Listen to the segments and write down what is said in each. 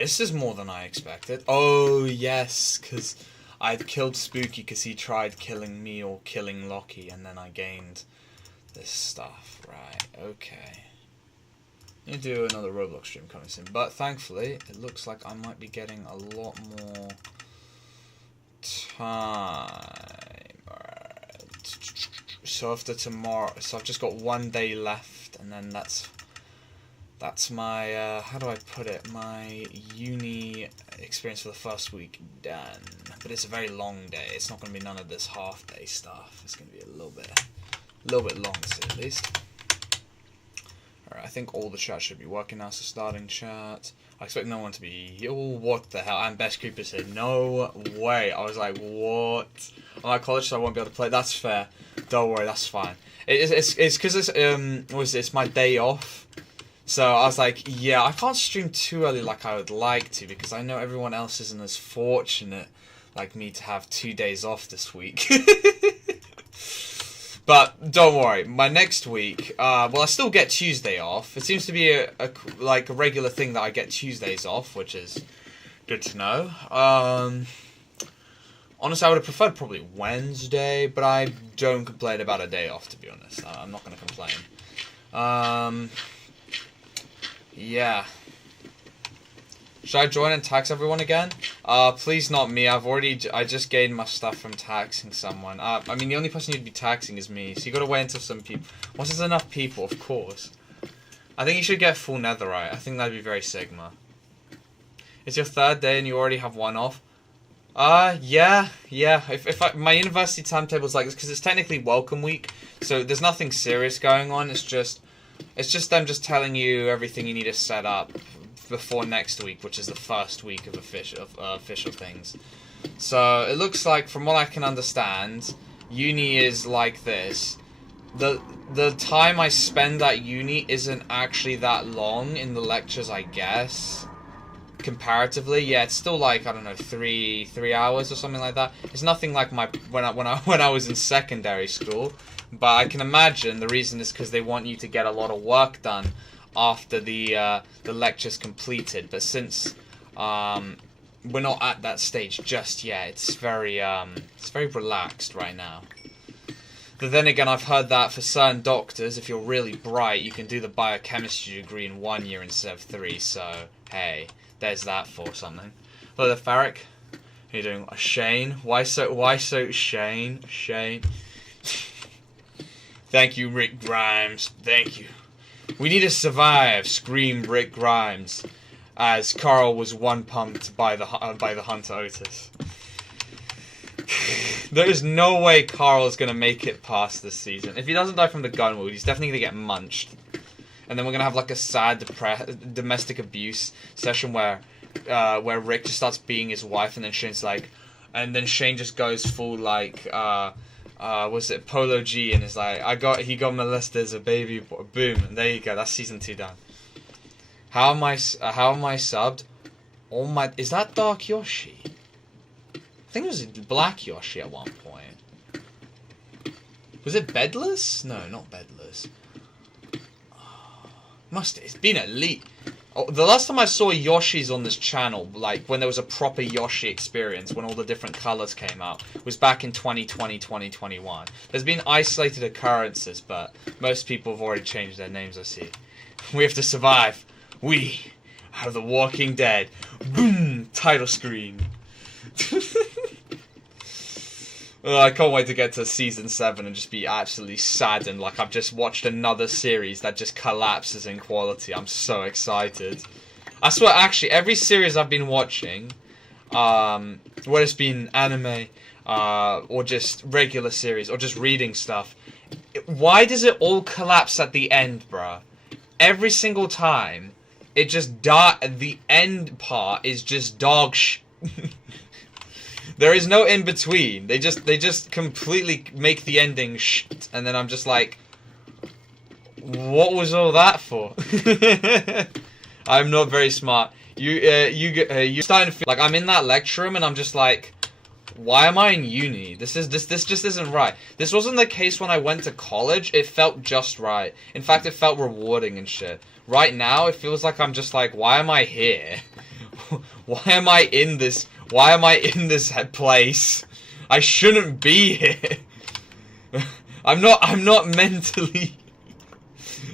This is more than I expected. Oh, yes, because I'd killed Spooky because he tried killing me or killing Locky, and then I gained this stuff. Right, okay. I need to do another Roblox stream coming soon, but thankfully, it looks like I might be getting a lot more time. Alright. So after tomorrow, so I've just got 1 day left, and then that's my, how do I put it, my uni experience for the first week done. But it's a very long day. It's not going to be none of this half-day stuff. It's going to be a little bit long to say at least. Alright, I think all the chat should be working now, so starting chat. I expect no one to be, oh, what the hell, and Best Creeper said, no way. I was like, what? I'm at college, so I won't be able to play. That's fair. Don't worry, that's fine. It's because it's my day off. So I was like, yeah, I can't stream too early like I would like to, because I know everyone else isn't as fortunate like me to have 2 days off this week. But don't worry, my next week, well, I still get Tuesday off. It seems to be a regular thing that I get Tuesdays off, which is good to know. Honestly, I would have preferred probably Wednesday, but I don't complain about a day off, to be honest. I'm not going to complain. Yeah. Should I join and tax everyone again? Please not me. I just gained my stuff from taxing someone. I mean, the only person you'd be taxing is me, so you gotta wait until some people... Once there's enough people, of course. I think you should get full netherite. I think that'd be very Sigma. It's your 3rd day and you already have 1 off? Yeah. If my university timetable's like this, because it's technically welcome week, so there's nothing serious going on, it's just them just telling you everything you need to set up before next week, which is the first week of official things. So it looks like, from what I can understand, uni is like this. The time I spend at uni isn't actually that long in the lectures, I guess. Comparatively, yeah, it's still like, I don't know, 3 hours or something like that. It's nothing like when I was in secondary school. But I can imagine the reason is because they want you to get a lot of work done after the lecture's completed. But since we're not at that stage just yet, it's very relaxed right now. But then again, I've heard that for certain doctors, if you're really bright, you can do the biochemistry degree in 1 year instead of 3. So hey, there's that for something. Hello there, Farrick. How you doing? Shane? Why so Shane? Shane. Thank you, Rick Grimes. Thank you. We need to survive, screamed Rick Grimes, as Carl was one-pumped by the Hunter Otis. There is no way Carl is going to make it past this season. If he doesn't die from the gun wound, he's definitely going to get munched. And then we're going to have like a sad domestic abuse session where Rick just starts beating his wife, and then Shane's like... And then Shane just goes full like... was it Polo G, and it's like, he got molested as a baby boy. Boom, and there you go, that's season 2 done. How am I subbed? Oh my, is that Dark Yoshi? I think it was Black Yoshi at one point. Was it Bedless? No, not Bedless. It's been at least... Oh, the last time I saw Yoshis on this channel, like when there was a proper Yoshi experience, when all the different colours came out, was back in 2020, 2021. There's been isolated occurrences, but most people have already changed their names, I see. We have to survive. We are the Walking Dead. Boom! Title screen. I can't wait to get to season 7 and just be absolutely saddened like I've just watched another series that just collapses in quality. I'm so excited. I swear, actually, every series I've been watching, whether it's been anime, or just regular series, or just reading stuff, why does it all collapse at the end, bruh? Every single time, it just the end part is just dog shit. There is no in between. They just completely make the ending shit, and then I'm just like, what was all that for? I'm not very smart. You're starting to feel like I'm in that lecture room, and I'm just like, why am I in uni? This just isn't right. This wasn't the case when I went to college. It felt just right. In fact, it felt rewarding and shit. Right now, it feels like I'm just like, why am I here? Why am I in this? Why am I in this place? I shouldn't be here. I'm not mentally.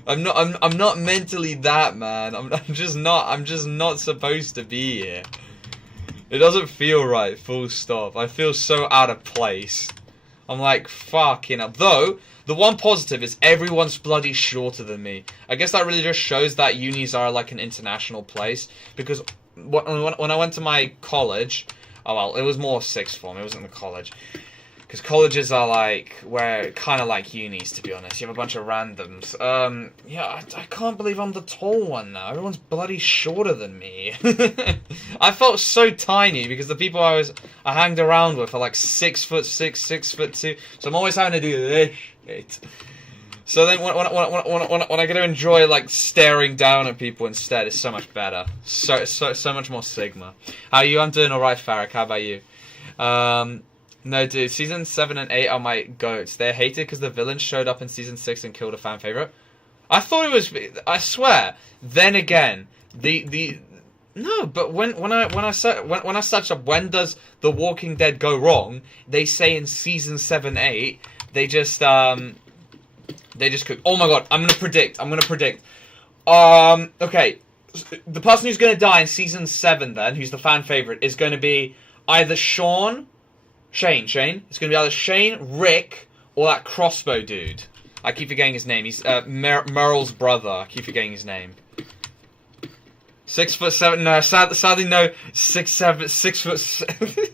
I'm not mentally that, man. I'm just not supposed to be here. It doesn't feel right, full stop. I feel so out of place. I'm like, fucking up. Though, the one positive is everyone's bloody shorter than me. I guess that really just shows that unis are like an international place. Because when I went to my college, oh well, it was more sixth form, it wasn't the college. Because colleges are like, where kind of like unis, to be honest. You have a bunch of randoms. Yeah, I can't believe I'm the tall one now. Everyone's bloody shorter than me. I felt so tiny because the people I hanged around with are like 6'6", 6'2". So I'm always having to do this shit. So then when I get to enjoy like staring down at people instead, it's so much better. So much more Sigma. How are you? I'm doing alright, Farrak. How about you? No, dude, Season 7 and 8 are my goats. They're hated because the villain showed up in Season 6 and killed a fan favorite. I thought it was... I swear. Then again, no, but when I search up when does The Walking Dead go wrong, they say in Season 7, 8, they just cook. Oh my god, I'm gonna predict. Okay, the person who's gonna die in Season 7 then, who's the fan favorite, is gonna be either Shane. It's going to be either Shane, Rick, or that crossbow dude. I keep forgetting his name. He's Merle's brother. I keep forgetting his name. 6'7". No, sadly no. 6'7".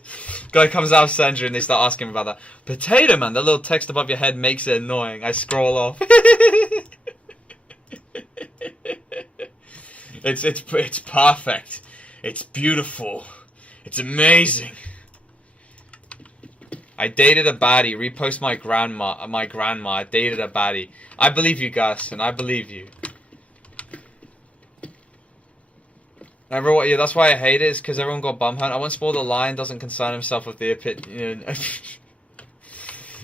Guy comes out of Sandra and they start asking him about that. Potato Man, that little text above your head makes it annoying. I scroll off. It's perfect. It's beautiful. It's amazing. I dated a baddie. Repost my grandma. I dated a baddie. I believe you, Gus, and I believe you. Yeah, that's why I hate it. Is because everyone got bum hunt. I won't spoil the lion. Doesn't concern himself with the opinion.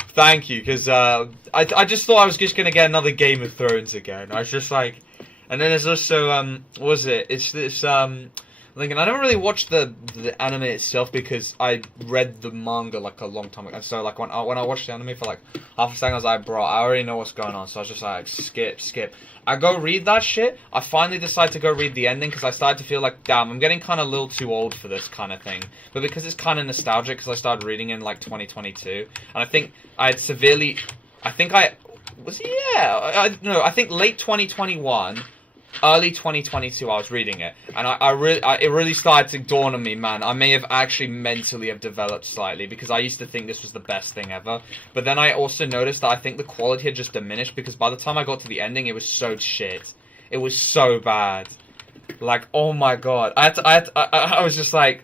Thank you, because I just thought I was just gonna get another Game of Thrones again. I was just like, and then there's also what was it? It's this Lincoln. I never really watched the anime itself because I read the manga like a long time ago. And so like when I watched the anime for like half a second, I was like, bro, I already know what's going on. So I was just like, skip. I go read that shit. I finally decided to go read the ending because I started to feel like, damn, I'm getting kind of a little too old for this kind of thing. But because it's kind of nostalgic because I started reading in like 2022, and I think I think late 2021. Early 2022, I was reading it, and it really started to dawn on me, man. I may have actually mentally have developed slightly because I used to think this was the best thing ever. But then I also noticed that I think the quality had just diminished because by the time I got to the ending, it was so shit. It was so bad. Like, oh my god, I was just like,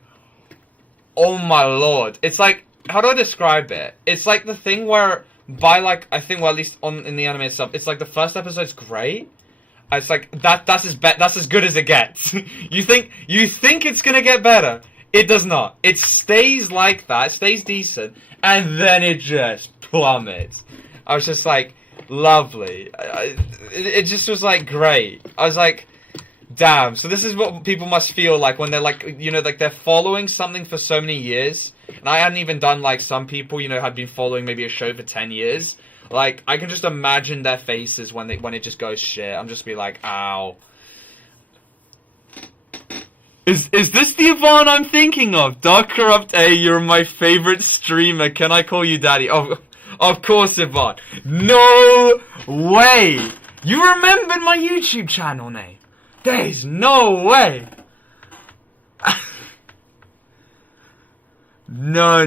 oh my lord. It's like, how do I describe it? It's like the thing where by like I think, well, at least in the anime itself, it's like the first episode's great. It's like that's as good as it gets. you think it's gonna get better. It does not. It stays like that. It stays decent, and then it just plummets. I was just like, lovely. It just was like great. I was like, damn. So this is what people must feel like when they're like, you know, like they're following something for so many years. And I hadn't even done like some people, you know, had been following maybe a show for 10 years. Like, I can just imagine their faces when it just goes shit. I'm just be like, ow. Is this the Yvonne I'm thinking of? Dark Corrupt A, you're my favorite streamer. Can I call you daddy? Oh, of course, Yvonne. No way. You remembered my YouTube channel name. There's no way. No.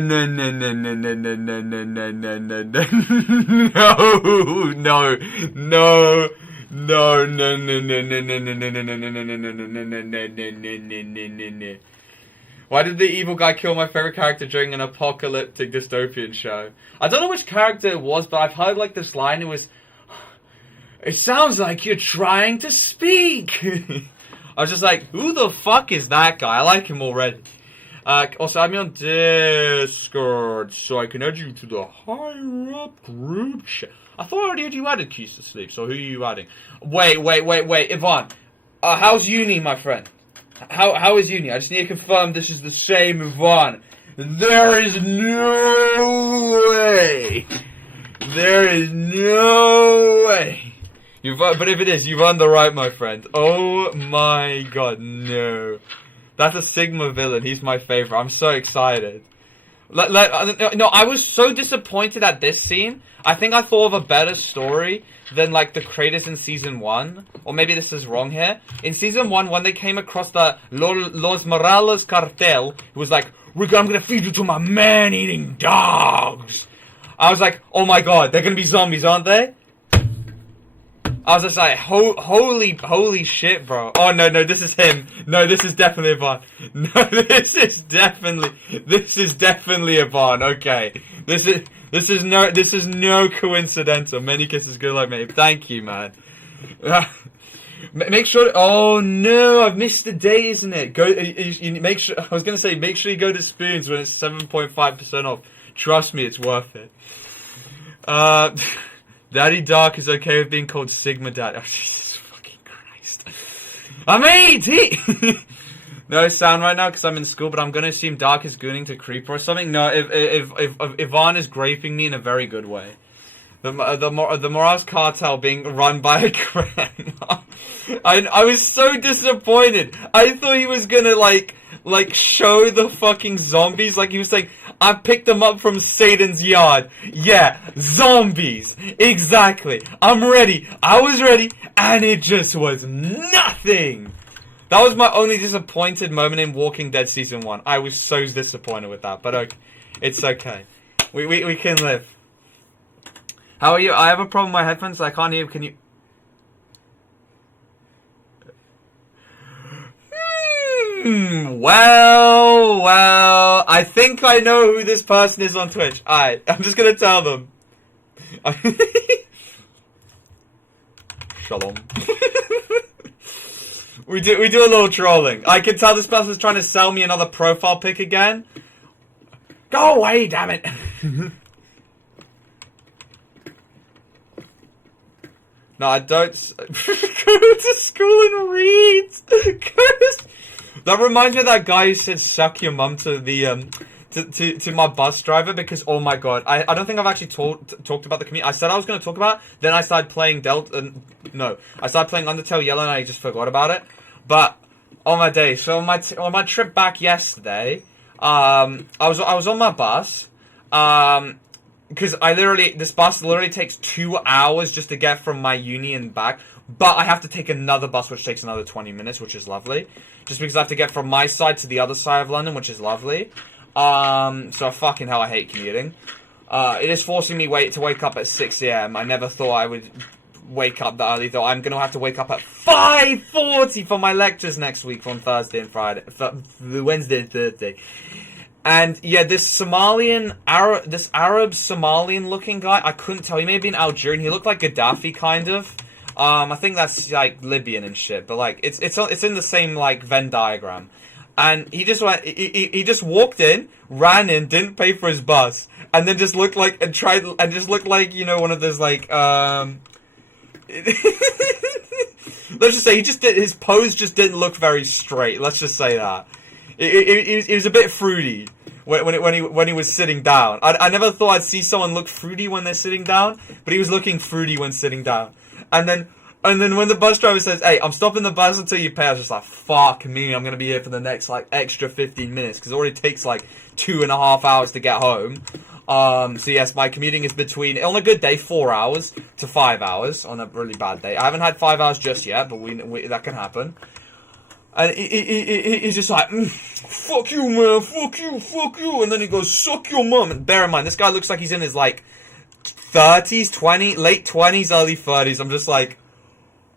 Why did the evil guy kill my favorite character during an apocalyptic dystopian show? I don't know which character it was, but I've heard like this line. It sounds like you're trying to speak. I was just like, who the fuck is that guy? I like him already. Also, add me on Discord so I can add you to the higher up group chat. I thought I already had you added, Keys to Sleep, so who are you adding? Wait, Yvonne. How's uni, my friend? How is uni? I just need to confirm this is the same Yvonne. There is no way. There is no way. But if it is, you've earned the right, my friend. Oh my god, no. That's a Sigma villain. He's my favorite. I'm so excited. No, I was so disappointed at this scene. I think I thought of a better story than, like, the creators in Season 1. Or maybe this is wrong here. In Season 1, when they came across the Los Morales cartel, it was like, I'm gonna feed you to my man-eating dogs. I was like, oh my god, they're gonna be zombies, aren't they? I was just like, holy shit, bro. Oh, no, this is him. No, this is definitely Yvonne. No, this is definitely Yvonne. Okay. This is no coincidental. Many kisses, good luck, mate. Thank you, man. Make sure, oh no, I've missed the day, isn't it? Make sure, I was gonna say, make sure you go to Spoons when it's 7.5% off. Trust me, it's worth it. Daddy Dark is okay with being called Sigma Dad. Oh, Jesus fucking Christ. I'm 18! No sound right now because I'm in school, but I'm gonna assume Dark is gooning to Creeper or something. No, if Yvonne is graping me in a very good way. The Morales cartel being run by a grandma. I was so disappointed. I thought he was gonna like show the fucking zombies, like he was saying, I picked them up from Satan's yard. Yeah, zombies. Exactly. I'm ready. I was ready, and it just was nothing. That was my only disappointed moment in Walking Dead Season 1. I was so disappointed with that, but okay. It's okay. We can live. How are you? I have a problem with my headphones, I can't hear. Can you... Well, I think I know who this person is on Twitch. Alright, I'm just gonna tell them. Shalom. we do a little trolling. I can tell this person's trying to sell me another profile pic again. Go away, damn it. No, I don't. Go to school and read. That reminds me of that guy who said "suck your mum" to the to my bus driver, because oh my god, I don't think I've actually talked about the commute. I said I was going to talk about it, then I started playing I started playing Undertale Yellow and I just forgot about it. But oh my day, so on my trip back yesterday, I was on my bus, because this bus literally takes 2 hours just to get from my uni and back. But I have to take another bus, which takes another 20 minutes, which is lovely. Just because I have to get from my side to the other side of London, which is lovely. So fucking hell, I hate commuting. It is forcing me to wake up at 6 a.m. I never thought I would wake up that early, though. I'm going to have to wake up at 5:40 for my lectures next week on Thursday and Friday. Wednesday and Thursday. And yeah, this Arab Somalian looking guy, I couldn't tell. He may have been Algerian. He looked like Gaddafi, kind of. I think that's like Libyan and shit, but like it's in the same like Venn diagram. And he just went. He just walked in, ran in, didn't pay for his bus, and then just looked like you know, one of those like let's just say his pose just didn't look very straight. Let's just say that it was a bit fruity when he was sitting down. I never thought I'd see someone look fruity when they're sitting down, but he was looking fruity when sitting down. And then when the bus driver says, "Hey, I'm stopping the bus until you pay," I was just like, "Fuck me, I'm gonna be here for the next like extra 15 minutes because it already takes like 2.5 hours to get home." So yes, my commuting is between, on a good day, 4 hours to 5 hours. On a really bad day, I haven't had 5 hours just yet, but we that can happen. And he's just like, "Fuck you, man, fuck you," and then he goes, "Suck your mum." And bear in mind, this guy looks like he's in his like 30s, late 20s, early 30s. I'm just like,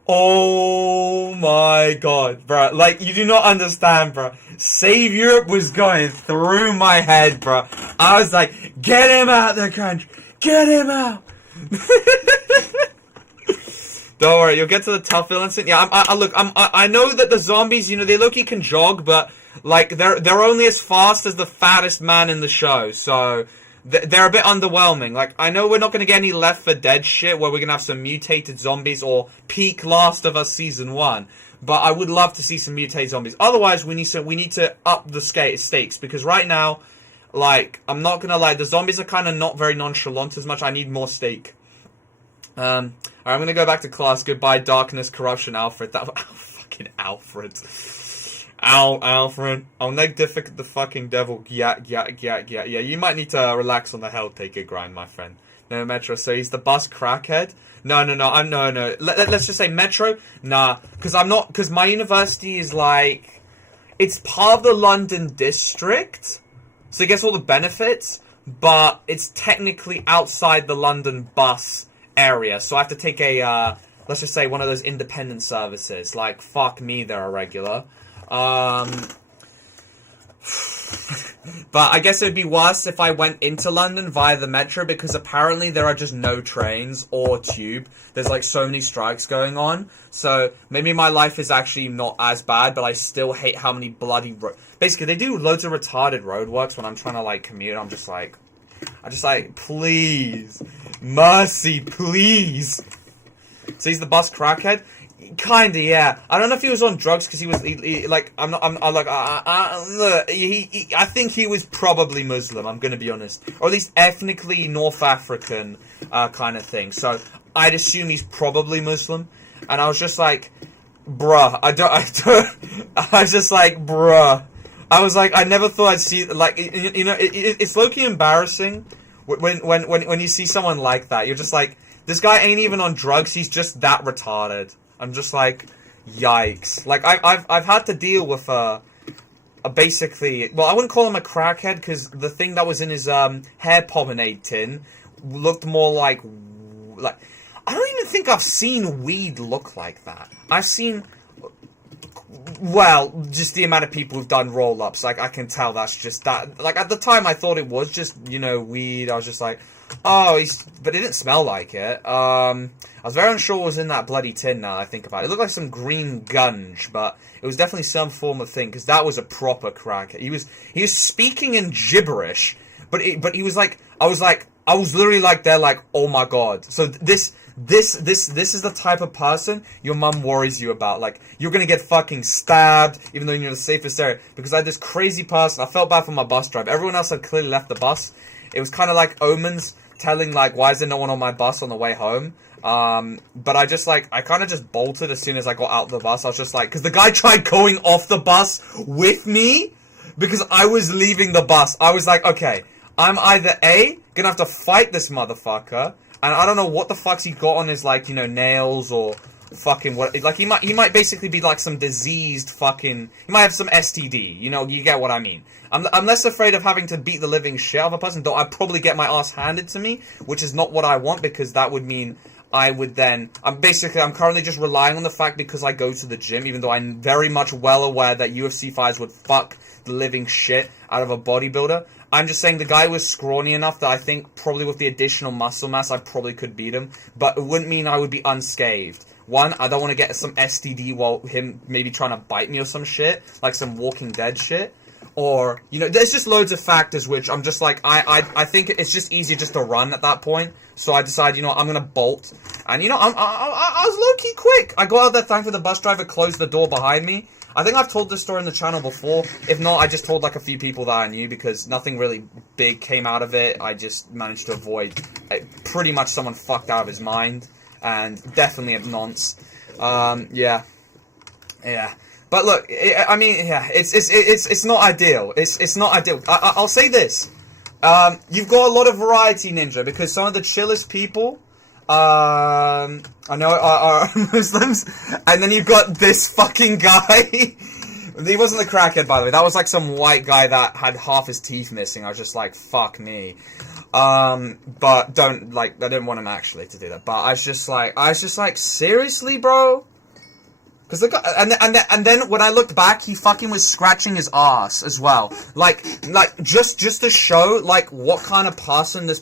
oh my god, bro. Like, you do not understand, bro. Save Europe was going through my head, bro. I was like, get him out of the country. Get him out. Don't worry, you'll get to the tough villains. Yeah, I know that the zombies, you know, they low-key can jog, but like they're only as fast as the fattest man in the show, so they're a bit underwhelming. Like, I know we're not going to get any Left 4 Dead shit where we're going to have some mutated zombies or peak Last of Us Season 1. But I would love to see some mutated zombies. Otherwise, we need to up the stakes, because right now, like, I'm not gonna lie, the zombies are kind of not very nonchalant as much. I need more stake. Alright, I'm gonna go back to class. Goodbye, darkness, corruption, Alfred. Fucking Alfred. Alfred. I'll negdific the fucking devil. Yeah. You might need to relax on the hell taker grind, my friend. No, Metro. So he's the bus crackhead? No. No. Let's just say Metro. Nah, because my university is like, it's part of the London district, so it gets all the benefits, but it's technically outside the London bus area. So I have to take a, let's just say one of those independent services. Like, fuck me, they're irregular. But I guess it would be worse if I went into London via the metro, because apparently there are just no trains or tube. There's like so many strikes going on. So maybe my life is actually not as bad, but I still hate how many bloody basically they do loads of retarded roadworks when I'm trying to like commute. I'm just like, please, mercy, please. So he's the bus crackhead. Kinda, yeah. I don't know if he was on drugs because he was I think he was probably Muslim. I'm gonna be honest, or at least ethnically North African, kind of thing. So I'd assume he's probably Muslim. And I was just like, bruh, I was just like, bruh. I was like, I never thought I'd see, like, you know, it's low-key embarrassing when you see someone like that. You're just like, this guy ain't even on drugs. He's just that retarded. I'm just like, yikes. Like, I've had to deal with a basically, well, I wouldn't call him a crackhead, because the thing that was in his hair pomade tin looked more like, I don't even think I've seen weed look like that. I've seen, well, just the amount of people who've done roll-ups, like, I can tell that's just that, like, at the time I thought it was just, you know, weed. I was just like, oh, but it didn't smell like it. I was very unsure what was in that bloody tin now that I think about it. It looked like some green gunge, but it was definitely some form of thing, because that was a proper crack. He was speaking in gibberish, but he was like, I was literally like, they're like, oh my god. So this is the type of person your mum worries you about. Like, you're gonna get fucking stabbed, even though you're in the safest area. Because I had this crazy person, I felt bad for my bus driver. Everyone else had clearly left the bus. It was kind of like omens telling, like, why is there no one on my bus on the way home? But I kind of just bolted as soon as I got out of the bus. I was just like, because the guy tried going off the bus with me, because I was leaving the bus. I was like, okay, I'm either A, gonna have to fight this motherfucker, and I don't know what the fuck's he got on his, like, you know, nails, or fucking what, like, he might basically be, like, some diseased fucking, he might have some STD, you know, you get what I mean. I'm less afraid of having to beat the living shit out of a person, though I'd probably get my ass handed to me, which is not what I want, because that would mean I would then, I'm currently just relying on the fact, because I go to the gym, even though I'm very much well aware that UFC fighters would fuck the living shit out of a bodybuilder. I'm just saying the guy was scrawny enough that I think probably with the additional muscle mass, I probably could beat him, but it wouldn't mean I would be unscathed. One, I don't want to get some STD while him maybe trying to bite me or some shit, like some Walking Dead shit. Or, you know, there's just loads of factors which I'm just like, I think it's just easier just to run at that point. So I decided, you know, I'm gonna bolt. And, you know, I was low-key quick. I got out there, thankfully the bus driver closed the door behind me. I think I've told this story on the channel before. If not, I just told like a few people that I knew, because nothing really big came out of it. I just managed to avoid pretty much someone fucked out of his mind. And definitely a nonce. Yeah. But look, I mean, yeah, it's not ideal. It's not ideal. I'll say this: you've got a lot of variety, Ninja, because some of the chillest people, I know, are Muslims, and then you've got this fucking guy. He wasn't the crackhead, by the way. That was like some white guy that had half his teeth missing. I was just like, fuck me. But don't, like, I didn't want him actually to do that. But I was just like, seriously, bro? Because the guy, and then when I looked back, he fucking was scratching his ass as well. Like just to show like what kind of person this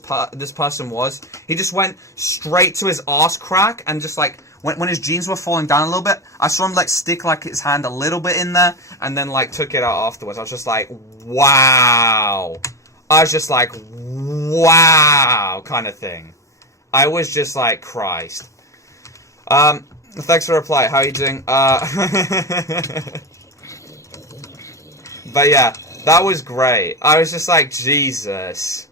person was. He just went straight to his ass crack, and just like when his jeans were falling down a little bit, I saw him like stick like his hand a little bit in there, and then like took it out afterwards. I was just like, wow. I was just like, wow, kind of thing. I was just like, Christ. Thanks for the reply. How are you doing? But yeah, that was great. I was just like, Jesus.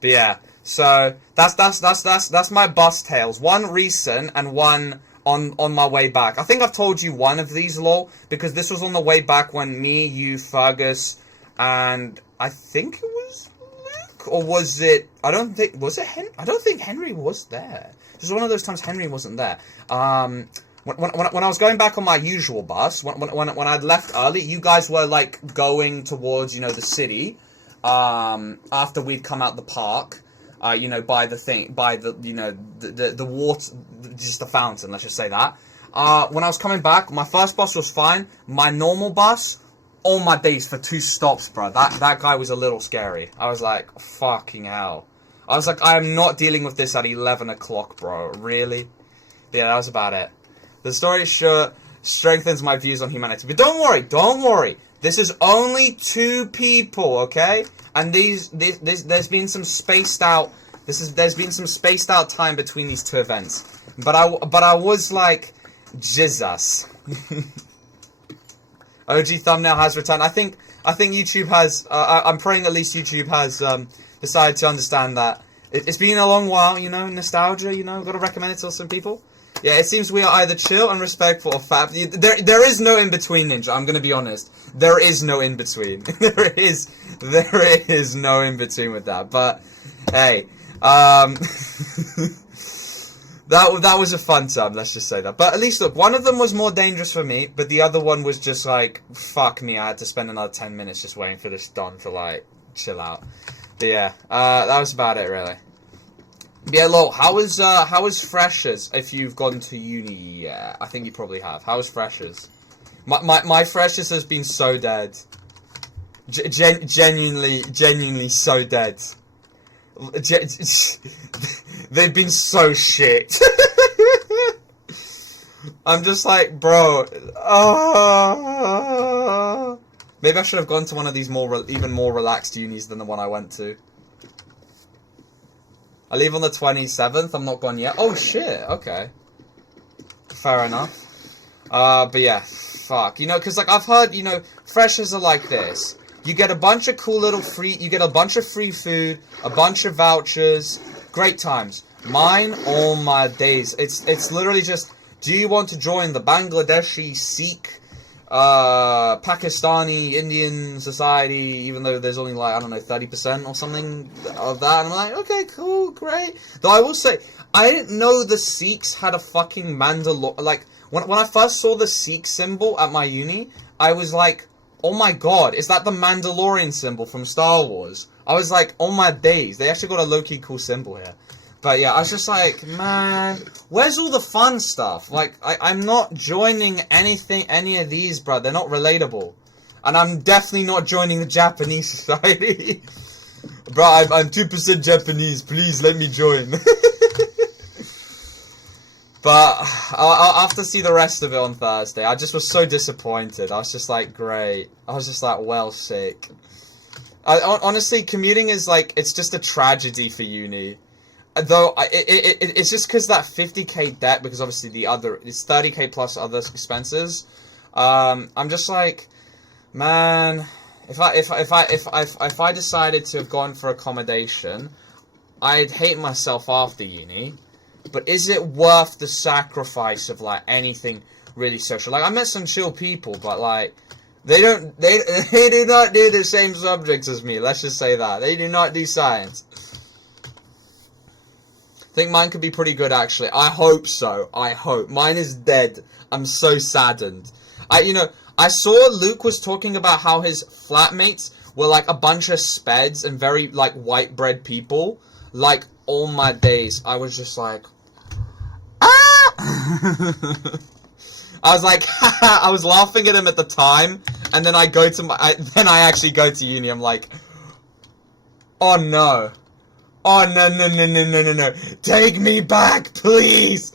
But yeah, so that's my bus tales. One recent and one on my way back. I think I've told you one of these, lol, because this was on the way back when me, you, Veagos, and I think it was Luke, or was it? I don't think I don't think Henry was there. It was one of those times Henry wasn't there. When I was going back on my usual bus, when I'd left early, you guys were like going towards, you know, the city, after we'd come out the park, you know, by the you know, the water, just the fountain, let's just say that. When I was coming back, my first bus was fine. My normal bus, all my days for 2 stops, bro. That guy was a little scary. I was like, fucking hell. I was like, I am not dealing with this at 11 o'clock, bro. Really? But yeah, that was about it. The story sure strengthens my views on humanity. But don't worry. This is only 2 people, okay? And there's been some spaced out. There's been some spaced out time between these 2 events. But I was like, Jesus. OG thumbnail has returned. I think YouTube has. I'm praying at least YouTube has decided to understand that it's been a long while. You know, nostalgia. You know, got to recommend it to some people. Yeah, it seems we are either chill and respectful or fat. There is no in between, Ninja. I'm gonna be honest. There is no in between. there is no in between with that. But hey, that was a fun time. Let's just say that. But at least look, one of them was more dangerous for me, but the other one was just like, fuck me. I had to spend another 10 minutes just waiting for this Don to like chill out. But yeah, that was about it really. Yeah, lol, how was Freshers if you've gone to uni? Yeah, I think you probably have. How was Freshers? My Freshers has been so dead. Genuinely so dead. They've been so shit. I'm just like, bro. Maybe I should have gone to one of these even more relaxed unis than the one I went to. I leave on the 27th. I'm not gone yet. Oh, shit. Okay. Fair enough. But yeah. Fuck. You know, because, like, I've heard, you know, freshers are like this. You get a bunch of cool little you get a bunch of free food, a bunch of vouchers. Great times. Mine, all my days. It's literally just, do you want to join the Bangladeshi, Sikh, Pakistani, Indian society, even though there's only like, I don't know, 30% or something of that, and I'm like, okay, cool, great. Though I will say, I didn't know the Sikhs had a fucking Mandalorian, like, when I first saw the Sikh symbol at my uni, I was like, oh my god, is that the Mandalorian symbol from Star Wars? I was like, oh my days, they actually got a low-key cool symbol here. But yeah, I was just like, man, where's all the fun stuff? Like, I'm not joining any of these, bro. They're not relatable. And I'm definitely not joining the Japanese society. Bro, I'm 2% Japanese. Please let me join. But I'll have to see the rest of it on Thursday. I just was so disappointed. I was just like, great. I was just like, well, sick. Honestly, commuting is like, it's just a tragedy for uni. Though, it's just because that 50k debt, because obviously it's 30k plus other expenses. I'm just like, man, if I decided to have gone for accommodation, I'd hate myself after uni. But is it worth the sacrifice of like anything really social? Like, I met some chill people, but like, they do not do the same subjects as me. Let's just say that they do not do science. I think mine could be pretty good, actually. I hope so. I hope. Mine is dead. I'm so saddened. I saw Luke was talking about how his flatmates were like a bunch of speds and very like white bread people. Like, all my days, I was just like, ah! I was like, I was laughing at him at the time, and then I actually go to uni. I'm like, oh no. Oh, no. Take me back, please.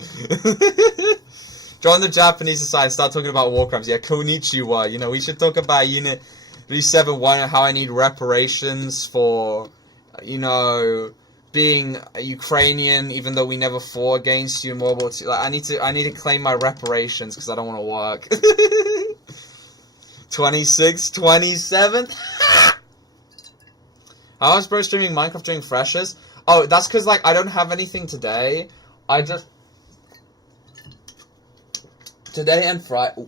Join the Japanese society. Start talking about war crimes. Yeah, konnichiwa. You know, we should talk about Unit 371 and how I need reparations for, you know, being a Ukrainian, even though we never fought against you in World War II. Like, I need to claim my reparations because I don't want to work. 26th, 27th. How was bro streaming Minecraft during freshers? Oh, that's because like I don't have anything today. I just today and Friday.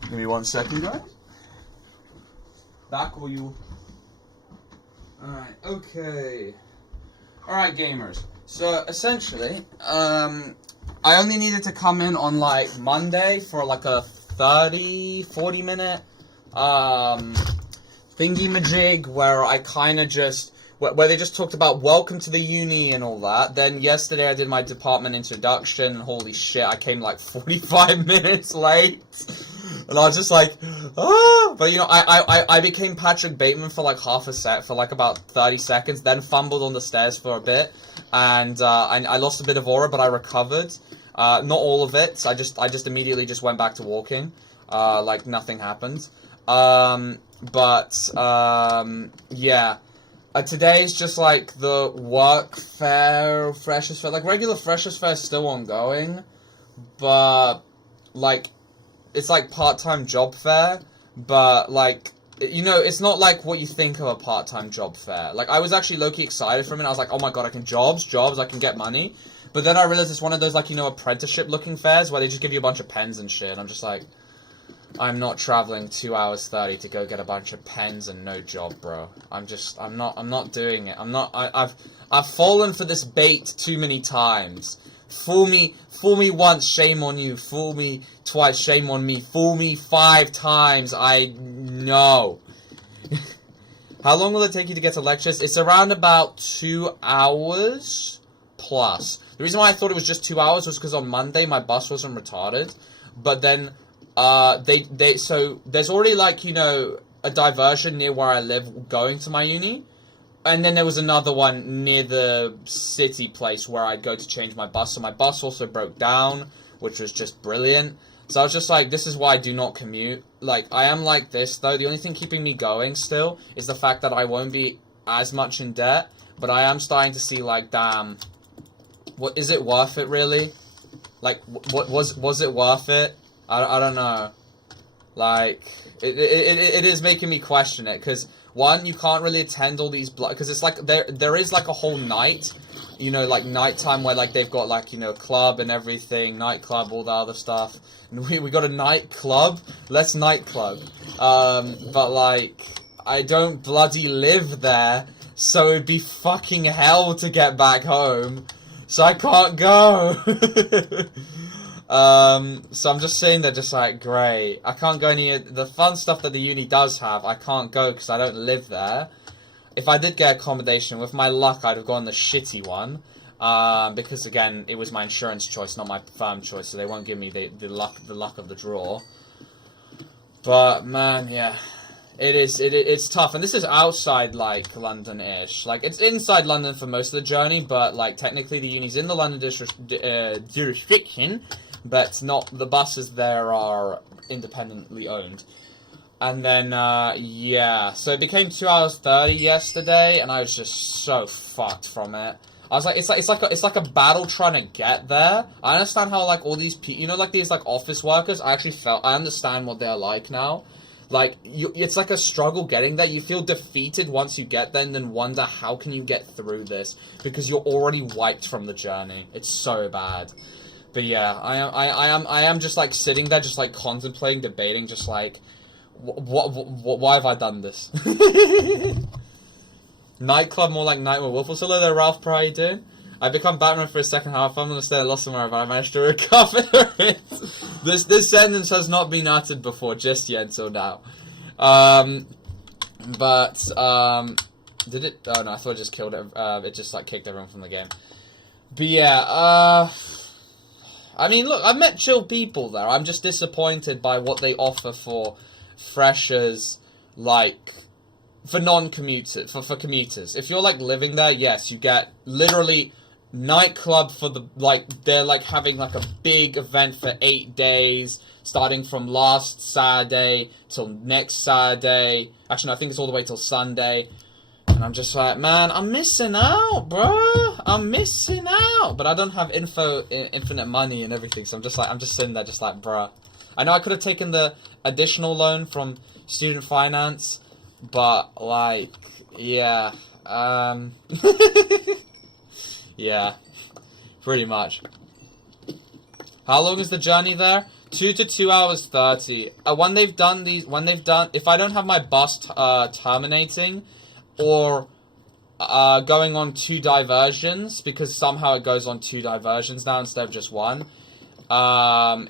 Give me 1 second, guys. Back or you? Alright, okay. Alright, gamers. So, essentially, I only needed to come in on, like, Monday for, like, a 40 minute, thingy-majig where I kind of just... Where they just talked about welcome to the uni and all that. Then yesterday I did my department introduction. Holy shit, I came, like, 45 minutes late. And I was just like, ah! But, you know, I became Patrick Bateman for, like, half a set, for, like, about 30 seconds, then fumbled on the stairs for a bit, and, I lost a bit of aura, but I recovered. Not all of it, I just immediately just went back to walking, like, nothing happened. Yeah. Today is just, like, the work fair, freshers fair, like, regular freshers fair is still ongoing, but, like, it's like part-time job fair, but like, you know, it's not like what you think of a part-time job fair. Like, I was actually low-key excited for it. I was like, oh my god, I can jobs, I can get money. But then I realized it's one of those, like, you know, apprenticeship-looking fairs where they just give you a bunch of pens and shit. And I'm just like, I'm not traveling 2 hours 30 to go get a bunch of pens and no job, bro. I'm not doing it. I've fallen for this bait too many times. Fool me once, shame on you. Fool me twice, shame on me. Fool me 5 times, I know. How long will it take you to get to lectures? It's around about 2 hours plus. The reason why I thought it was just 2 hours was because on Monday my bus wasn't retarded. But then, so there's already, like, you know, a diversion near where I live going to my uni. And then there was another one near the city place where I'd go to change my bus. So my bus also broke down, which was just brilliant. So I was just like, this is why I do not commute. Like, I am like this, though. The only thing keeping me going still is the fact that I won't be as much in debt. But I am starting to see, like, damn, what is it worth it, really? Like, what was it worth it? I don't know. Like, it is making me question it, because... One, you can't really attend all these because it's like there is like a whole night, you know, like nighttime where like they've got like, you know, club and everything, nightclub, all the other stuff. And we got a nightclub. Let's nightclub. But like I don't bloody live there, so it'd be fucking hell to get back home. So I can't go. So I'm just saying they're just like, great. I can't go any of the fun stuff that the uni does have. I can't go because I don't live there. If I did get accommodation, with my luck, I'd have gone the shitty one. Because again, it was my insurance choice, not my firm choice, so they won't give me the luck of the draw. But man, yeah. It's tough, and this is outside, like, London-ish. Like, it's inside London for most of the journey, but, like, technically the uni's in the London jurisdiction, but not, the buses there are independently owned. And then, yeah, so it became 2 hours 30 yesterday, and I was just so fucked from it. I was like, it's like a battle trying to get there. I understand how, like, all these people, you know, like, these, like, office workers, I understand what they're like now. Like, it's like a struggle getting there. You feel defeated once you get there and then wonder how can you get through this because you're already wiped from the journey. It's so bad. But yeah, I am just like sitting there just like contemplating, debating, just like why have I done this? Nightclub more like Nightmare Wolf. What's hello there, Ralph? How you doing? I become Batman for a second half. I'm gonna stay lost somewhere, but I managed to recover it. This sentence has not been uttered before just yet until now. Did it? Oh no, I thought it just killed it. It just like kicked everyone from the game. But yeah, I mean, look, I've met chill people there. I'm just disappointed by what they offer for freshers, like, for non-commuters, for commuters. If you're, like, living there, yes, you get literally nightclub for the, like, they're, like, having, like, a big event for 8 days, starting from last Saturday till next Saturday. Actually, no, I think it's all the way till Sunday. And I'm just like, man, I'm missing out, bro. I'm missing out. But I don't have infinite money and everything, so I'm just sitting there just like, bruh. I know I could have taken the additional loan from student finance, but, like, yeah. Yeah, pretty much. How long is the journey there? 2 to 2 hours 30. When they've done, if I don't have my bus terminating, or going on 2 diversions, because somehow it goes on 2 diversions now instead of just 1,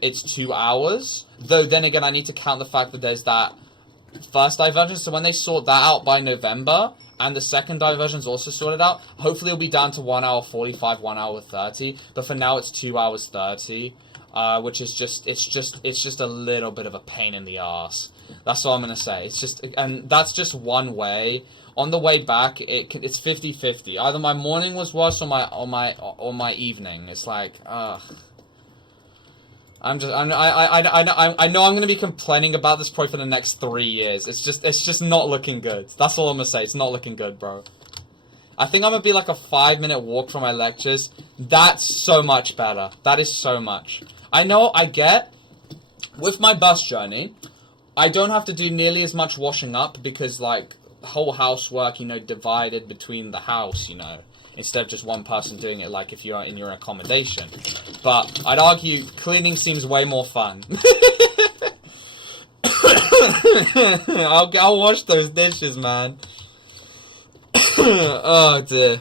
it's 2 hours. Though then again, I need to count the fact that there's that first diversion, so when they sort that out by November, and the second diversion's also sorted out, hopefully it'll be down to 1 hour 45, 1 hour 30, but for now it's 2 hours 30, which is it's just a little bit of a pain in the ass. That's all I'm gonna say. And that's just one way. On the way back, it's 50-50. Either my morning was worse or my evening. It's like, ugh. I know I'm gonna be complaining about this probably for the next 3 years. It's just not looking good. That's all I'm gonna say. It's not looking good, bro. I think I'm gonna be like a 5-minute walk from my lectures. That's so much better. That is so much. I know I get with my bus journey, I don't have to do nearly as much washing up because like whole housework, you know, divided between the house, you know, instead of just one person doing it like if you're in your accommodation. But I'd argue cleaning seems way more fun. I'll wash those dishes, man. Oh dear.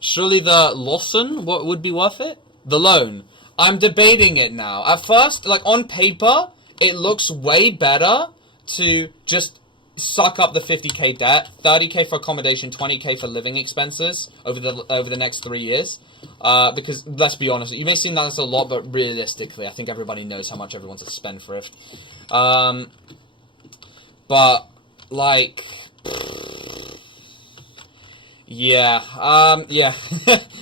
Surely the Lawson would be worth it? The loan. I'm debating it now. At first, like on paper, it looks way better to just suck up the 50k debt, 30k for accommodation, 20k for living expenses over the next 3 years. Because let's be honest, you may seem that as a lot, but realistically, I think everybody knows how much everyone's a spendthrift. But like, yeah, yeah.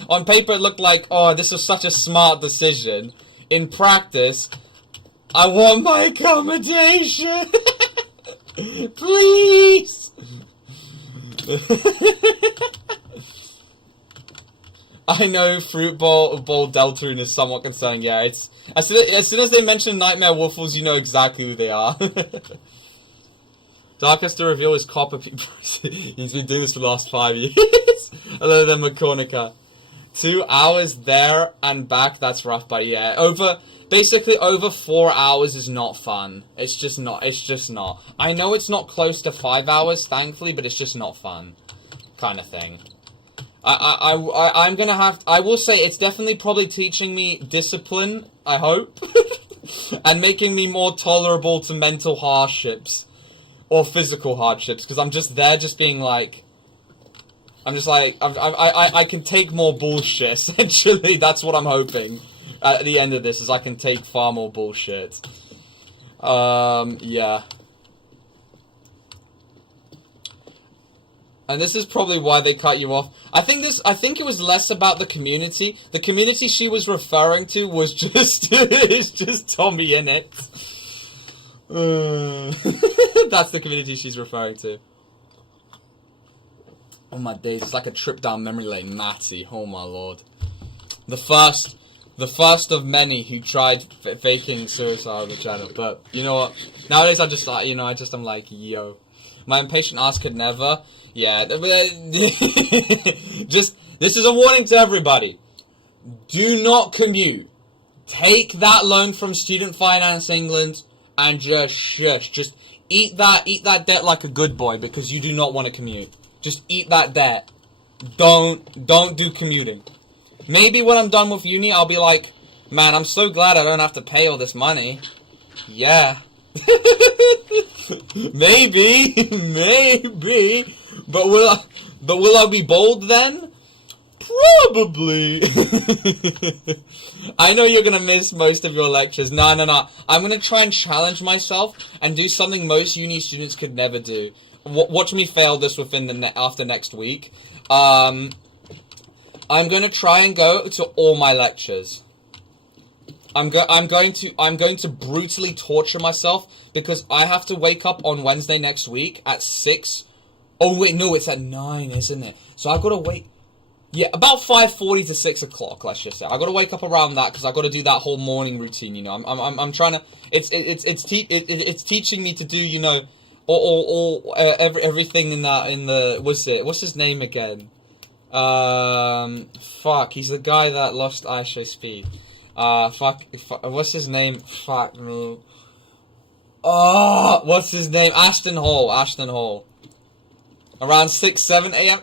On paper, it looked like, oh, this was such a smart decision. In practice, I want my accommodation. Please. I know Fruit Bowl Deltarune is somewhat concerning. Yeah, it's as soon as they mention Nightmare Waffles, you know exactly who they are. Darkest to reveal is copper. He's been doing this for the last 5 years. Other than Macornica. 2 hours there and back. That's rough, but yeah, basically over 4 hours is not fun. It's just not. It's just not. I know it's not close to 5 hours, thankfully, but it's just not fun, kind of thing. I'm gonna have. I will say it's definitely probably teaching me discipline. I hope, and making me more tolerable to mental hardships or physical hardships. Because I'm just there, just being like. I'm just like I can take more bullshit. Essentially, that's what I'm hoping. At the end of this, is I can take far more bullshit. Yeah. And this is probably why they cut you off. I think it was less about the community. The community she was referring to was just it's just Tommy in it. That's the community she's referring to. Oh my days, it's like a trip down memory lane, Matty. Oh my lord. The first of many who tried faking suicide on the channel. But you know what? Nowadays I just like, I'm like, yo. My impatient ass could never. Yeah. Just, this is a warning to everybody. Do not commute. Take that loan from Student Finance England and just shush. Just eat that debt like a good boy because you do not want to commute. Just eat that debt. Don't do commuting. Maybe when I'm done with uni, I'll be like, man, I'm so glad I don't have to pay all this money. Yeah. Maybe, maybe. But will I be bold then? Probably. I know you're gonna miss most of your lectures. No. I'm gonna try and challenge myself and do something most uni students could never do. Watch me fail this within after next week. I'm gonna try and go to all my lectures. I'm going to brutally torture myself because I have to wake up on Wednesday next week at 6. Oh wait, no, it's at 9, isn't it? So I've got to wait. Yeah, about 5:40 to 6 o'clock. Let's just say I got to wake up around that because I got to do that whole morning routine. You know, I'm trying to. It's teaching me to do, you know, everything in the what's his name again? Fuck, he's the guy that lost ISHSP. What's his name? Fuck me. Oh, what's his name? Ashton Hall. Around 6, 7 a.m.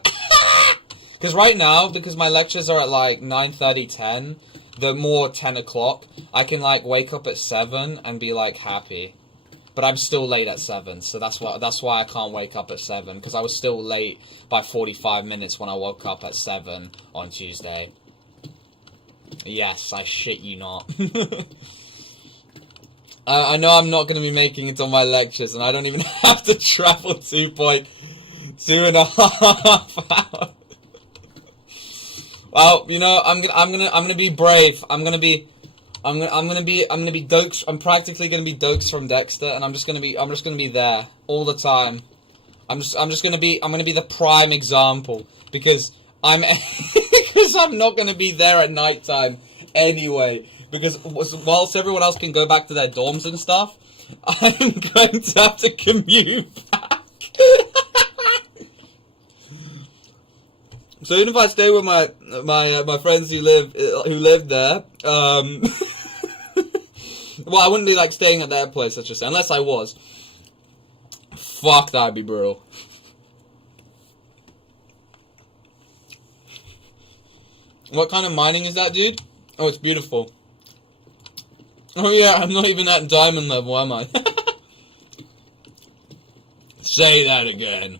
Because right now, because my lectures are at like 9:30, 10, they're more 10 o'clock, I can like wake up at 7 and be like happy. But I'm still late at 7, so that's why I can't wake up at 7, because I was still late by 45 minutes when I woke up at 7 on Tuesday. Yes, I shit you not. I know I'm not going to be making it on my lectures, and I don't even have to travel 2.5 hours. Well, you know, I'm gonna be brave. I'm gonna be Dokes. I'm practically gonna be Dokes from Dexter, and I'm just gonna be there all the time. I'm gonna be the prime example because I'm not gonna be there at nighttime anyway. Because whilst everyone else can go back to their dorms and stuff, I'm going to have to commute back. So even if I stay with my friends who live there, well, I wouldn't be like staying at their place, let's just say, unless I was. Fuck, that'd be brutal. What kind of mining is that, dude? Oh, it's beautiful. Oh yeah, I'm not even at diamond level, am I? Say that again.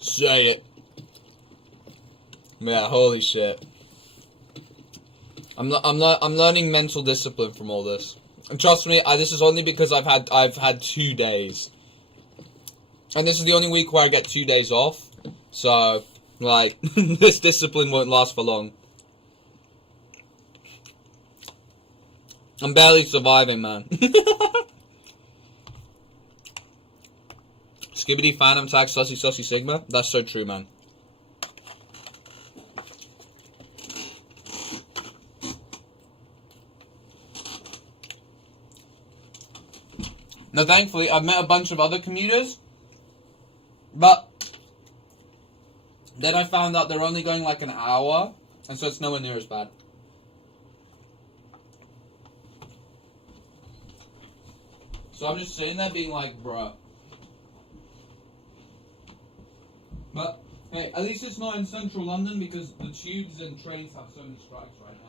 Say it. Yeah, holy shit. I'm learning mental discipline from all this. And trust me, this is only because I've had 2 days. And this is the only week where I get 2 days off. So, like, this discipline won't last for long. I'm barely surviving, man. Skibbity, Phantom, Tag, Sussy, Sigma. That's so true, man. Now, thankfully, I've met a bunch of other commuters, but then I found out they're only going like an hour, and so it's nowhere near as bad. So I'm just sitting there being like, bruh. But, hey, at least it's not in central London because the tubes and trains have so many strikes right now.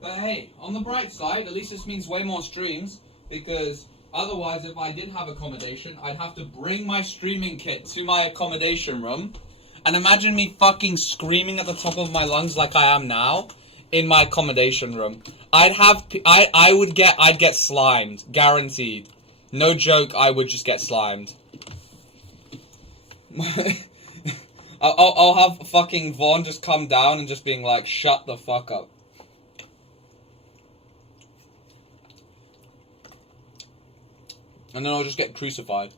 But hey, on the bright side, at least this means way more streams, because otherwise, if I did have accommodation, I'd have to bring my streaming kit to my accommodation room, and imagine me fucking screaming at the top of my lungs like I am now, in my accommodation room. I'd get slimed, guaranteed. No joke, I would just get slimed. I'll have fucking Vaughn just come down and just being like, shut the fuck up. And then I'll just get crucified.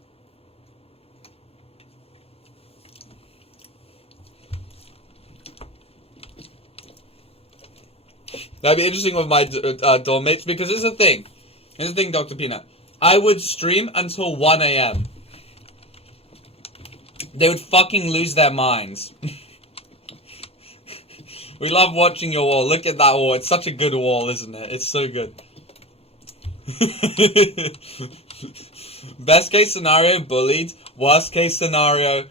That'd be interesting with my dorm mates, because here's the thing. Here's the thing, Dr. Peanut. I would stream until 1 a.m. They would fucking lose their minds. We love watching your wall. Look at that wall. It's such a good wall, isn't it? It's so good. Best case scenario, bullied. Worst case scenario,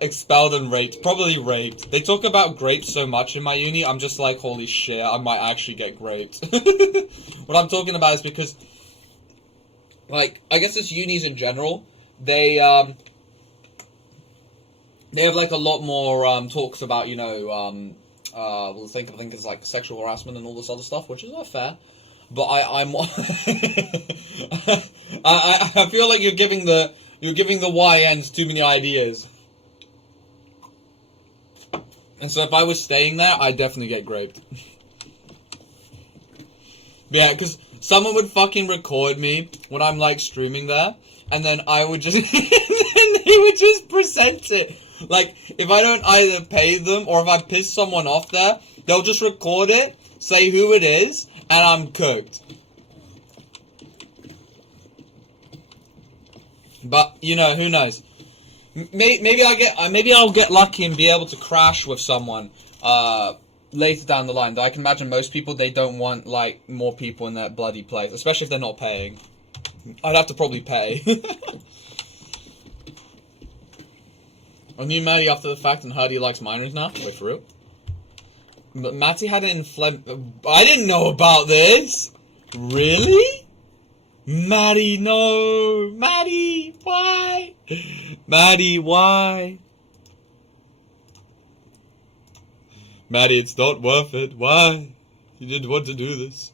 expelled and raped. Probably raped. They talk about grapes so much in my uni, I'm just like, holy shit, I might actually get raped. What I'm talking about is because, like, I guess it's unis in general. They have, like, a lot more, talks about, you know, I think it's, like, sexual harassment and all this other stuff, which is not fair. But I'm I feel like you're giving the YNs too many ideas. And so if I was staying there, I'd definitely get raped. Yeah, because someone would fucking record me when I'm like streaming there, and then I would just and they would just present it. Like, if I don't either pay them or if I piss someone off there, they'll just record it, say who it is, and I'm cooked. But, you know, who knows? Maybe I'll get lucky and be able to crash with someone later down the line. Though I can imagine most people, they don't want, like, more people in that bloody place, especially if they're not paying. I'd have to probably pay. I knew Maddie after the fact and heard he likes minors now. Wait, for real? But Matty had an I didn't know about this! Really? Maddie, no! Maddie, why? Maddie, why? Maddie, it's not worth it. Why? You didn't want to do this.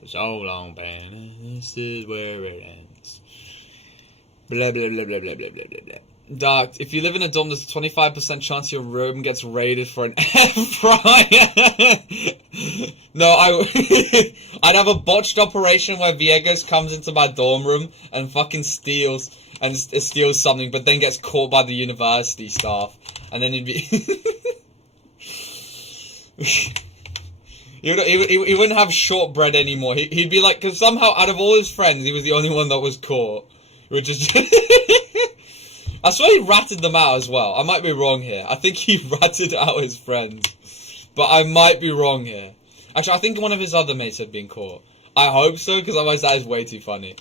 For so long, man. This is where it ends. Blah, blah, blah, blah, blah, blah, blah, blah, blah. Dark, if you live in a dorm, there's a 25% chance your room gets raided for an air fryer. No, I'd have a botched operation where Veagos comes into my dorm room and fucking steals something, but then gets caught by the university staff, and then he'd be he wouldn't have shortbread anymore. He'd be like, because somehow out of all his friends, he was the only one that was caught, which is. I swear he ratted them out as well. I might be wrong here. I think he ratted out his friends. But I might be wrong here. Actually, I think one of his other mates had been caught. I hope so, because otherwise that is way too funny.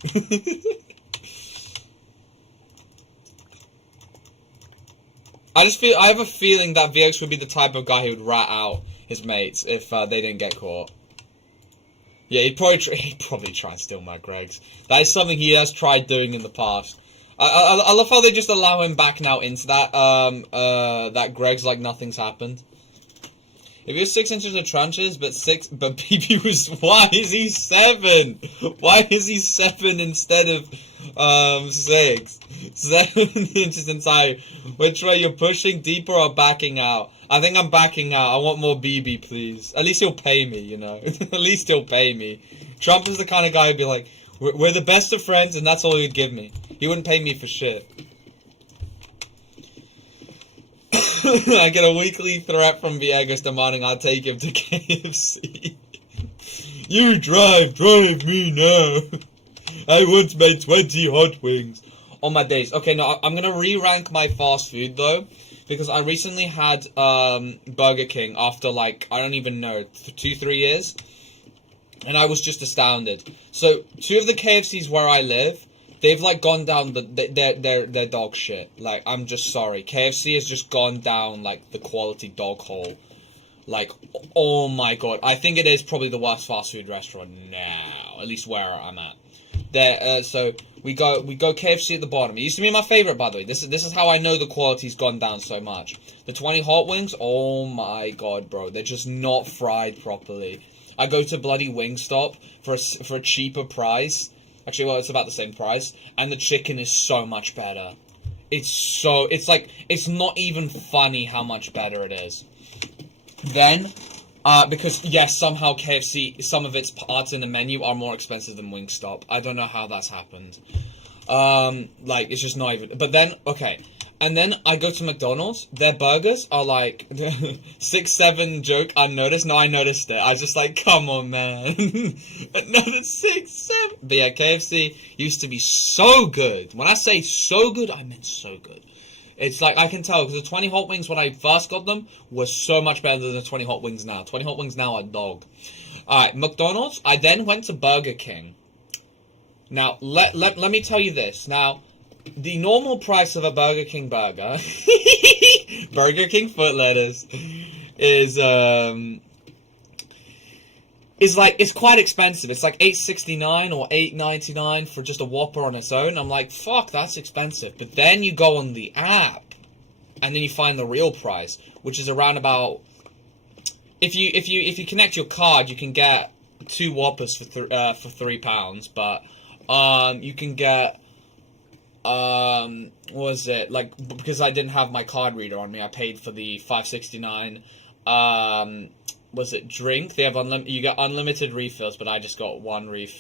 I have a feeling that VX would be the type of guy who would rat out his mates if they didn't get caught. Yeah, he'd probably try and steal my Gregs. That is something he has tried doing in the past. I love how they just allow him back now into that, that Greg's like nothing's happened. If you're 6 inches of trenches, but BB was, why is he 7? Why is he 7 instead of, 6? 7 inches inside. Which way, you're pushing deeper or backing out? I think I'm backing out. I want more BB, please. At least he'll pay me, you know. At least he'll pay me. Trump is the kind of guy who'd be like, we're the best of friends, and that's all he'd give me. He wouldn't pay me for shit. I get a weekly threat from Veagos demanding I take him to KFC. You drive me now. I once made 20 hot wings on my days. Okay, no, I'm gonna re-rank my fast food though, because I recently had Burger King after like, I don't even know, 2-3 years. And I was just astounded. So, 2 of the KFCs where I live, they've like gone down their dog shit. Like, I'm just sorry. KFC has just gone down like the quality dog hole. Like, oh my god. I think it is probably the worst fast food restaurant now. At least where I'm at. There, so we go KFC at the bottom. It used to be my favorite, by the way. This is how I know the quality's gone down so much. The 20 hot wings, oh my god, bro. They're just not fried properly. I go to bloody Wingstop for a cheaper price. Actually, well, it's about the same price. And the chicken is so much better. It's not even funny how much better it is. Then, because, yes, somehow KFC, some of its parts in the menu are more expensive than Wingstop. I don't know how that's happened. Like, it's just not even... But then, okay... And then I go to McDonald's, their burgers are like 6-7 joke unnoticed. No, I noticed it. I was just like, come on, man. Another 6-7. But yeah, KFC used to be so good. When I say so good, I meant so good. It's like, I can tell, because the 20 hot wings when I first got them were so much better than the 20 hot wings now. 20 hot wings now are dog. Alright, McDonald's. I then went to Burger King. Now, let me tell you this. Now, the normal price of a Burger King burger, Burger King foot lettuce, is like, it's quite expensive. It's like $8.69 or $8.99 for just a Whopper on its own. I'm like, fuck, that's expensive. But then you go on the app, and then you find the real price, which is around about, if you connect your card, you can get 2 Whoppers for £3, but you can get what was it, like, because I didn't have my card reader on me, I paid for the $5.69 was it drink? They have you get unlimited refills, but I just got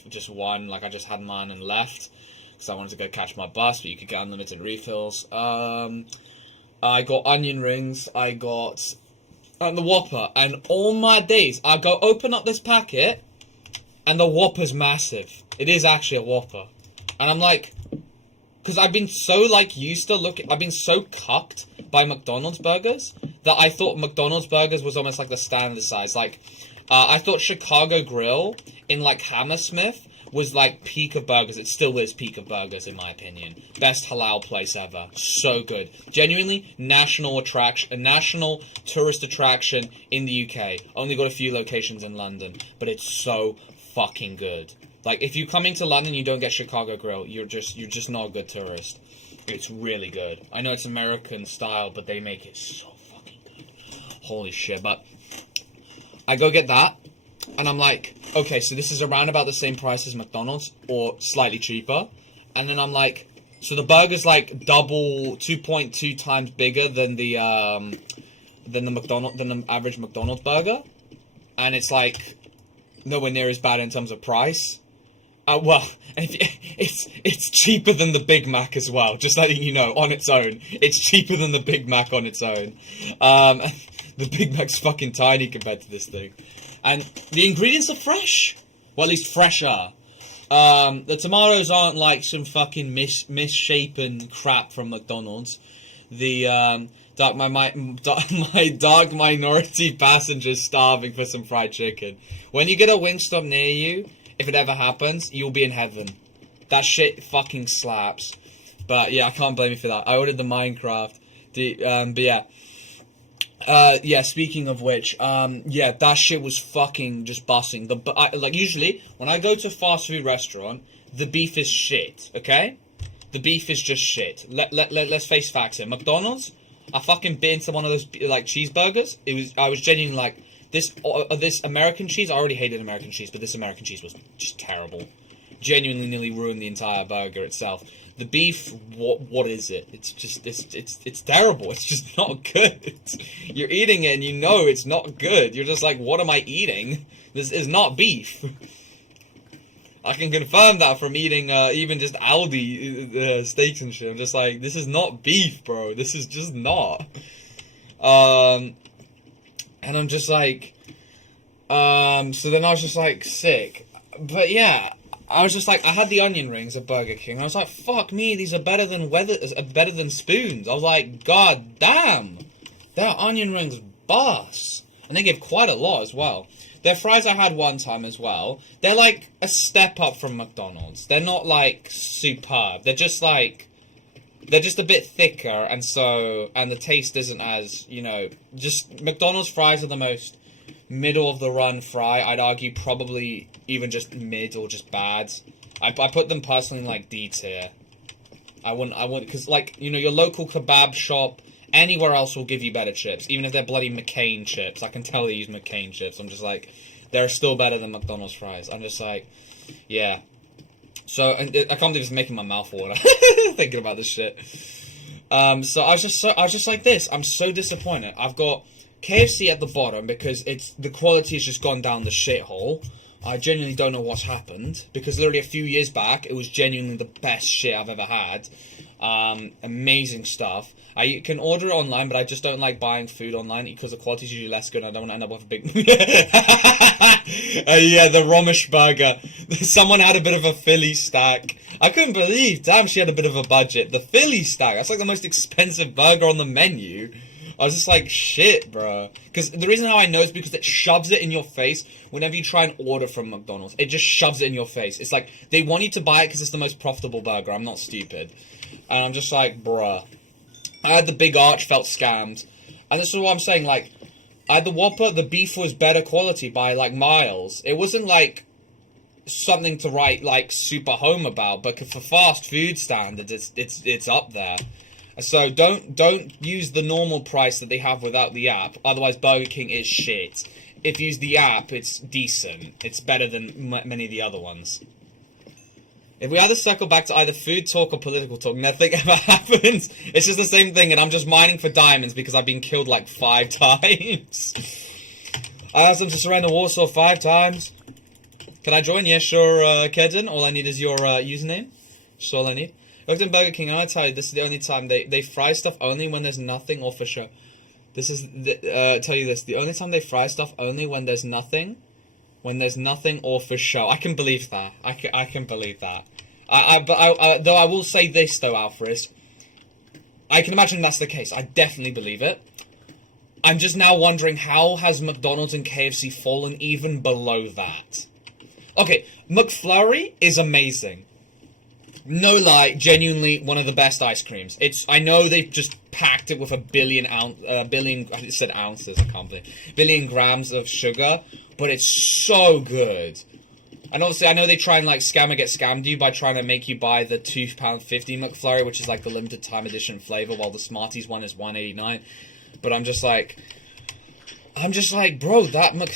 just one, like I just had mine and left because I wanted to go catch my bus, but you could get unlimited refills. I got onion rings, I got the Whopper, and all my days I go open up this packet and the Whopper's massive. It is actually a Whopper. And I'm like, because I've been so, like, used to I've been so cucked by McDonald's burgers that I thought McDonald's burgers was almost like the standard size. Like, I thought Chicago Grill in, like, Hammersmith was, like, peak of burgers. It still is peak of burgers, in my opinion. Best halal place ever. So good. Genuinely, national tourist attraction in the UK. Only got a few locations in London, but it's so fucking good. Like, if you're coming to London, you don't get Chicago Grill, you're just not a good tourist. It's really good. I know it's American style, but they make it so fucking good. Holy shit. But I go get that, and I'm like, okay, so this is around about the same price as McDonald's, or slightly cheaper. And then I'm like, so the burger's like 2.2 times bigger than the average McDonald's burger, and it's like nowhere near as bad in terms of price. Well, it's cheaper than the Big Mac as well, just letting you know, on its own. It's cheaper than the Big Mac on its own. The Big Mac's fucking tiny compared to this thing. And the ingredients are fresh. Well, at least fresher. The tomatoes aren't like some fucking misshapen crap from McDonald's. The, my dark minority passenger's starving for some fried chicken. When you get a Wingstop near you, if it ever happens, you'll be in heaven. That shit fucking slaps. But yeah, I can't blame you for that. I ordered the Minecraft. But yeah. Yeah, speaking of which, yeah, that shit was fucking just busting. Like, usually, when I go to a fast food restaurant, the beef is shit, okay? The beef is just shit. Let's face facts here. McDonald's, I fucking bit into one of those, like, cheeseburgers. I was genuinely like, this American cheese, I already hated American cheese, but this American cheese was just terrible. Genuinely nearly ruined the entire burger itself. The beef, what is it? It's just, it's terrible. It's just not good. You're eating it and you know it's not good. You're just like, what am I eating? This is not beef. I can confirm that from eating, even just Aldi steaks and shit. I'm just like, this is not beef, bro. This is just not. And I'm just like, so then I was just like, sick. But yeah, I was just like, I had the onion rings at Burger King. I was like, fuck me, these are better than spoons. I was like, god damn, their onion rings boss. And they give quite a lot as well. Their fries I had one time as well. They're like a step up from McDonald's. They're not like superb. They're just like, they're just a bit thicker, and the taste isn't as, you know, just McDonald's fries are the most middle of the run fry. I'd argue probably even just mid or just bad. I put them personally in like D tier. I wouldn't, because like, you know, your local kebab shop, anywhere else will give you better chips, even if they're bloody McCain chips. I can tell they use McCain chips. I'm just like, they're still better than McDonald's fries. I'm just like, yeah. So, I can't believe it's making my mouth water thinking about this shit. So I was just like this. I'm so disappointed. I've got KFC at the bottom because the quality has just gone down the shithole. I genuinely don't know what's happened, because literally a few years back, it was genuinely the best shit I've ever had. Amazing stuff. I can order it online, but I just don't like buying food online because the quality is usually less good and I don't want to end up with a big... yeah, the Romish burger. Someone had a bit of a Philly stack. I couldn't believe, damn, she had a bit of a budget. The Philly Stag, that's like the most expensive burger on the menu. I was just like, shit, bro. Because the reason how I know is because it shoves it in your face whenever you try and order from McDonald's. It just shoves it in your face. It's like, they want you to buy it because it's the most profitable burger. I'm not stupid. And I'm just like, bruh. I had the Big Arch, felt scammed. And this is what I'm saying, like, I had the Whopper, the beef was better quality by, like, miles. It wasn't, like, something to write, like, super home about, but for fast food standards, it's up there. So don't use the normal price that they have without the app, otherwise Burger King is shit. If you use the app, it's decent. It's better than many of the other ones. If we either circle back to either food talk or political talk, nothing ever happens. It's just the same thing, and I'm just mining for diamonds because I've been killed like 5 times. I asked them to surrender Warsaw 5 times. Can I join? Yeah, sure, Kedden. All I need is your username. That's all I need. Looked in Burger King, and I tell you, this is the only time they fry stuff only when there's nothing or for show. This is, tell you this, the only time they fry stuff only when there's nothing. When there's nothing or for show. I can believe that. I can believe that. Though I will say this, though, Alfred. I can imagine that's the case. I definitely believe it. I'm just now wondering, how has McDonald's and KFC fallen even below that? Okay, McFlurry is amazing. No lie, genuinely one of the best ice creams. I know they've just packed it with a billion, I said ounces, I can't believe, billion grams of sugar, but it's so good. And obviously, I know they try and, like, get scammed you by trying to make you buy the £2.50 McFlurry, which is, like, the limited time edition flavor, while the Smarties one is $1.89. But I'm just like, bro,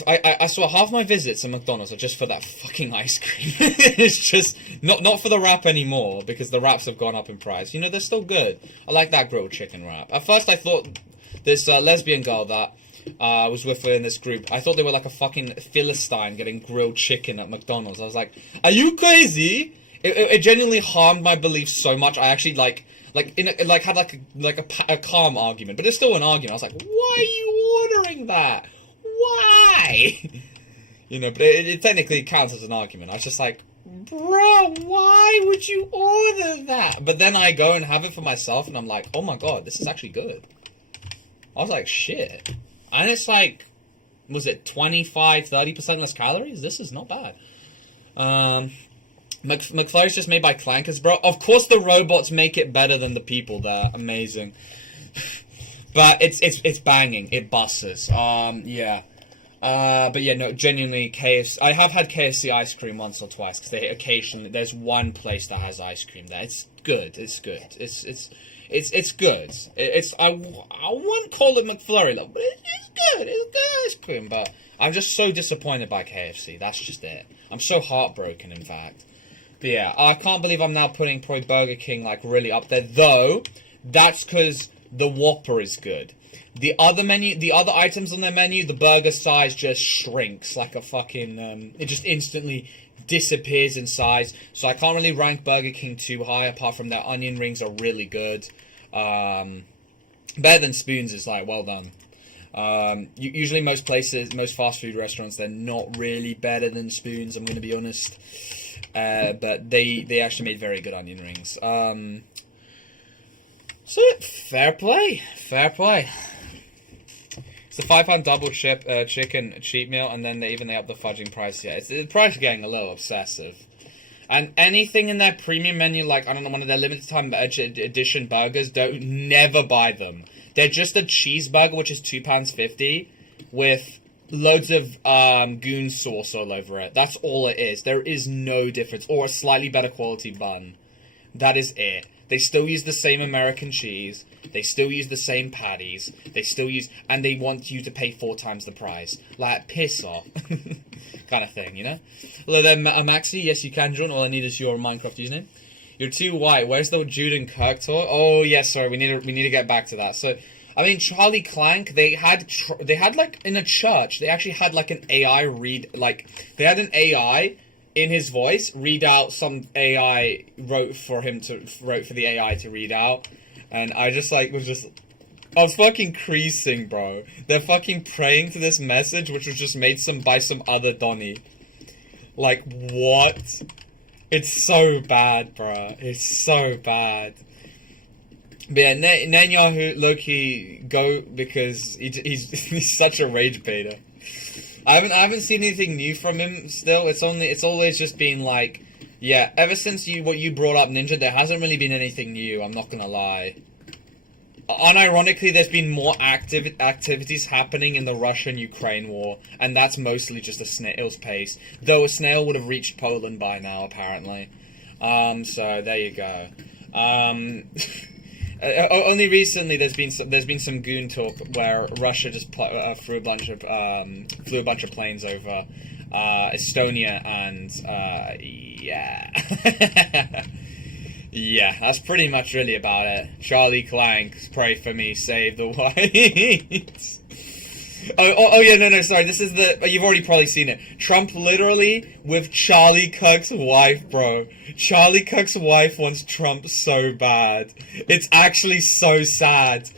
I saw half my visits at McDonald's are just for that fucking ice cream. It's just, not for the wrap anymore, because the wraps have gone up in price. You know, they're still good. I like that grilled chicken wrap. At first, I thought this lesbian girl that was with her in this group, I thought they were like a fucking Philistine getting grilled chicken at McDonald's. I was like, are you crazy? It genuinely harmed my beliefs so much. I actually had a calm argument, but it's still an argument. I was like, why are you ordering that? Why? You know, but it technically counts as an argument. I was just like, bro, why would you order that? But then I go and have it for myself, and I'm like, oh my god, this is actually good. I was like, shit. And it's like, was it 25-30% less calories? This is not bad. McFlurry's just made by clankers, bro. Of course the robots make it better than the people there. Amazing. But it's banging. It busts. Yeah. But yeah, no, genuinely, KFC. I have had KFC ice cream once or twice, because occasionally, there's one place that has ice cream there. It's good. It's good. It's good. I wouldn't call it McFlurry, but it's good. It's good ice cream. But I'm just so disappointed by KFC. That's just it. I'm so heartbroken, in fact. But yeah, I can't believe I'm now putting probably Burger King like really up there. Though that's because the Whopper is good. The other items on their menu, the burger size just shrinks like a fucking. It just instantly disappears in size. So I can't really rank Burger King too high. Apart from their onion rings are really good. Better than Spoons is like well done. Usually most fast food restaurants, they're not really better than Spoons, I'm going to be honest. But they actually made very good onion rings. So, fair play. It's a £5 double chip chicken cheap meal, and then they up the fudging price. Yeah, the price is getting a little obsessive. And anything in their premium menu, like, I don't know, one of their limited time edition burgers, never buy them. They're just a cheeseburger, which is £2.50, with loads of goon sauce all over it. That's all it is. There is no difference. Or a slightly better quality bun. That is it. They still use the same American cheese. They still use the same patties. And they want you to pay 4 times the price. Like, piss off. Kind of thing, you know? Hello there, Maxi. Yes, you can join. All I need is your Minecraft username. You're too white. Where's the Jude and Kirk tour? Oh, yes, sorry. We need to get back to that. So, I mean, Charlie Clank, they had like, in a church, they actually had, like, an AI read, like, they had an AI in his voice read out some AI wrote for the AI to read out. And I just, like, I was fucking creasing, bro. They're fucking praying to this message, which was just made by some other Donnie. Like, what? It's so bad, bro. It's so bad. But yeah, Netanyahu low-key go because he's he's such a rage baiter. I haven't seen anything new from him still. It's always just been like, yeah, ever since what you brought up, Ninja, there hasn't really been anything new, I'm not gonna lie. Unironically, there's been more activities happening in the Russia-Ukraine war, and that's mostly just a snail's pace. Though a snail would have reached Poland by now, apparently. So there you go. Only recently there's been some goon talk where Russia just flew a bunch of planes over Estonia, and yeah. Yeah, that's pretty much really about it. Charlie Clank, pray for me, save the whites. Oh yeah, no, sorry, this is you've already probably seen it. Trump literally with Charlie Kirk's wife, bro. Charlie Kirk's wife wants Trump so bad. It's actually so sad.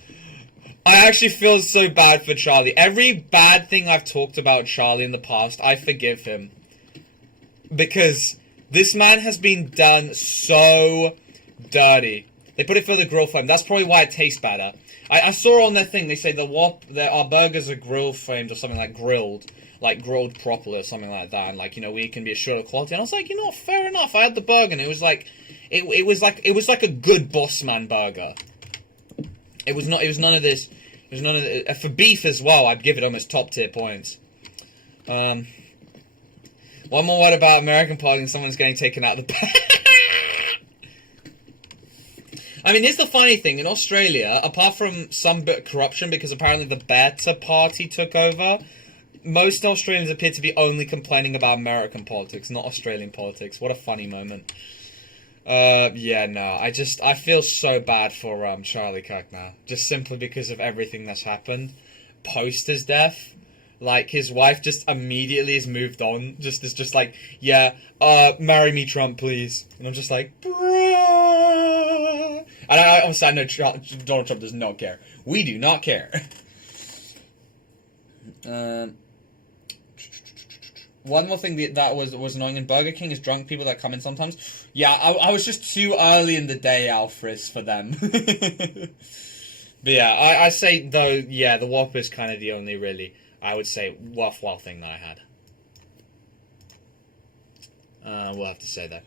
I actually feel so bad for Charlie. Every bad thing I've talked about Charlie in the past, I forgive him. Because this man has been done so dirty. They put it for the grill flame. That's probably why it tastes better. I saw on their thing, they say our burgers are grill framed or something like grilled properly or something like that, and like, you know, we can be assured of quality. And I was like, you know what, fair enough. I had the burger and it was like a good boss man burger. It was none of this. For beef as well, I'd give it almost top tier points. One more word about American politics. Someone's getting taken out of the bag. I mean, here's the funny thing. In Australia, apart from some bit of corruption, because apparently the Better Party took over, most Australians appear to be only complaining about American politics, not Australian politics. What a funny moment. Yeah, no, I feel so bad for, Charlie Kirk now. Just simply because of everything that's happened. Post his death. Like, his wife just immediately has moved on. Is just like, yeah, marry me, Trump, please. And I'm just like, bruh. And I know Donald Trump does not care. We do not care. One more thing that was annoying in Burger King is drunk people that come in sometimes. Yeah, I was just too early in the day, Alfred, for them. But yeah, I say, though, yeah, the Whopper is kind of the only really, I would say, worthwhile thing that I had. We'll have to say that.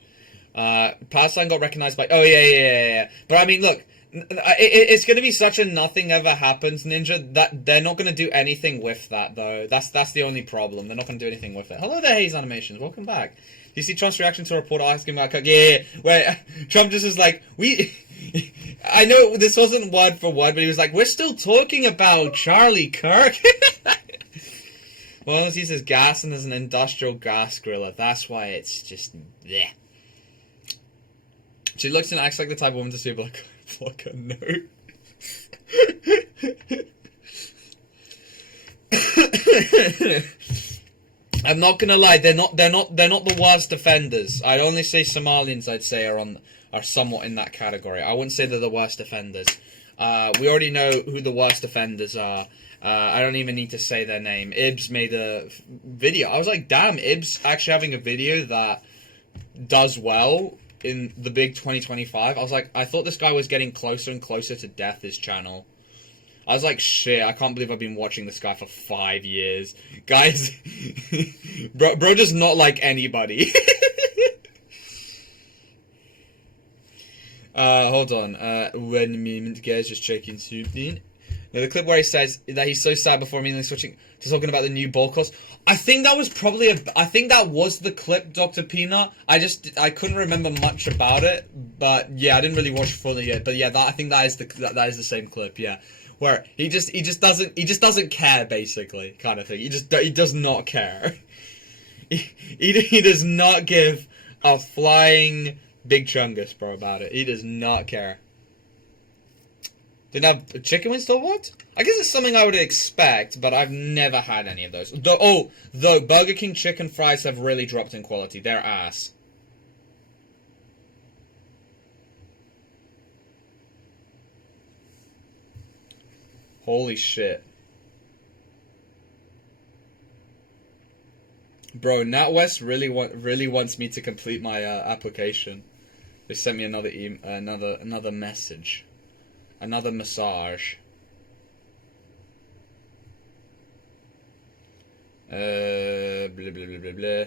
Passline got recognized by... Oh, yeah. But I mean, look, it's going to be such a nothing ever happens, Ninja, that they're not going to do anything with that, though. That's the only problem. They're not going to do anything with it. Hello there, Haze Animations. Welcome back. Do you see Trump's reaction to a report asking about Kirk? Yeah. Where Trump just is like, I know this wasn't word for word, but he was like, we're still talking about Charlie Kirk. Well, unless he says gas and there's an industrial gas griller. That's why it's just... bleh. She looks and acts like the type of woman to see like a note. I'm not gonna lie, they're not the worst offenders. I'd only say Somalians, I'd say, are somewhat in that category. I wouldn't say they're the worst offenders. We already know who the worst offenders are. I don't even need to say their name. Ibs made a video. I was like, damn, Ibs actually having a video that does well in the big 2025. I was like, I thought this guy was getting closer and closer to death, his channel. I was like, shit, I can't believe I've been watching this guy for 5 years. Guys, bro does not like anybody. Hold on. 1 moment, guys, just checking something. Now, the clip where he says that he's so sad before immediately switching to talking about the new ball course. I think that was probably I think that was the clip, Dr. Peanut. I couldn't remember much about it, but yeah, I didn't really watch fully yet. But yeah, I think that is the same clip. Yeah, where he just doesn't care, basically, kind of thing. He does not care. He does not give a flying big chungus, bro, about it. He does not care. Didn't have chicken wings still worked? I guess it's something I would expect, but I've never had any of those. Though Burger King chicken fries have really dropped in quality. They're ass. Holy shit. Bro, NatWest really wants me to complete my application. They sent me another another message, another massage. Blah blah blah blah blah.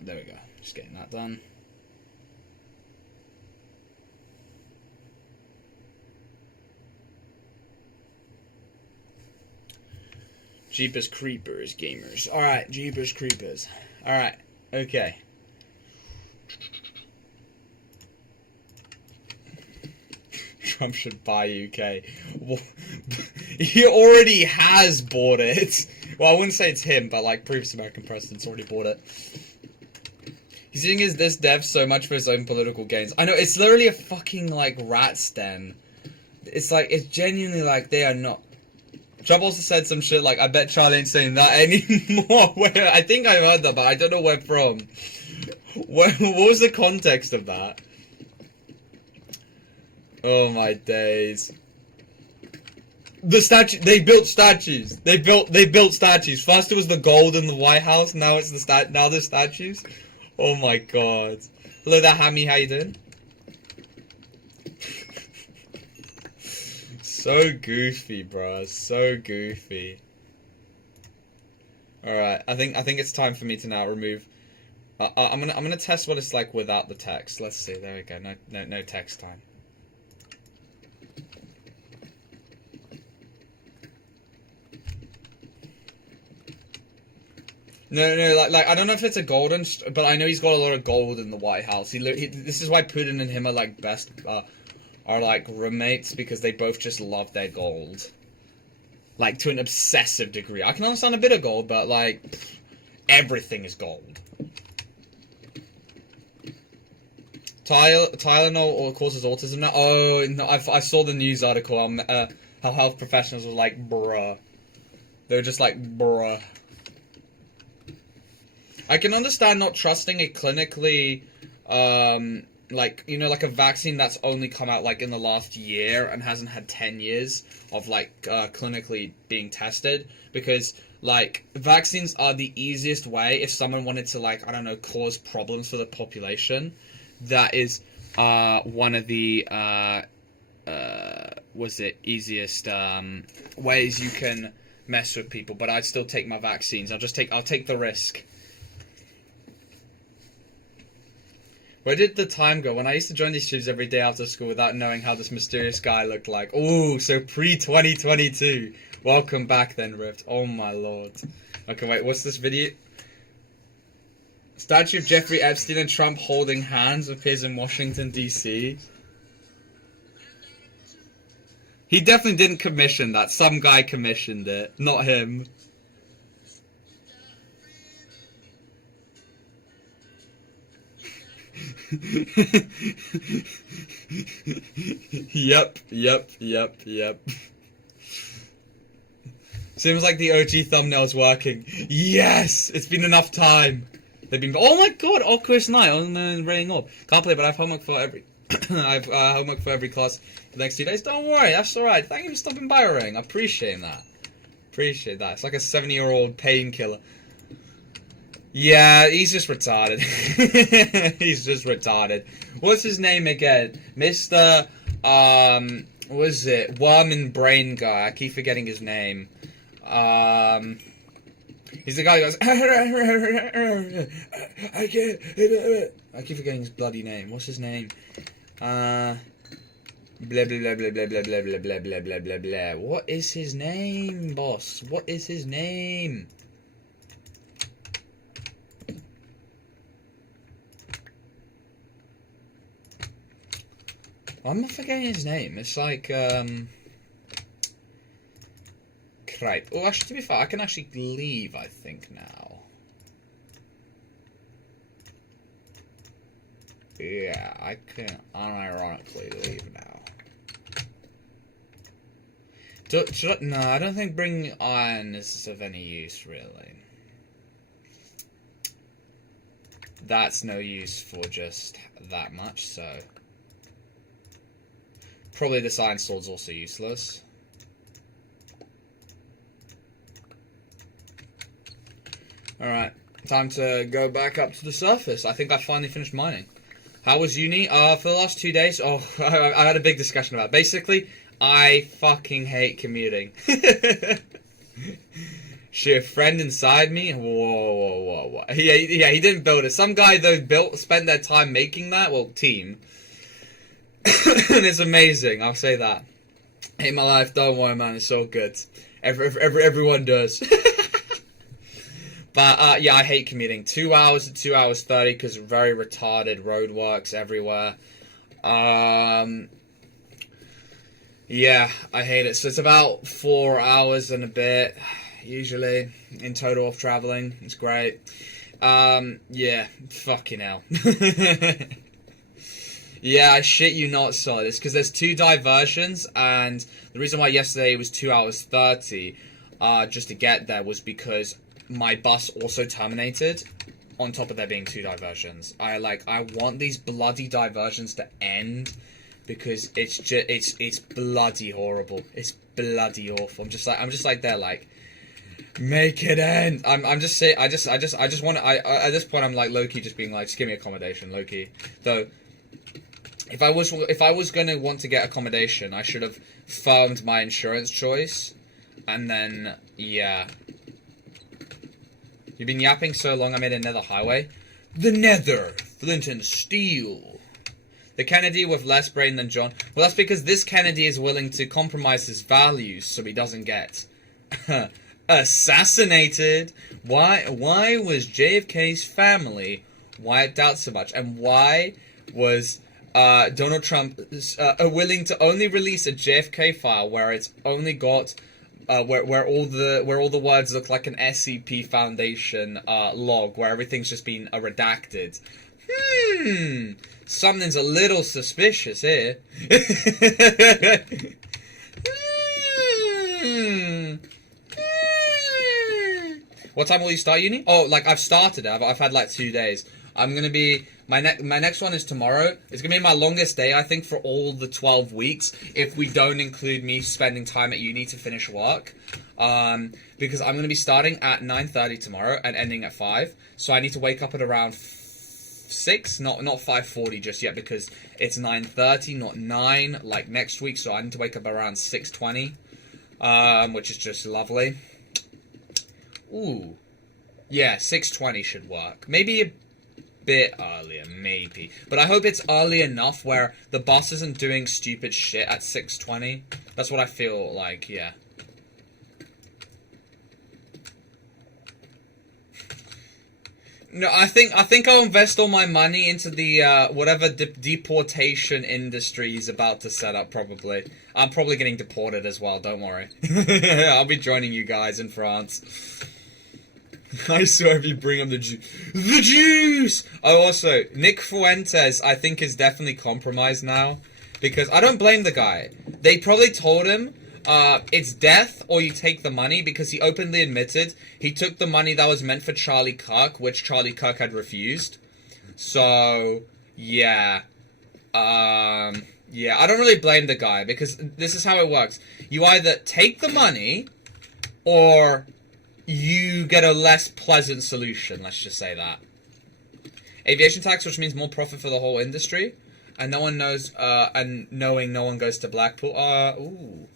There we go. Just getting that done. Jeepers Creepers, gamers. Alright, Jeepers Creepers. Alright, okay. Trump should buy UK. Well, he already has bought it. Well, I wouldn't say it's him, but like previous American presidents already bought it. He's using this dev so much for his own political gains. I know, it's literally a fucking like rat's den. It's like, it's genuinely like they are not. Trump also said some shit like, I bet Charlie ain't saying that anymore. Where, I think I heard that, but I don't know where from. What was the context of that? Oh my days. The statue, they built statues. They built statues. First it was the gold in the White House, now it's the statues. Oh my god. Hello there, Hammy, how you doing? So goofy, bro. So goofy. Alright, I think it's time for me to now remove. I'm gonna test what it's like without the text. Let's see. There we go. No text time. No, like I don't know if it's a golden, but I know he's got a lot of gold in the White House. This is why Putin and him are like best. Are like roommates because they both just love their gold, like to an obsessive degree. I can understand a bit of gold, but like everything is gold. Tylenol causes autism now. Oh no, I saw the news article on how health professionals were like, bruh. They were just like, bruh. I can understand not trusting a clinically, like, you know, like a vaccine that's only come out, like, in the last year and hasn't had 10 years of, like, clinically being tested. Because, like, vaccines are the easiest way if someone wanted to, like, I don't know, cause problems for the population. That is, one of the, easiest, ways you can mess with people. But I'd still take my vaccines. I'll take the risk. Where did the time go? When I used to join these tubes every day after school without knowing how this mysterious guy looked like. Ooh, so pre-2022. Welcome back then, Rift. Oh my lord. Okay, wait, what's this video? Statue of Jeffrey Epstein and Trump holding hands appears in Washington, D.C. He definitely didn't commission that. Some guy commissioned it. Not him. Yep. Seems like the OG thumbnail's working. Yes! It's been enough time. They've been. Oh my god! Oculus Night on the Raining Orb. Can't play, but I have homework for every. I have homework for every class for the next 2 days. Don't worry, that's alright. Thank you for stopping by, Ring. I appreciate that. It's like a 70-year-old painkiller. Yeah, he's just retarded. He's just retarded. What's his name again? Mr. What is it? Worm and Brain guy. I keep forgetting his name. He's the guy who goes. I keep forgetting his bloody name. What's his name? Blah blah blah blah blah blah blah blah blah blah blah blah blah. What is his name, boss? What is his name? I'm not forgetting his name. It's like, Cripe. Oh, actually, to be fair, I can actually leave, I think, now. Yeah, I can unironically leave now. No, I don't think bringing on is of any use, really. That's no use for just that much, so... Probably this iron sword's also useless. Alright, time to go back up to the surface. I think I finally finished mining. How was uni? For the last 2 days, I had a big discussion about it. Basically, I fucking hate commuting. Shit, a friend inside me? Whoa. Yeah, he didn't build it. Some guy, though, spent their time making that. Well, team. And it's amazing, I'll say that. Hate my life, don't worry, man, it's so good. Everyone does. But, yeah, I hate commuting. 2 hours to 2 hours 30, because very retarded roadworks everywhere. Yeah, I hate it. So it's about 4 hours and a bit, usually, in total of traveling. It's great. Yeah, fucking hell. Yeah, I shit you not, Solid. It's because there's 2 diversions, and the reason why yesterday was 2 hours 30, just to get there, was because my bus also terminated, on top of there being 2 diversions. I want these bloody diversions to end, because it's bloody horrible. It's bloody awful. I'm just like there, like, make it end. I'm just saying. I just want to. At this point, I'm like low-key just being like, just give me accommodation, low-key. Though, if I was gonna want to get accommodation, I should have firmed my insurance choice, and then yeah. You've been yapping so long, I made a nether highway. The nether, flint and steel. The Kennedy with less brain than John. Well, that's because this Kennedy is willing to compromise his values so he doesn't get assassinated. Why was JFK's family wiped out so much? And why was Donald Trump willing to only release a JFK file where it's only got where all the words look like an SCP Foundation log, where everything's just been redacted? Something's a little suspicious here. What time will you start uni? Oh, like, I've started it. I've had like 2 days. I'm gonna be my next one is tomorrow. It's gonna be my longest day, I think, for all the 12 weeks, if we don't include me spending time at uni to finish work. Because I'm gonna be starting at 9:30 tomorrow and ending at 5. So I need to wake up at around 6, not 5:40 just yet, because it's 9:30, not 9 like next week. So I need to wake up around 6:20, which is just lovely. Ooh, yeah, 6:20 should work. Maybe a bit earlier, maybe, but I hope it's early enough where the boss isn't doing stupid shit at 6:20. That's what I feel like. Yeah. No, I think I'll invest all my money into the whatever deportation industry he's about to set up. Probably, I'm probably getting deported as well. Don't worry, I'll be joining you guys in France. I swear if you bring up the juice. Oh, also, Nick Fuentes, I think, is definitely compromised now, because I don't blame the guy. They probably told him, it's death or you take the money, because he openly admitted he took the money that was meant for Charlie Kirk, which Charlie Kirk had refused. So, yeah. Yeah, I don't really blame the guy, because this is how it works. You either take the money, or you get a less pleasant solution, let's just say that. Aviation tax, which means more profit for the whole industry, and no one knows, and knowing no one goes to Blackpool. Ooh.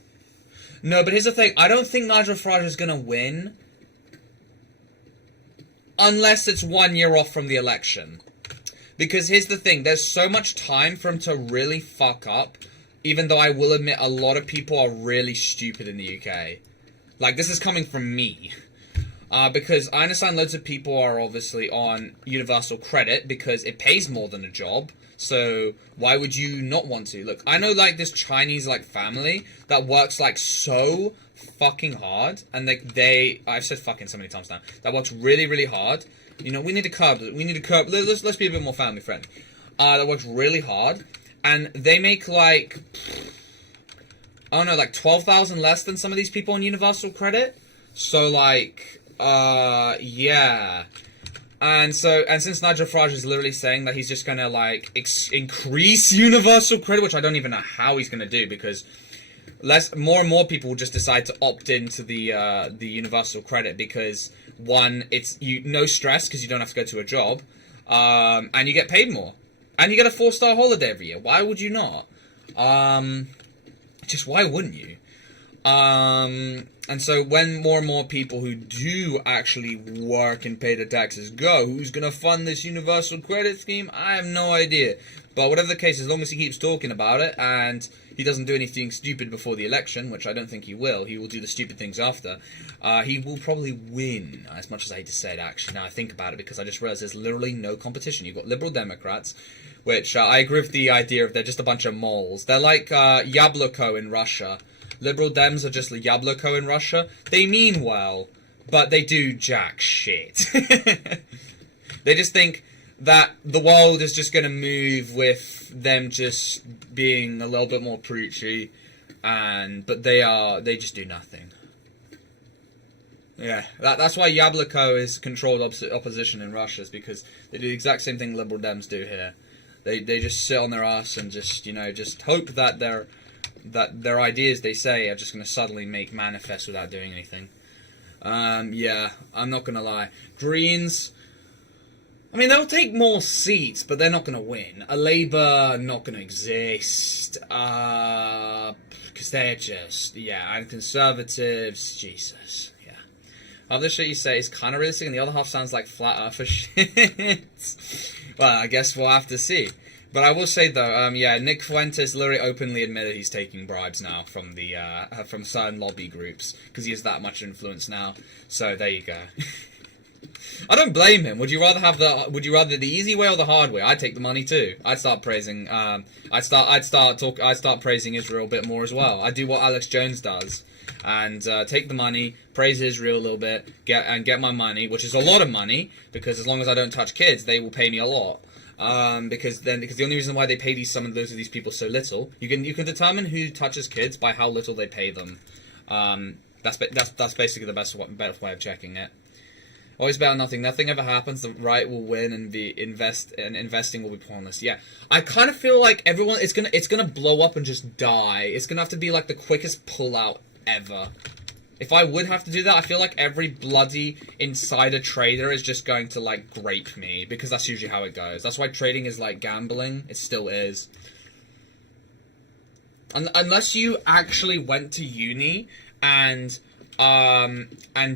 No, but here's the thing, I don't think Nigel Farage is gonna win, unless it's 1 year off from the election. Because here's the thing, there's so much time for him to really fuck up, even though I will admit a lot of people are really stupid in the UK. Like, this is coming from me. Because I understand loads of people are obviously on universal credit because it pays more than a job. So why would you not want to? Look, I know like this Chinese like family that works like so fucking hard, and like I've said fucking so many times now, that works really, really hard. You know, we need to curb. Let's be a bit more family friendly. That works really hard, and they make like, I don't know, like 12,000 less than some of these people on universal credit. So like, yeah. And since Nigel Farage is literally saying that he's just gonna like increase universal credit, which I don't even know how he's gonna do, because more and more people will just decide to opt into the universal credit, because one, it's no stress because you don't have to go to a job, and you get paid more, and you get a 4-star holiday every year. Why would you not? Just why wouldn't you? And so when more and more people who do actually work and pay the taxes go, who's going to fund this universal credit scheme? I have no idea. But whatever the case, as long as he keeps talking about it and he doesn't do anything stupid before the election, which I don't think he will do the stupid things after, he will probably win, as much as I hate to say it, actually, now I think about it, because I just realized there's literally no competition. You've got Liberal Democrats, which I agree with the idea of they're just a bunch of moles. They're like Yabloko in Russia. Liberal Dems are just Yabloko in Russia. They mean well, but they do jack shit. They just think that the world is just going to move with them just being a little bit more preachy, but they just do nothing. Yeah, that's why Yabloko is controlled opposition in Russia, is because they do the exact same thing Liberal Dems do here. They just sit on their ass and just hope that their ideas, they say, are just going to suddenly make manifest without doing anything. Yeah, I'm not going to lie. Greens, I mean, they'll take more seats, but they're not going to win. A Labour, not going to exist. Because they're just, and Conservatives, Jesus, yeah. Half the shit you say is kind of realistic, and the other half sounds like flat earther shit. Well, I guess we'll have to see. But I will say though, Nick Fuentes literally openly admitted he's taking bribes now from from certain lobby groups, because he has that much influence now. So there you go. I don't blame him. Would you rather the easy way or the hard way? I'd take the money too. I'd start praising. I'd start praising Israel a bit more as well. I'd do what Alex Jones does, and take the money, praise Israel a little bit, get my money, which is a lot of money, because as long as I don't touch kids, they will pay me a lot. Because the only reason why they pay those of these people so little, you can determine who touches kids by how little they pay them. That's basically the best way of checking it. Always bet on nothing. Nothing ever happens. The right will win, and investing will be pointless. Yeah, I kind of feel like it's gonna blow up and just die. It's gonna have to be like the quickest pullout ever. If I would have to do that, I feel like every bloody insider trader is just going to, like, grape me, because that's usually how it goes. That's why trading is like gambling. It still is. Unless you actually went to uni and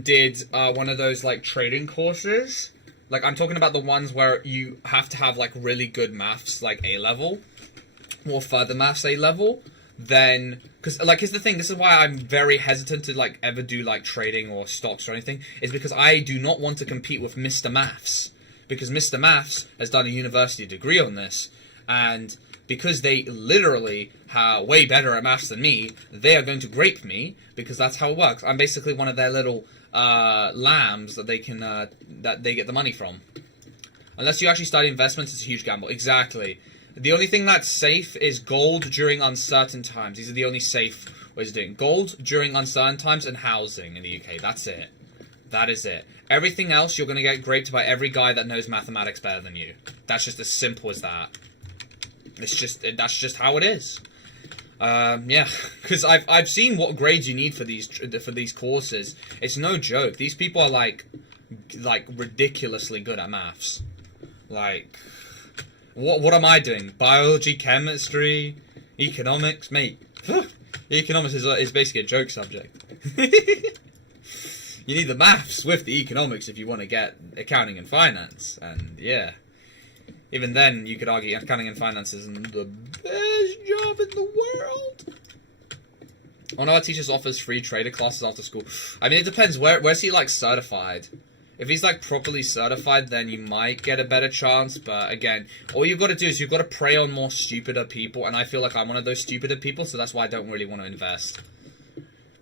did one of those, like, trading courses. Like, I'm talking about the ones where you have to have, like, really good maths, like, A-level, or further maths A-level. Then, because, like, here's the thing, this is why I'm very hesitant to, like, ever do, like, trading or stocks or anything, is because I do not want to compete with Mr. Maths, because Mr. Maths has done a university degree on this, and because they literally are way better at maths than me, they are going to grape me, because that's how it works. I'm basically one of their little, lambs that they can, that they get the money from. Unless you actually study investments, it's a huge gamble. Exactly. The only thing that's safe is gold during uncertain times. These are the only safe ways of doing it. Gold during uncertain times and housing in the UK. That's it. That is it. Everything else, you're going to get graped by every guy that knows mathematics better than you. That's just as simple as that. That's just how it is. Yeah, because I've seen what grades you need for these courses. It's no joke. These people are like ridiculously good at maths. Like, what am I doing? Biology, chemistry, economics, mate. Economics is basically a joke subject. You need the maths with the economics if you want to get accounting and finance, and yeah. Even then, you could argue accounting and finance isn't the best job in the world. One of our teachers offers free trader classes after school. I mean, it depends. Where's he, like, certified? If he's, like, properly certified, then you might get a better chance. But, again, all you've got to do is you've got to prey on more stupider people. And I feel like I'm one of those stupider people, so that's why I don't really want to invest.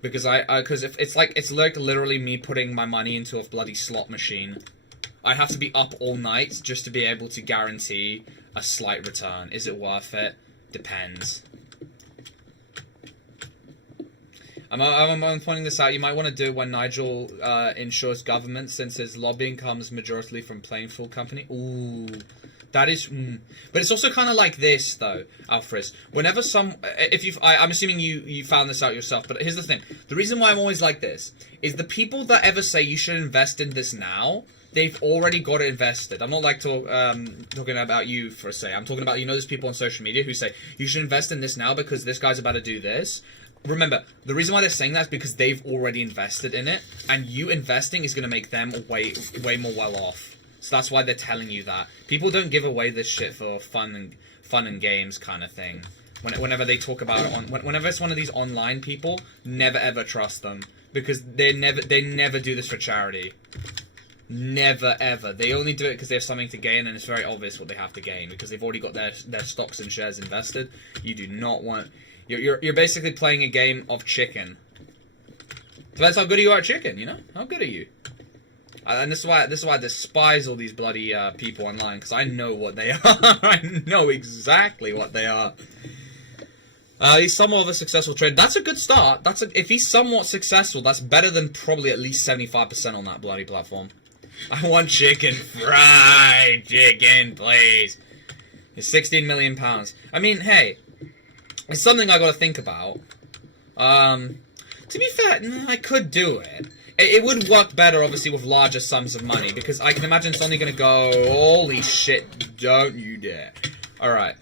Because if it's like literally me putting my money into a bloody slot machine. I have to be up all night just to be able to guarantee a slight return. Is it worth it? Depends. I'm pointing this out. You might want to do it when Nigel ensures government, since his lobbying comes majorly from Plainfield Company. Ooh, that is. But it's also kind of like this, though, Alfred. Whenever I'm assuming you found this out yourself. But here's the thing: the reason why I'm always like this is the people that ever say you should invest in this now, they've already got it invested. I'm not like talking about you for a say. I'm talking about, there's people on social media who say you should invest in this now because this guy's about to do this. Remember, the reason why they're saying that is because they've already invested in it, and you investing is going to make them way more well off. So that's why they're telling you that. People don't give away this shit for fun and games kind of thing. Whenever they talk about it whenever it's one of these online people, never ever trust them, because they never do this for charity. Never ever. They only do it because they have something to gain, and it's very obvious what they have to gain because they've already got their stocks and shares invested. You do not want. You're basically playing a game of chicken. Depends how good you are at chicken, How good are you? And this is why I despise all these bloody people online, because I know what they are. I know exactly what they are. He's somewhat of a successful trader. That's a good start. If he's somewhat successful, that's better than probably at least 75% on that bloody platform. I want chicken. Fried chicken, please. It's 16 million pounds. I mean, hey. It's something I gotta think about. To be fair, I could do it. It would work better, obviously, with larger sums of money, because I can imagine it's only gonna go, holy shit, don't you dare. Alright.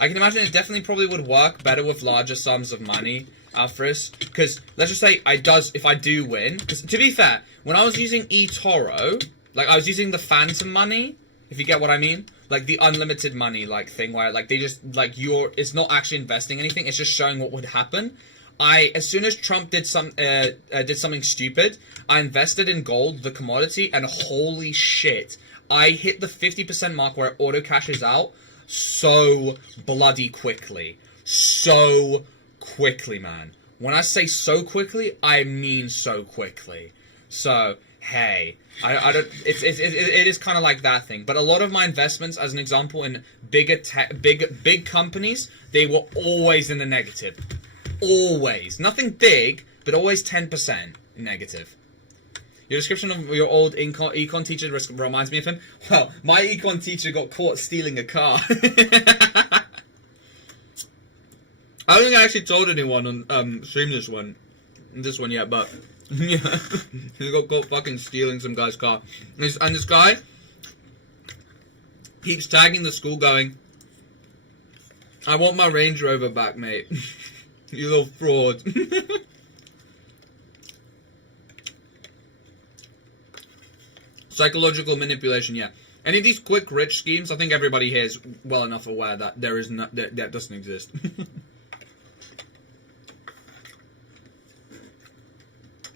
I can imagine it definitely probably would work better with larger sums of money, Alfred, because, let's just say, if I do win, because, to be fair, when I was using eToro, like, I was using the phantom money, if you get what I mean, like the unlimited money thing where they just it's not actually investing anything, it's just showing what would happen. As soon as Trump did something stupid, I invested in gold, the commodity, and holy shit, I hit the 50% mark where it auto cashes out so bloody quickly. So quickly, man. When I say so quickly, I mean so quickly. So, hey, I don't. It is kind of like that thing. But a lot of my investments, as an example, in big companies, they were always in the negative. Always. Nothing big, but always 10% negative. Your description of your old econ teacher reminds me of him. Well, my econ teacher got caught stealing a car. I don't think I actually told anyone on stream this one yet, but yeah, he got caught fucking stealing some guy's car. And this guy keeps tagging the school going, I want my Range Rover back, mate. You little fraud. Psychological manipulation, yeah. Any of these quick rich schemes, I think everybody here is well enough aware that there is that doesn't exist.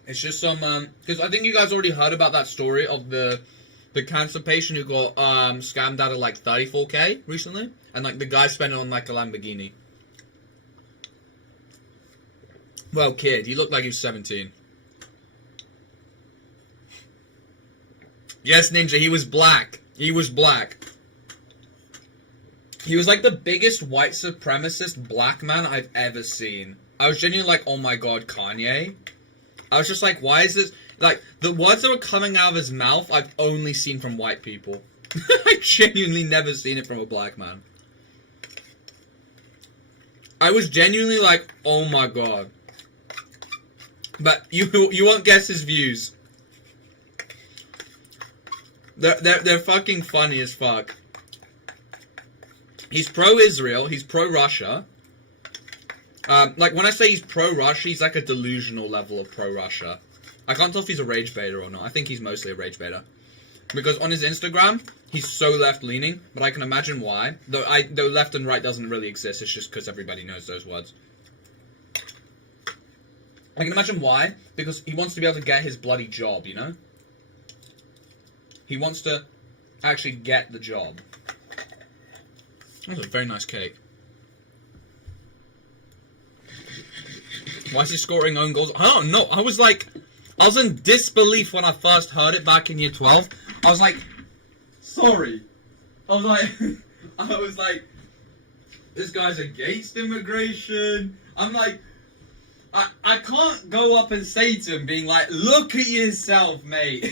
It's just some, because I think you guys already heard about that story of the cancer patient who got scammed out of 34k recently, and the guy spent it on a Lamborghini. Well, kid, you looked like he was 17. Yes, Ninja, he was black. He was black. He was the biggest white supremacist black man I've ever seen. I was genuinely oh my god, Kanye? I was just why is this... the words that were coming out of his mouth, I've only seen from white people. I've genuinely never seen it from a black man. I was genuinely oh my god. But you won't guess his views. They're fucking funny as fuck. He's pro-Israel, he's pro-Russia. When I say he's pro-Russia, he's a delusional level of pro-Russia. I can't tell if he's a rage baiter or not. I think he's mostly a rage baiter. Because on his Instagram, he's so left-leaning, but I can imagine why. Though left and right doesn't really exist, it's just because everybody knows those words. I can imagine why, because he wants to be able to get his bloody job, He wants to actually get the job. That's a very nice cake. Why is he scoring own goals? I don't know. I was in disbelief when I first heard it back in year 12. I was sorry. I was like, this guy's against immigration. I can't go up and say to him, being like, look at yourself, mate.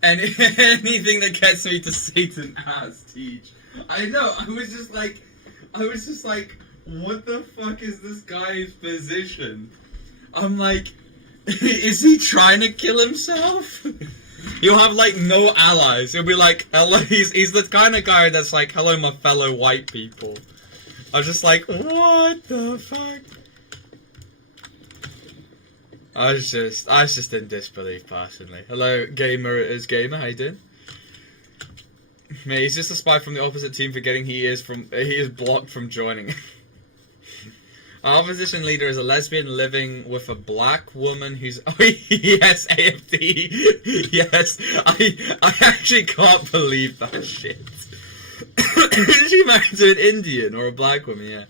And anything that gets me to Satan ass, teach. I know, I was just like, what the fuck is this guy's position? I'm like, is he trying to kill himself? He'll have like no allies. He'll be like, hello, he's the kind of guy that's like, hello my fellow white people. I'm just like, what the fuck? I was just in disbelief personally. Hello, gamer is gamer. How you doing? Mate, he's just a spy from the opposite team, forgetting he is blocked from joining. Our opposition leader is a lesbian living with a black woman who's yes, AFD. Yes, I actually can't believe that shit. Is she married to an Indian or a black woman? Yeah.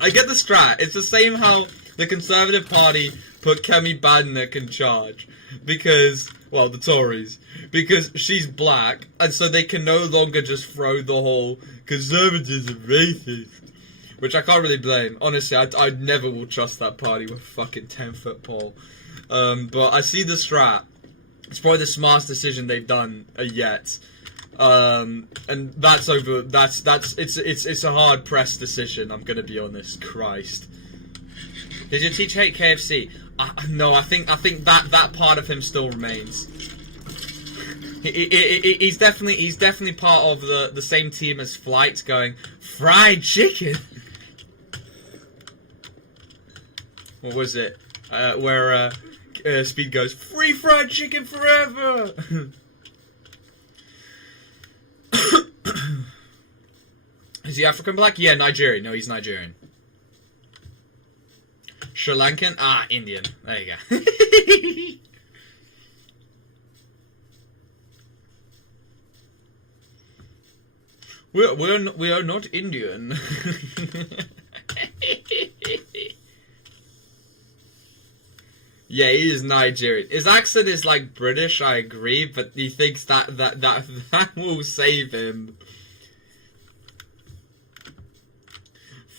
I get the strat. It's the same how the Conservative Party put Kemi Badenoch in charge because, well, the Tories, because she's black, and so they can no longer just throw the whole conservatives are racist, which I can't really blame. Honestly, I never will trust that party with a fucking 10-foot pole. But I see the strat. It's probably the smartest decision they've done yet. And that's over. It's a hard pressed decision. I'm gonna be honest. Christ. Did your teacher hate KFC? No, I think that part of him still remains. He's definitely part of the same team as Flight, going fried chicken. What was it? Where Speed goes, free fried chicken forever. Is he African black? Yeah, Nigerian. No, he's Nigerian. Sri Lankan? Ah, Indian. There you go. we are not Indian. Yeah, he is Nigerian. His accent is like British, I agree, but he thinks that will save him.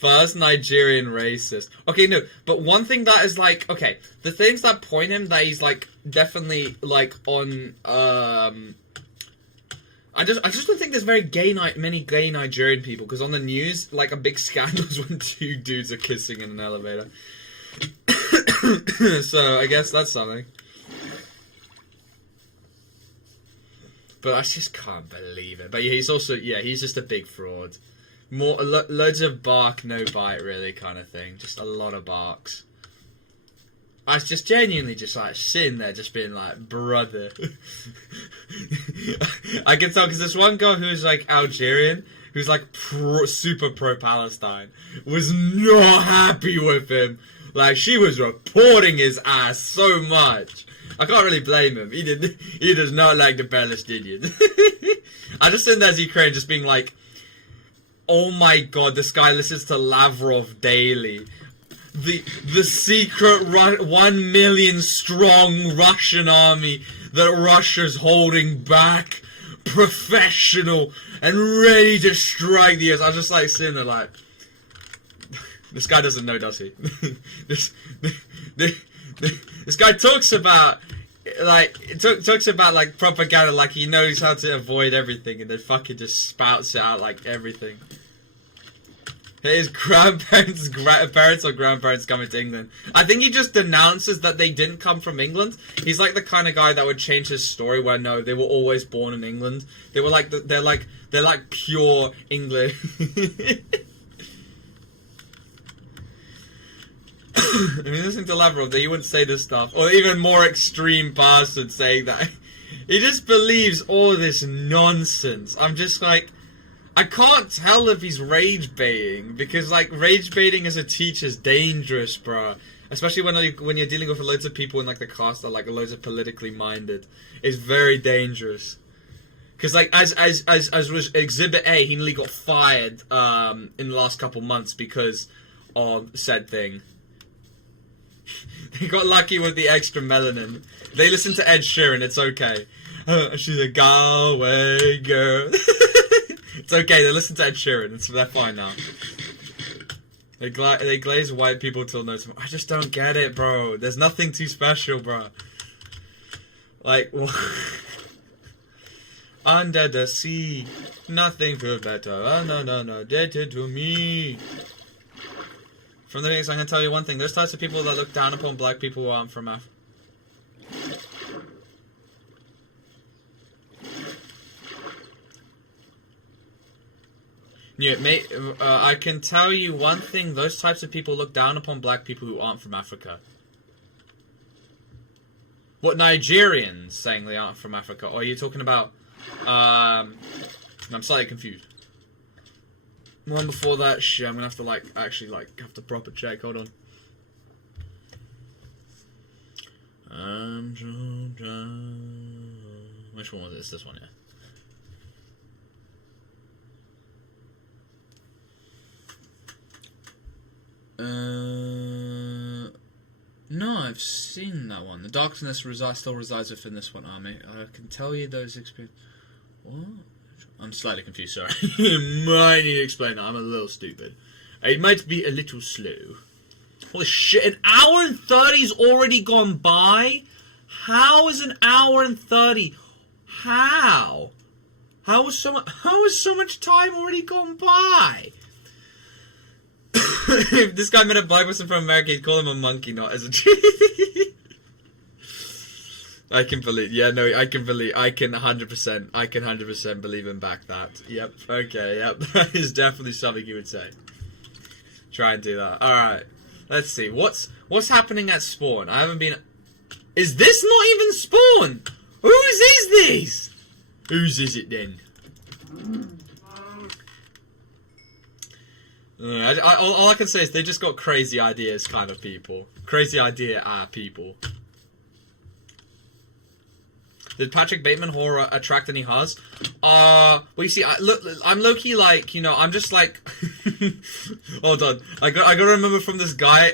First Nigerian racist. Okay, no, but one thing that is like, okay, the things that point him that he's like definitely like on I just don't think there's many gay Nigerian people, because on the news like a big scandal is when two dudes are kissing in an elevator. So I guess that's something. But I just can't believe it. But yeah, he's also, yeah, he's just a big fraud. Loads of bark, no bite, really, kind of thing. Just a lot of barks. I was just genuinely just like sitting there, just being like, brother. I can tell because this one girl who's like Algerian, who's like super pro-Palestine, was not happy with him. Like, she was reporting his ass so much. I can't really blame him. He does not like the Palestinians. I just sitting there as Ukraine, just being like, Oh my god, this guy listens to Lavrov daily. The secret 1 million strong Russian army that Russia's holding back. Professional and ready to strike the earth. I was just like sitting there like, this guy doesn't know, does he? this guy talks about like propaganda like he knows how to avoid everything, and then fucking just spouts it out like everything. His parents or grandparents coming to England. I think he just denounces that they didn't come from England. He's like the kind of guy that would change his story where no, they were always born in England. They were like they're like pure English. I mean, listening to Lavrov, that he wouldn't say this stuff, or even more extreme person saying that. He just believes all this nonsense. I'm just like, I can't tell if he's rage baiting, because like rage baiting as a teacher is dangerous, bruh. Especially when you're dealing with loads of people in like the cast that like loads of politically minded. It's very dangerous. Because like as was Exhibit A, he nearly got fired in the last couple months because of said thing. They got lucky with the extra melanin. They listen to Ed Sheeran, it's okay. She's a Galway girl. It's okay, they listen to Ed Sheeran, they're fine now. They glaze white people till no tomorrow. I just don't get it, bro. There's nothing too special, bro. Like, under the sea, nothing feels better. Oh, no, did it to me. From the beginning, I'm going to tell you one thing. There's types of people that look down upon black people who aren't from Africa. Yeah, mate, I can tell you one thing. Those types of people look down upon black people who aren't from Africa. What, Nigerians saying they aren't from Africa? Or are you talking about... I'm slightly confused. One before that, shit, I'm gonna have to, like, actually, like, have to proper check. Hold on. Which one was this? This one, yeah. No, I've seen that one. The darkness still resides within this one army. I can tell you those experiences. What? I'm slightly confused, sorry. Might need to explain that. I'm a little stupid. It might be a little slow. Holy shit, an hour and 30's already gone by? How is an hour and 30? How? How is so much time already gone by? If this guy met a black person from America, he'd call him a monkey, not as a tree. I can 100% believe him back that. Yep, okay, yep. That is definitely something you would say. Try and do that. Alright. Let's see. What's happening at spawn? I haven't been... Is this not even spawn? Whose is this? Whose is it then? All I can say is they just got crazy ideas kind of people. Crazy idea people. Did Patrick Bateman horror attract any Haas? Well, you see, I'm low-key like, you know, I'm just like... Hold on. I gotta remember from this guy,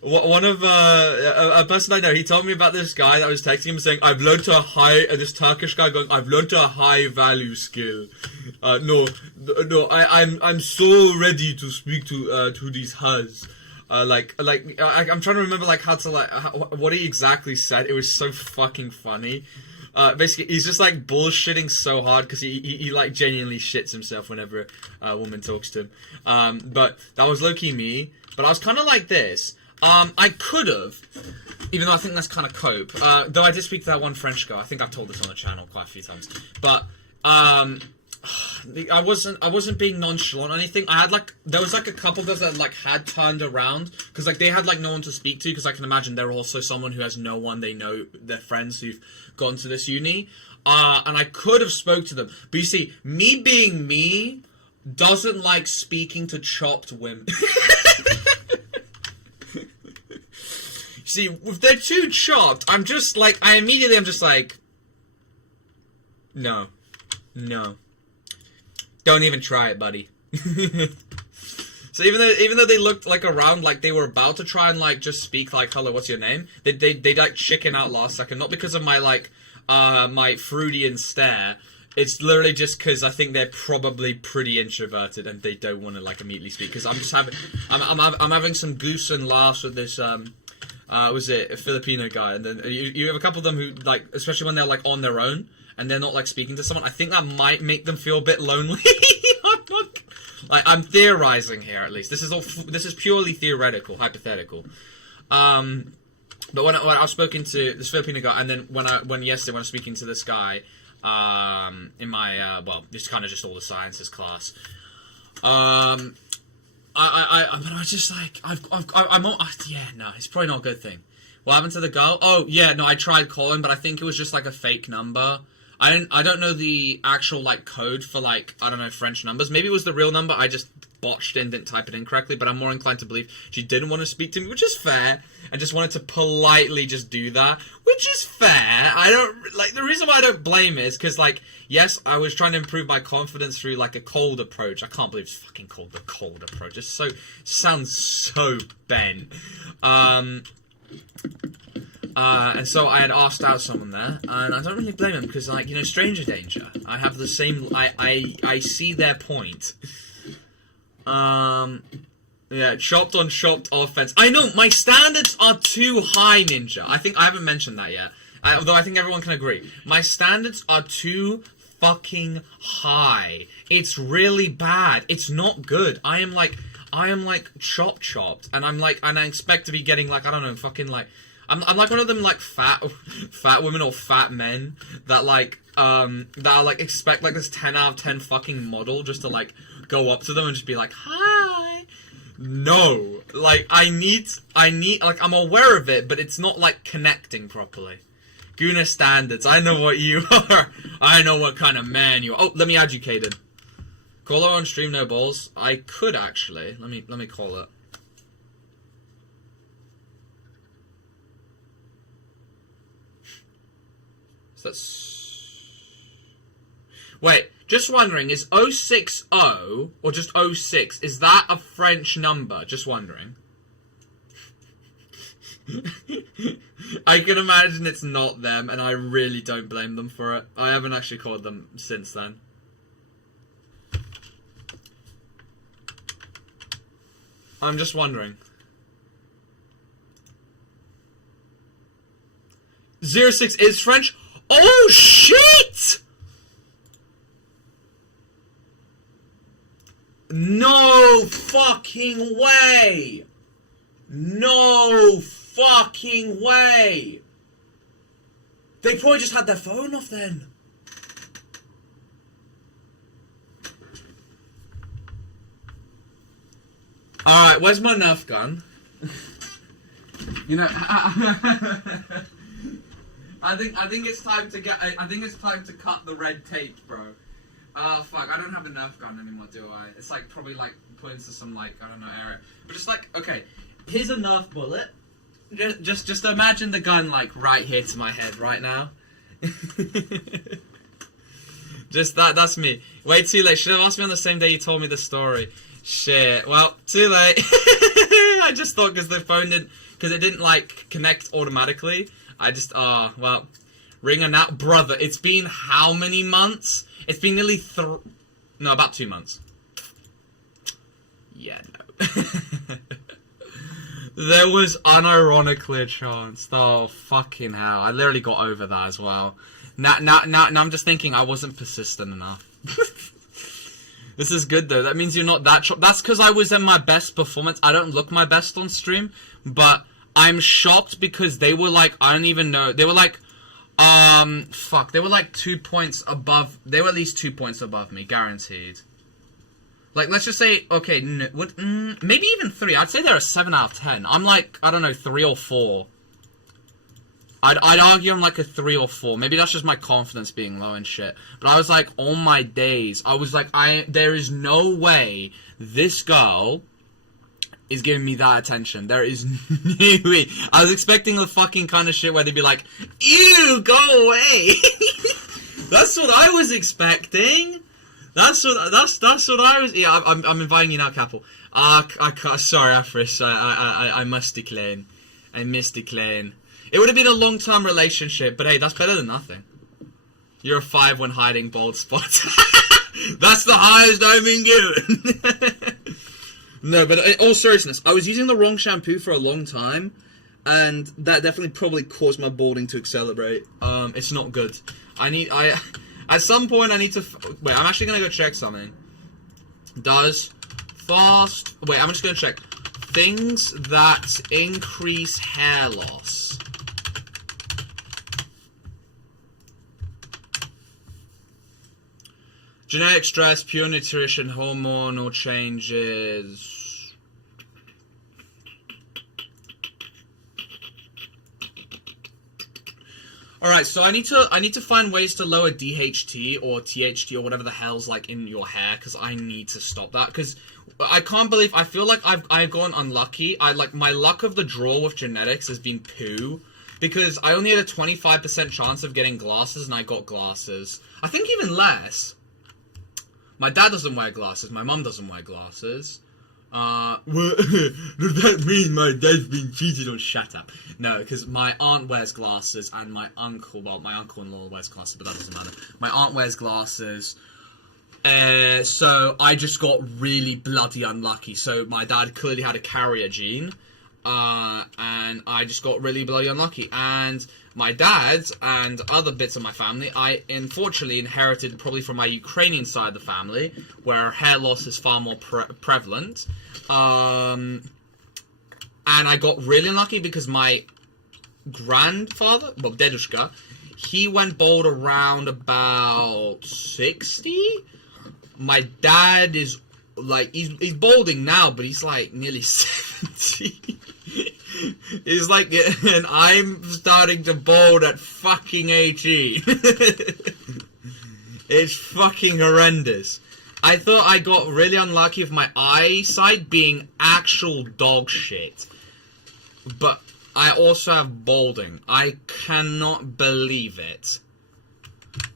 one of, a person I know, he told me about this guy that was texting him saying, I've learned to this Turkish guy going, I've learned a high-value skill. No, I'm so ready to speak to these Haas. I'm trying to remember, like, how to, like, what he exactly said. It was so fucking funny. Basically, he's just, like, bullshitting so hard, because he, like, genuinely shits himself whenever a woman talks to him. But that was low-key me. But I was kind of like this. I could have, even though I think that's kind of cope, though I did speak to that one French guy. I think I've told this on the channel quite a few times. But, I wasn't being nonchalant or anything. There was like a couple of us that like had turned around because like they had like no one to speak to, because I can imagine they're also someone who has no one they know, their friends who've gone to this uni, and I could have spoke to them, but you see, me being me doesn't like speaking to chopped women. See, if they're too chopped, I'm just like, I'm just like, no. Don't even try it, buddy. So even though they looked like around like they were about to try and like just speak like hello, what's your name? They like chicken out last second, not because of my like my Freudian stare. It's literally just because I think they're probably pretty introverted and they don't want to like immediately speak. Because I'm just I'm having some goose and laughs with this was it a Filipino guy, and then you have a couple of them who like, especially when they're like on their own and they're not like speaking to someone. I think that might make them feel a bit lonely. I'm theorizing here, at least. This is purely theoretical, hypothetical. But when I was speaking to this Filipino guy, and then when yesterday when I was speaking to this guy, in my it's kind of just all the sciences class. But I was just like, it's probably not a good thing. What happened to the girl? Oh yeah, no, I tried calling, but I think it was just like a fake number. I don't know the actual like code for like, I don't know, French numbers. Maybe it was the real number. I just botched it and didn't type it in correctly, but I'm more inclined to believe she didn't want to speak to me, which is fair, and just wanted to politely just do that, which is fair. I don't, like, the reason why I don't blame it is because, like, yes, I was trying to improve my confidence through, like, a cold approach. I can't believe it's fucking called the cold approach. It sounds so bent. And so I had asked out someone there, and I don't really blame him, because, like, you know, stranger danger. I have the same, I see their point. Yeah, chopped on chopped offense. I know, my standards are too high, Ninja. I haven't mentioned that yet. Although I think everyone can agree. My standards are too fucking high. It's really bad. It's not good. I am like chopped, and I expect to be getting, like, I don't know, fucking, like, I'm like one of them, like, fat women or fat men that, like, that are, like, expect, like, this 10 out of 10 fucking model just to, like, go up to them and just be like, hi. No. Like, I need, like, I'm aware of it, but it's not, like, connecting properly. Guna standards. I know what you are. I know what kind of man you are. Oh, let me add you, Caden. Call her on stream, no balls. I could, actually. Let me call it. So that's... Wait, just wondering, is 060 or just 06, is that a French number? Just wondering. I can imagine it's not them, and I really don't blame them for it. I haven't actually called them since then. I'm just wondering. 06 is French? Oh, shit! No fucking way! No fucking way! They probably just had their phone off then. Alright, where's my Nerf gun? You know, I think it's time to cut the red tape, bro. Fuck, I don't have a Nerf gun anymore, do I? It's like probably like put into some like, I don't know, area. But just like, okay, here's a Nerf bullet. Just imagine the gun like right here to my head right now. Just that's me. Way too late. Should have asked me on the same day you told me the story. Shit. Well, too late. I just thought because the phone because it didn't like connect automatically. I just well, ring an out, brother. It's been how many months? It's been nearly about 2 months. Yeah, no. There was unironically a chance. Oh, fucking hell. I literally got over that as well. Now I'm just thinking I wasn't persistent enough. This is good, though. That means you're not that shocked. That's because I was in my best performance. I don't look my best on stream, but I'm shocked because they were like, I don't even know. They were like, fuck. They were like 2 points above. They were at least 2 points above me, guaranteed. Like, let's just say, okay, maybe even 3. I'd say they're a 7 out of 10. I'm like, I don't know, 3 or 4. I'd argue I'm like a 3 or 4. Maybe that's just my confidence being low and shit. But I was like, on my days, I was like, there is no way this girl is giving me that attention. There is no way. I was expecting the fucking kind of shit where they'd be like, ew, go away. That's what I was expecting. That's what I was. Yeah, I'm inviting you now, Capel. Sorry, Afris. I must decline. I must decline. It would have been a long-term relationship, but hey, that's better than nothing. You're a 5 when hiding bald spots. That's the highest I've been given. No, but in all seriousness, I was using the wrong shampoo for a long time, and that definitely probably caused my balding to accelerate. It's not good. At some point I need to... Wait, I'm actually going to go check something. Wait, I'm just going to check. Things that increase hair loss. Genetic stress, pure nutrition, hormonal changes. Alright, so I need to find ways to lower DHT or THT or whatever the hell's like in your hair, because I need to stop that, because I can't believe, I feel like I've gone unlucky. My luck of the draw with genetics has been poo, because I only had a 25% chance of getting glasses and I got glasses. I think even less. My dad doesn't wear glasses. My mum doesn't wear glasses. Does that mean my dad's been cheated on? Shut up. No, because my aunt wears glasses and my uncle-in-law wears glasses, but that doesn't matter. My aunt wears glasses. So I just got really bloody unlucky. So my dad clearly had a carrier gene. And I just got really bloody unlucky. And my dad and other bits of my family, I unfortunately inherited probably from my Ukrainian side of the family, where hair loss is far more prevalent. And I got really unlucky because my grandfather, well, Dedushka, he went bald around about 60. My dad is like, he's balding now, but he's like nearly 70. He's like, and I'm starting to bald at fucking 18. It's fucking horrendous. I thought I got really unlucky with my eyesight being actual dog shit. But I also have balding. I cannot believe it.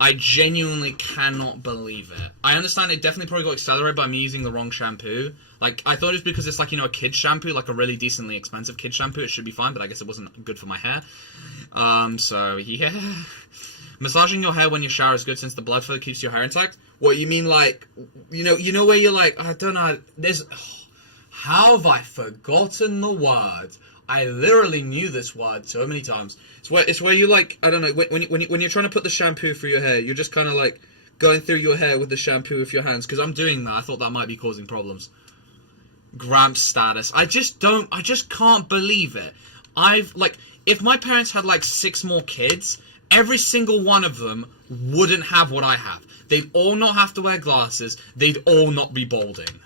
I genuinely cannot believe it. I understand it definitely probably got accelerated by me using the wrong shampoo. Like, I thought it was because it's like, you know, a kid's shampoo, like a really decently expensive kid's shampoo. It should be fine, but I guess it wasn't good for my hair. So, yeah. Massaging your hair when you shower is good since the blood flow keeps your hair intact. What, you mean like, you know where you're like, I don't know, how have I forgotten the word? I literally knew this word so many times. It's where you like, I don't know, when you're trying to put the shampoo through your hair, you're just kind of like going through your hair with the shampoo with your hands, because I'm doing that. I thought that might be causing problems. Gramps status. I just can't believe it. If my parents had like 6 more kids, every single one of them wouldn't have what I have. They'd all not have to wear glasses. They'd all not be balding.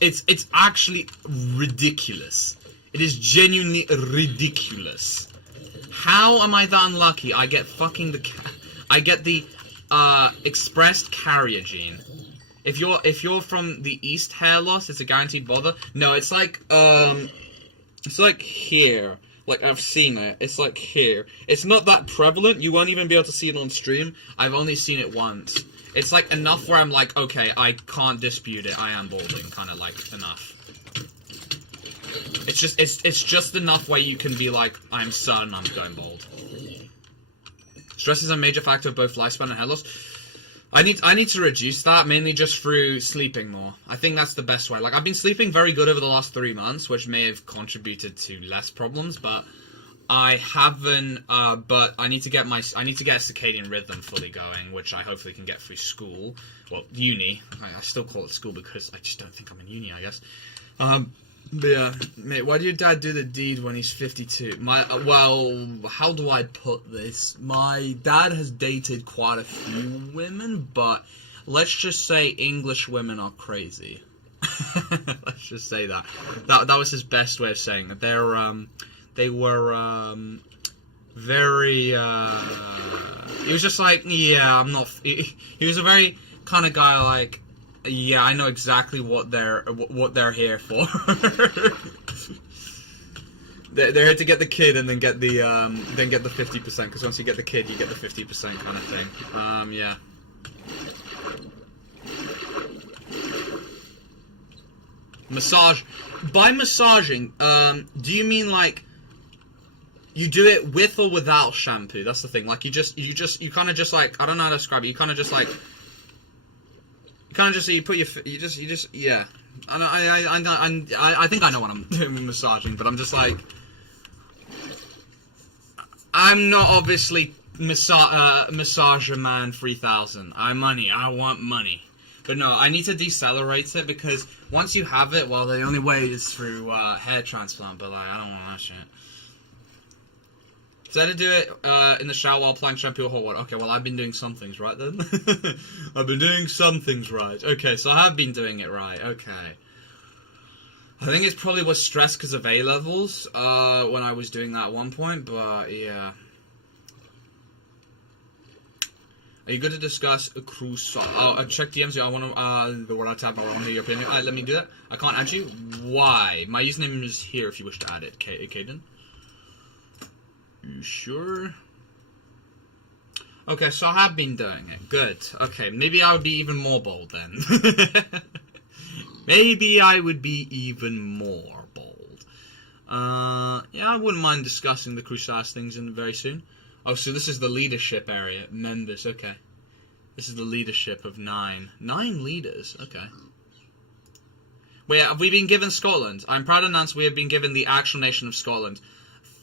It's actually ridiculous. It is genuinely ridiculous. How am I that unlucky? I get the expressed carrier gene. If you're from the East hair loss, it's a guaranteed bother. No, it's like here. Like, I've seen it. It's like here. It's not that prevalent. You won't even be able to see it on stream. I've only seen it once. It's like enough where I'm like, okay, I can't dispute it. I am balding, kind of like enough. It's just enough where you can be like, I'm certain I'm going bald. Stress is a major factor of both lifespan and hair loss. I need to reduce that, mainly just through sleeping more. I think that's the best way. Like, I've been sleeping very good over the last 3 months, which may have contributed to less problems, but I haven't, but I need to get a circadian rhythm fully going, which I hopefully can get through school. Well, uni. I still call it school because I just don't think I'm in uni, I guess. But yeah, mate, why do your dad do the deed when he's 52? Well, how do I put this? My dad has dated quite a few women, but let's just say English women are crazy. Let's just say that. That was his best way of saying it. They were very, he was just like, yeah, I'm not, he was a very kind of guy like, yeah, I know exactly what they're here for. They're here to get the kid and then get the 50%, because once you get the kid, you get the 50% kind of thing. Yeah. Massage. By massaging, do you mean like you do it with or without shampoo? That's the thing. Like you kind of just like, I don't know how to describe it. You kind of just like, you put your, yeah. I think I know what I'm doing massaging, but I'm just like, I'm not obviously Massager Man 3000. I want money. But no, I need to decelerate it because once you have it, well, the only way is through hair transplant, but like, I don't want that shit. So I had to do it in the shower while applying shampoo or hot water. Okay, well, I've been doing some things right then. I've been doing some things right. Okay, so I have been doing it right. Okay. I think it probably was stress because of A-levels when I was doing that at one point, but yeah. Are you good to discuss a cruise? Check DMs. I want to. The word I tab. I want to hear your opinion. Let me do that. I can't add you. Why? My username is here if you wish to add it. Caden. You sure? Okay, so I have been doing it. Good. Okay, maybe I would be even more bold then. Maybe I would be even more bold. Yeah, I wouldn't mind discussing the Crusade things very soon. Oh, so this is the leadership area. Members, okay. This is the leadership of 9. 9 leaders, okay. Wait, have we been given Scotland? I'm proud to announce we have been given the actual nation of Scotland.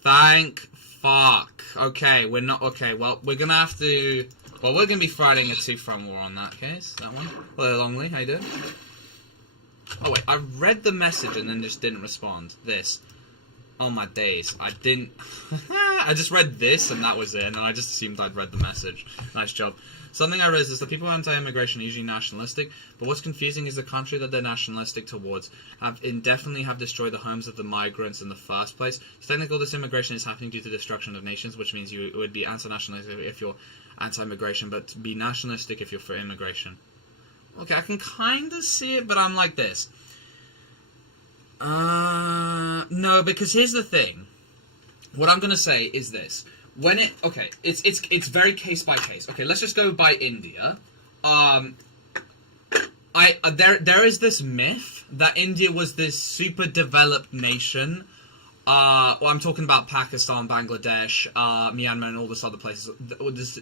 Thank fuck. Okay, we're not... Okay, well, we're gonna have to... Well, we're gonna be fighting a two-front war on that case. That one. Hello, Longley. How you doing? Oh, wait. I read the message and then just didn't respond. This. Oh, my days. I didn't... I just read this and that was it, and I just assumed I'd read the message. Nice job. Something I realized is that people who are anti-immigration are usually nationalistic, but what's confusing is the country that they're nationalistic towards indefinitely have destroyed the homes of the migrants in the first place. So technically, this immigration is happening due to destruction of nations, which means you would be anti-nationalistic if you're anti-immigration, but be nationalistic if you're for immigration. Okay, I can kind of see it, but I'm like this. No, because here's the thing. What I'm gonna say is this. When it... Okay, it's very case by case. Okay, let's just go by India. There is this myth that India was this super developed nation. Well, I'm talking about Pakistan, Bangladesh, Myanmar, and all this other places.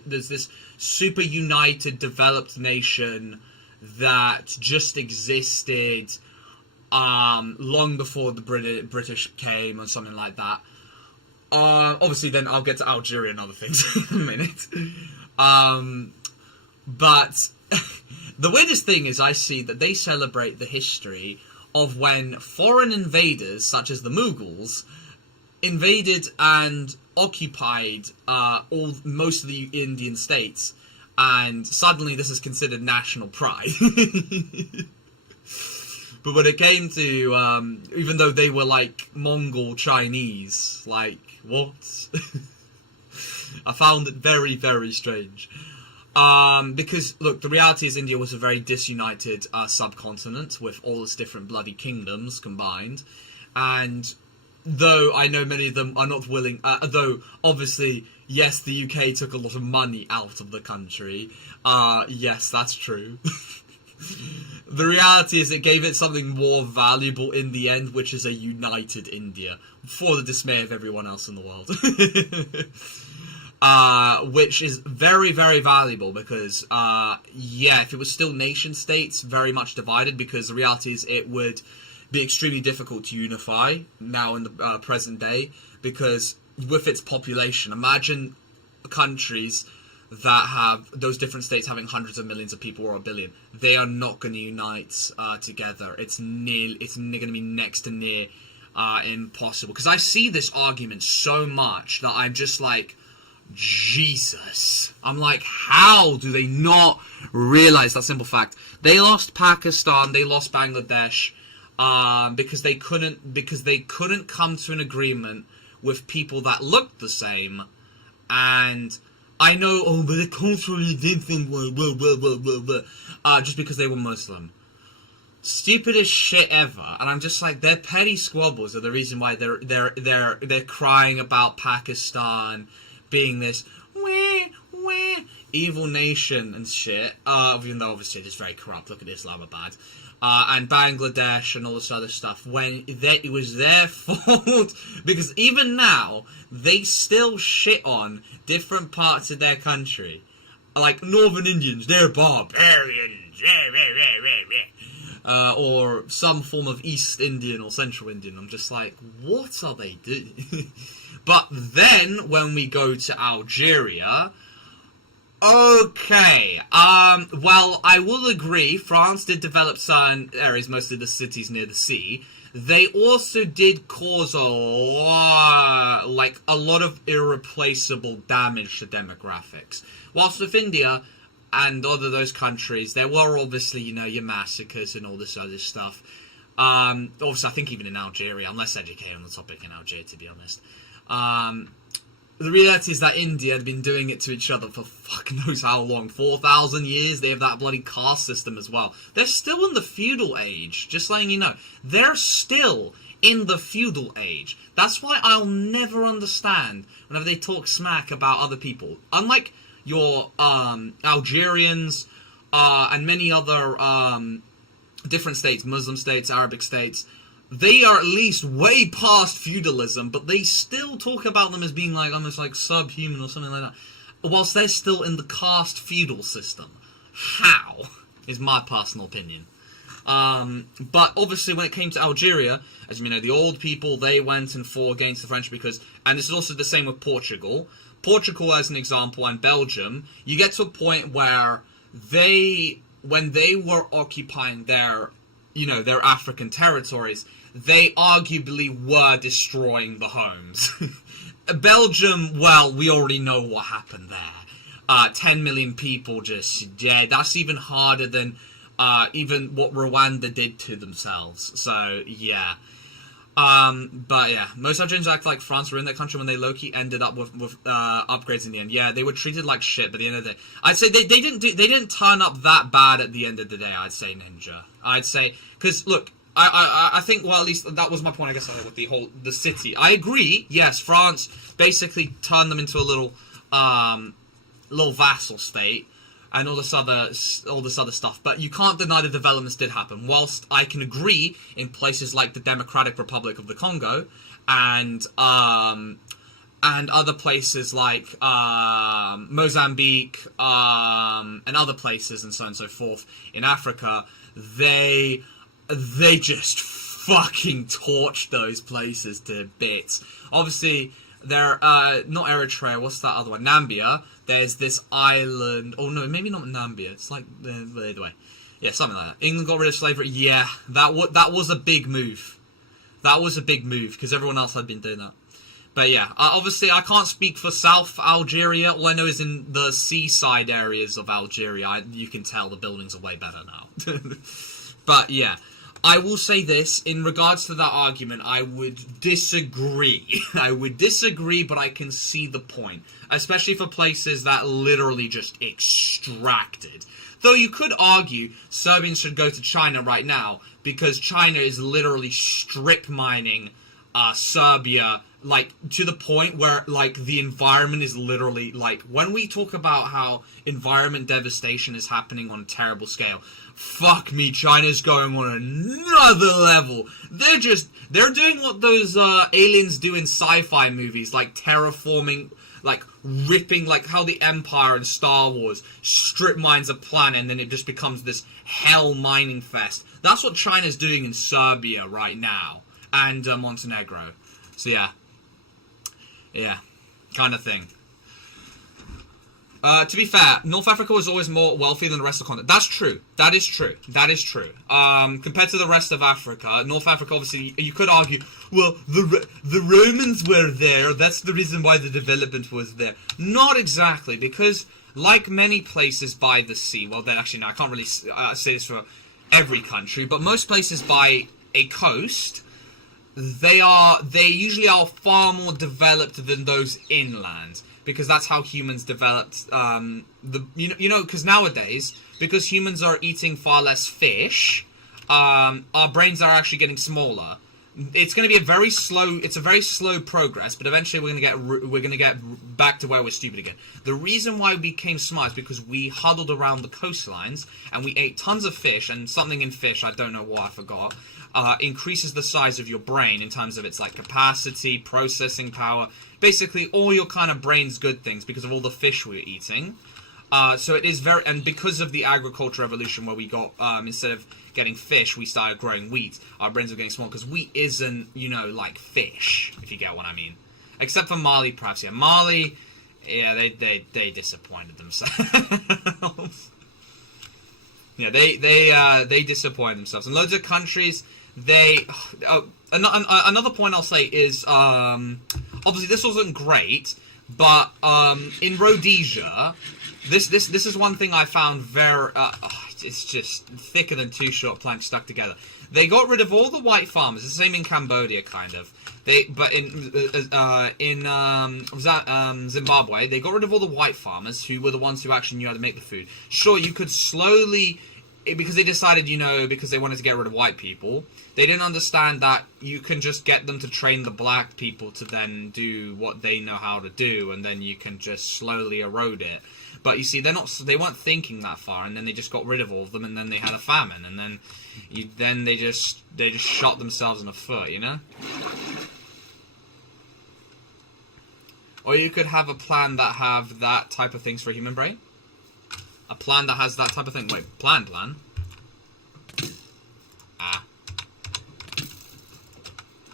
There's this super united, developed nation that just existed long before the British came or something like that. Obviously, then I'll get to Algeria and other things in a minute. But the weirdest thing is I see that they celebrate the history of when foreign invaders, such as the Mughals, invaded and occupied most of the Indian states, and suddenly this is considered national pride. But when it came to, even though they were like Mongol Chinese, like, what? I found it very, very strange. Because, look, the reality is India was a very disunited subcontinent with all its different bloody kingdoms combined. And though I know many of them are not willing, though obviously, yes, the UK took a lot of money out of the country. Yes, that's true. The reality is it gave it something more valuable in the end, which is a united India, for the dismay of everyone else in the world. Which is very, very valuable because, yeah, if it was still nation-states, very much divided, because the reality is it would be extremely difficult to unify now in the present day, because with its population, imagine countries that have those different states having hundreds of millions of people or a billion. They are not going to unite together. It's going to be next to near impossible. Because I see this argument so much that I'm just like, Jesus. I'm like, how do they not realize that simple fact? They lost Pakistan, they lost Bangladesh, because they couldn't come to an agreement with people that looked the same. And I know, oh, but they're culturally different, just because they were Muslim. Stupidest shit ever. And I'm just like, their petty squabbles are the reason why they're crying about Pakistan being this evil nation and shit. Even though obviously it is very corrupt. Look at Islamabad. and Bangladesh and all this other stuff, when it was their fault, because even now, they still shit on different parts of their country. Like, Northern Indians, they're barbarians, or some form of East Indian or Central Indian. I'm just like, what are they doing? But then, when we go to Algeria... Okay, well, I will agree, France did develop certain areas, mostly the cities near the sea. They also did cause a lot of irreplaceable damage to demographics. Whilst with India and other those countries, there were obviously, your massacres and all this other stuff. Obviously, I think even in Algeria, I'm less educated on the topic in Algeria, to be honest. The reality is that India had been doing it to each other for fuck knows how long. 4,000 years. They have that bloody caste system as well. They're still in the feudal age. Just letting you know. They're still in the feudal age. That's why I'll never understand whenever they talk smack about other people. Unlike your Algerians and many other different states, Muslim states, Arabic states, they are at least way past feudalism, but they still talk about them as being like almost like subhuman or something like that, whilst they're still in the caste feudal system. How? Is my personal opinion. But obviously when it came to Algeria, as you know, the old people, they went and fought against the French because, and this is also the same with Portugal. Portugal as an example, and Belgium, you get to a point where when they were occupying their African territories, they arguably were destroying the homes. Belgium, well, we already know what happened there. 10 million people just dead. That's even harder than even what Rwanda did to themselves. So, yeah. But yeah, most Algerians act like France were in their country when they low-key ended up with upgrades in the end. Yeah, they were treated like shit, but at the end of the day, I'd say they didn't turn up that bad at the end of the day. I'd say Ninja. I'd say because look, I think at least that was my point. I guess with the city. I agree. Yes, France basically turned them into a little vassal state. And all this other stuff, but you can't deny the developments did happen. Whilst I can agree in places like the Democratic Republic of the Congo, and other places like Mozambique, and other places, and so on and so forth in Africa, they just fucking torched those places to bits. Obviously, they're not Eritrea. What's that other one? Nambia. There's this island. Oh no, maybe not Nambia. It's like either way. Yeah, something like that. England got rid of slavery. Yeah, that was a big move. That was a big move because everyone else had been doing that. But yeah, obviously I can't speak for South Algeria. All I know is in the seaside areas of Algeria, you can tell the buildings are way better now. But yeah. I will say this, in regards to that argument, I would disagree. I would disagree, but I can see the point. Especially for places that literally just extracted. Though you could argue Serbians should go to China right now, because China is literally strip mining Serbia, like, to the point where, like, the environment is literally, like, when we talk about how environment devastation is happening on a terrible scale, fuck me, China's going on another level. They're doing what those aliens do in sci-fi movies, like terraforming, like ripping, like how the Empire in Star Wars strip mines a planet and then it just becomes this hell mining fest. That's what China's doing in Serbia right now, and Montenegro. So yeah, kind of thing. To be fair, North Africa was always more wealthy than the rest of the continent. That's true. That is true. That is true. Compared to the rest of Africa, North Africa, obviously, you could argue, well, the Romans were there. That's the reason why the development was there. Not exactly, because like many places by the sea, well, then actually, no, I can't really say this for every country, but most places by a coast, they usually are far more developed than those inland. Because that's how humans developed, because nowadays, because humans are eating far less fish, our brains are actually getting smaller. it's going to be a very slow progress, but eventually we're going to get back to where we're stupid again. The reason why we became smart is because we huddled around the coastlines and we ate tons of fish, and something in fish, I don't know what, I forgot, increases the size of your brain in terms of its like capacity, processing power, basically all your kind of brain's good things because of all the fish we were eating. So it is very, and because of the agriculture revolution where we got, instead of getting fish, we started growing wheat, our brains were getting small, because wheat isn't, you know, like fish, if you get what I mean. Except for Mali, perhaps, yeah. Mali, yeah, they disappointed themselves. Yeah, they disappointed themselves. And loads of countries, another point I'll say is, obviously this wasn't great, but, in Rhodesia, this is one thing I found very, it's just thicker than two short planks stuck together. They got rid of all the white farmers. It's the same in Cambodia, kind of. But in Zimbabwe, they got rid of all the white farmers who were the ones who actually knew how to make the food. Sure, you could slowly, because they decided, you know, because they wanted to get rid of white people, they didn't understand that you can just get them to train the black people to then do what they know how to do, and then you can just slowly erode it. But you see, they weren't thinking that far, and then they just got rid of all of them, and then they had a famine, and then they just shot themselves in the foot, you know? Or you could have a plan that have that type of things for a human brain. A plan that has that type of thing. Wait, plan. Ah.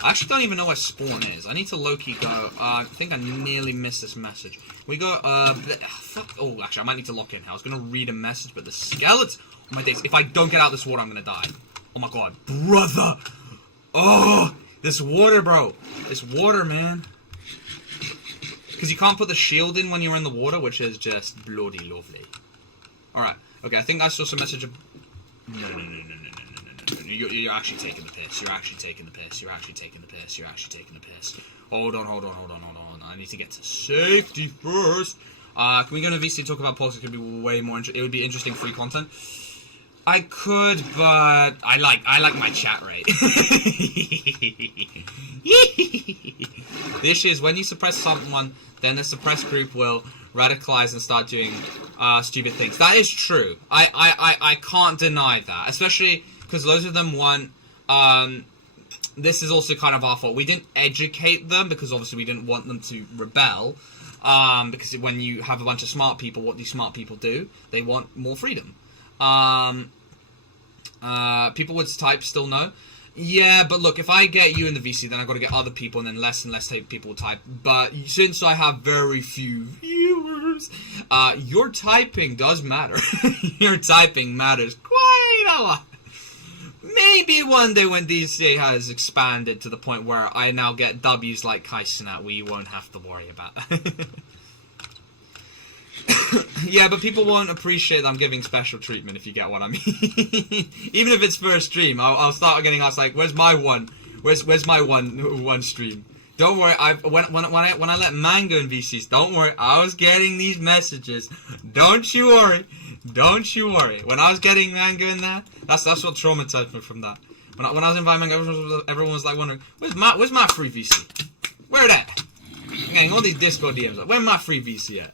I actually don't even know where spawn is. I need to low-key go. I think I nearly missed this message. We go, fuck. Oh, actually, I might need to lock in here. I was gonna read a message, but the skeleton. Oh my days. If I don't get out of this water, I'm gonna die. Oh my god. Brother! Oh! This water, bro. This water, man. Because you can't put the shield in when you're in the water, which is just bloody lovely. Alright. Okay, I think I saw some message of... No. You're actually taking the piss. You're actually taking the piss. Hold on. I need to get to safety first. Can we go to VC and talk about politics? It could be way more it would be interesting free content. I could, but I like my chat rate. The issue is when you suppress someone, then the suppressed group will radicalize and start doing stupid things. That is true. I can't deny that, especially because loads of them want. This is also kind of our fault. We didn't educate them because obviously we didn't want them to rebel. Because when you have a bunch of smart people, what do smart people do? They want more freedom. People with type still no. Yeah, but look, if I get you in the VC, then I've got to get other people, and then less and less people will type. But since I have very few viewers, your typing does matter. Your typing matters quite a lot. Maybe one day when DC has expanded to the point where I now get W's like Kaisenat, we won't have to worry about that. Yeah, but people won't appreciate that I'm giving special treatment, if you get what I mean. Even if it's for a stream, I'll start getting asked like, "Where's my one? Where's my one stream?" Don't worry. When I let Mango in VCs, don't worry. I was getting these messages. Don't you worry. When I was getting Mango in there, that's what traumatized me from that. When I was inviting Mango, everyone was like wondering, "Where's my free VC? Where that?" I'm getting all these Discord DMs like, "Where's my free VC at?"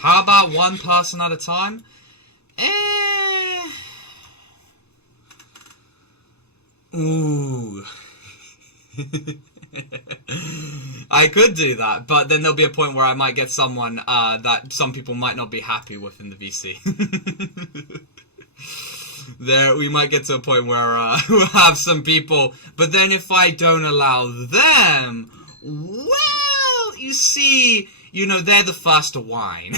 How about one person at a time? Ooh. I could do that, but then there'll be a point where I might get someone that some people might not be happy with in the VC. We might get to a point where we'll have some people, but then if I don't allow them, well, you see, you know, they're the first to whine.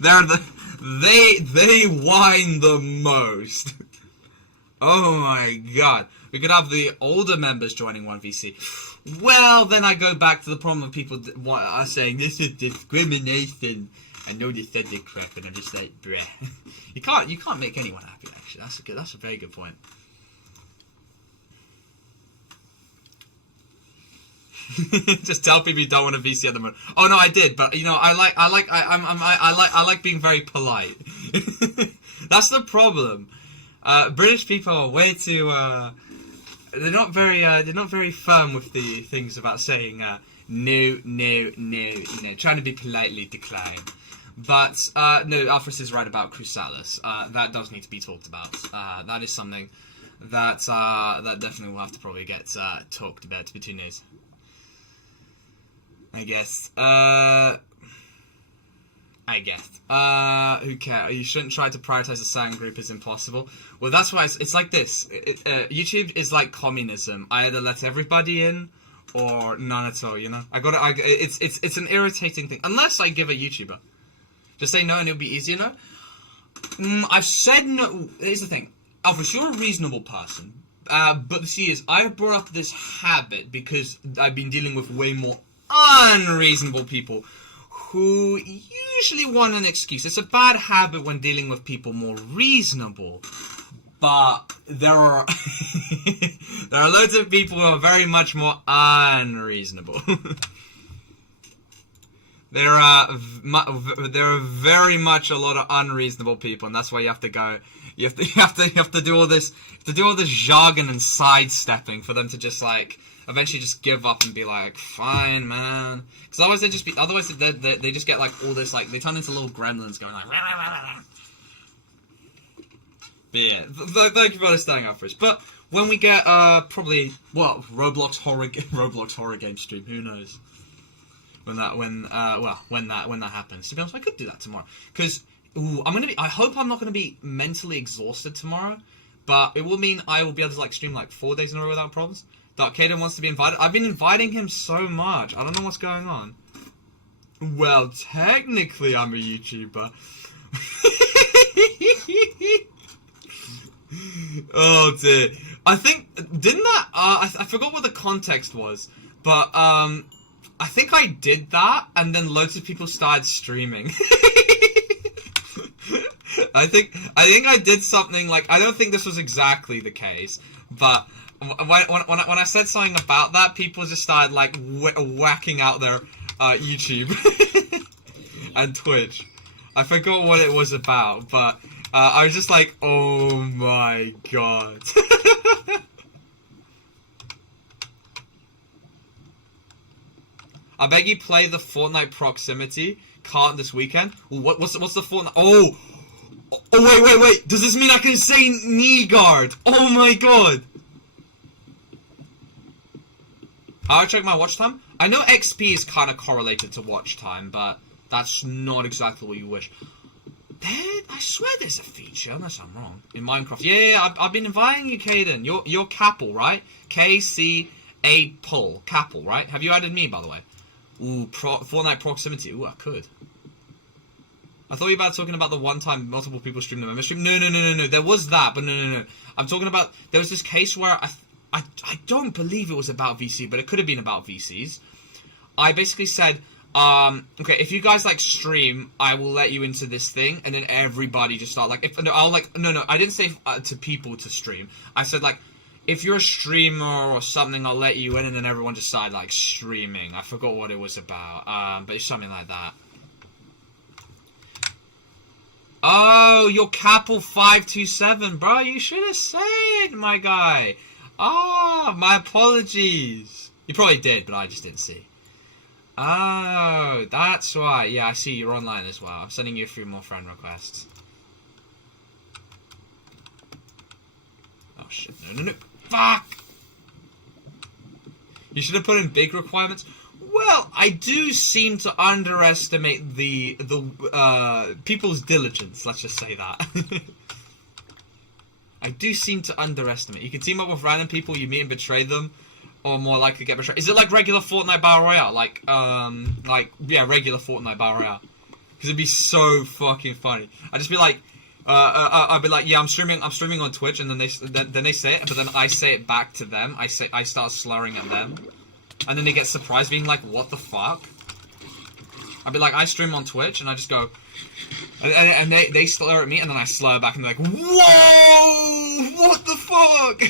They whine the most. Oh my god. We could have the older members joining 1VC. Well, then I go back to the problem of people are saying, this is discrimination. I know they said the crap, and I'm just like, bruh. You can't make anyone happy, actually. That's a very good point. Just tell people you don't want a VC at the moment. Oh no, I did, but you know, I like being very polite. That's the problem. British people are way too. They're not very firm with the things about saying no, trying to be politely declined. But no, Alphys is right about Chrysalis. That does need to be talked about. That is something that that definitely will have to probably get talked about between us. I guess. Who cares? You shouldn't try to prioritize a certain group as impossible. Well, that's why it's like this. YouTube is like communism. I either let everybody in, or none at all. You know, it's an irritating thing. Unless I give a YouTuber, just say no and it'll be easier. No, I've said no. Here's the thing, Alphys, you're a reasonable person. But the thing is, I brought up this habit because I've been dealing with way more unreasonable people who usually want an excuse. It's a bad habit when dealing with people more reasonable, but there are there are loads of people who are very much more unreasonable. There are very much a lot of unreasonable people, and that's why you have to go. You have to do all this jargon and sidestepping for them to just like eventually just give up and be like, fine, man. Because otherwise they just get like all this, like they turn into little gremlins going like. Rah, rah, rah, rah. But yeah, thank you for understanding, Alphys. But when we get probably Roblox horror game stream, who knows? When that happens. To be honest, I could do that tomorrow. Because I hope I'm not gonna be mentally exhausted tomorrow, but it will mean I will be able to like stream like 4 days in a row without problems. Dark Caden wants to be invited. I've been inviting him so much. I don't know what's going on. Well, technically I'm a YouTuber. Oh dear. I think didn't that I forgot what the context was, but I think I did that, and then loads of people started streaming. I think I did something like, I don't think this was exactly the case, but when I said something about that, people just started like whacking out their YouTube and Twitch. I forgot what it was about, but I was just like, oh my god. I beg you play the Fortnite proximity. Can't this weekend. Ooh, what's the Fortnite? Oh, wait. Does this mean I can say knee guard? Oh my god. How do I check my watch time? I know XP is kind of correlated to watch time, but that's not exactly what you wish. I swear there's a feature, unless I'm wrong, in Minecraft. Yeah, I've been inviting you, Caden. You're Capel, right? KCA Pull. Capel, right? Have you added me, by the way? Ooh, Fortnite proximity. Ooh, I could. I thought you were talking about the one time multiple people streamed the member stream. No. There was that, but no. I'm talking about, there was this case where I don't believe it was about VC, but it could have been about VCs. I basically said, okay, if you guys like stream, I will let you into this thing, and then everybody just start like, no, I didn't say to people to stream. I said like, if you're a streamer or something, I'll let you in, and then everyone just started like streaming. I forgot what it was about, but it's something like that. Oh, you're Capel527, bro. You should have said, my guy. Ah, my apologies. You probably did, but I just didn't see. Oh, that's why. Yeah, I see you're online as well. I'm sending you a few more friend requests. Oh shit! No! Fuck! You should have put in big requirements. Well, I do seem to underestimate the people's diligence. Let's just say that. I do seem to underestimate. You can team up with random people you meet and betray them, or more likely to get betrayed. Is it like regular Fortnite Battle Royale? Yeah, regular Fortnite Battle Royale. Because it'd be so fucking funny. I'd just be like, I'd be like, yeah, I'm streaming on Twitch, and then they say it, but then I say it back to them. I start slurring at them, and then they get surprised, being like, what the fuck? I'd be like, I stream on Twitch, and I just go, and they slur at me, and then I slur back, and they're like, whoa, what the fuck?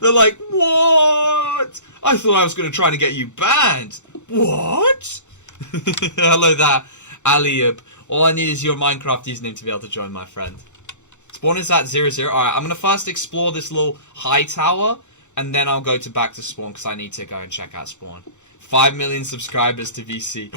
They're like, what? I thought I was going to try to get you banned. What? Hello there, Aliab. All I need is your Minecraft username to be able to join, my friend. Spawn is at 00. Alright, I'm going to first explore this little high tower, and then I'll go back to Spawn, because I need to go and check out Spawn. 5 million subscribers to VC.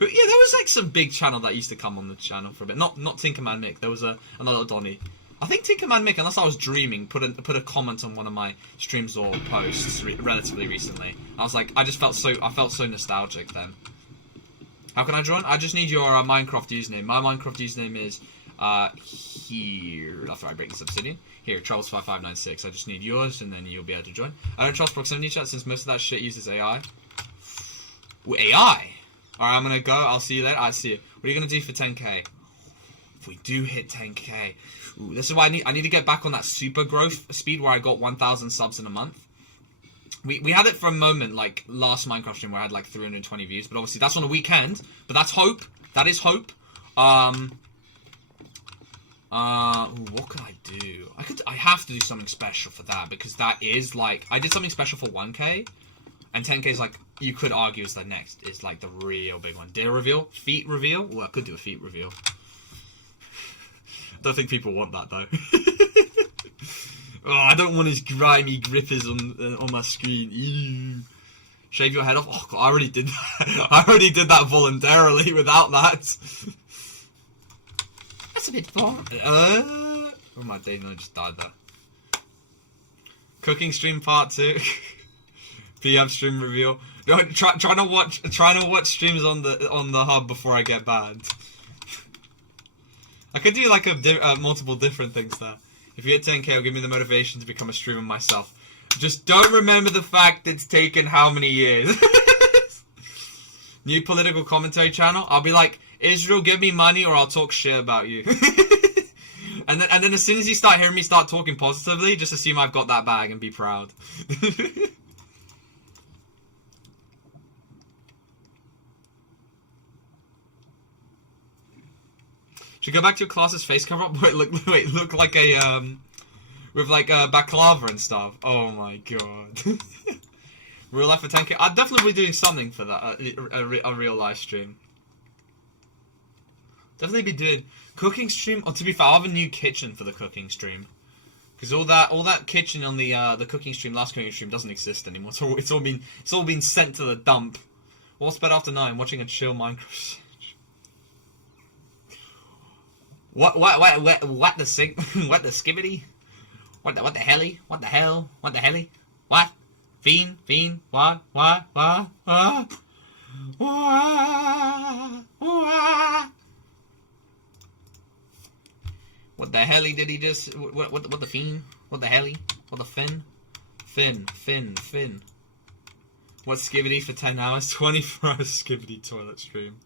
But yeah, there was like some big channel that used to come on the channel for a bit. Not Tinkerman Mick. There was another Donny. I think Tinkerman Mick, unless I was dreaming, put a comment on one of my streams or posts relatively recently. I was like, I felt so nostalgic then. How can I join? I just need your Minecraft username. My Minecraft username is here. That's where I break this obsidian. Here, Charles5596. I just need yours, and then you'll be able to join. I don't trust proximity chat since most of that shit uses AI. Ooh, AI. Alright, I'm gonna go. I'll see you later. I see you. What are you gonna do for 10k? If we do hit 10k, ooh, this is why I need to get back on that super growth speed where I got 1,000 subs in a month. We had it for a moment, like last Minecraft stream where I had like 320 views, but obviously that's on a weekend. But that's hope. That is hope. Ooh, what could I do? I have to do something special for that, because that is like, I did something special for 1k, and 10k is like, you could argue is the next, is like the real big one. Deer reveal? Feet reveal? Well, I could do a feet reveal. Don't think people want that though. Oh, I don't want his grimy grippers on my screen. Ew. Shave your head off? Oh god, I already did that. I already did that voluntarily without that. That's a bit boring. Oh my days, I just died there. Cooking stream part 2. PM stream reveal. No, trying to watch streams on the hub before I get banned. I could do like multiple different things there. If you hit 10k, it'll give me the motivation to become a streamer myself. Just don't remember the fact it's taken how many years. New political commentary channel. I'll be like, Israel, give me money or I'll talk shit about you. and then as soon as you start hearing me start talking positively, just assume I've got that bag and be proud. Should go back to your class's face cover up? Wait, look like a, with like a baklava and stuff. Oh my god. Real life for 10k? I'd definitely be doing something for that, a real live stream. Definitely be doing cooking stream. Or to be fair, I have a new kitchen for the cooking stream. Because all that kitchen on the cooking stream, last cooking stream, doesn't exist anymore. It's all been sent to the dump. What's better after 9? Watching a chill Minecraft. What the skibbity? What the helly? What the hell? What the helly? What? Fiend? What? What the helly did he just? What the fiend? What the helly? What the fin? Fin. What skibbity for 10 hours? 24 hours skibbity toilet stream.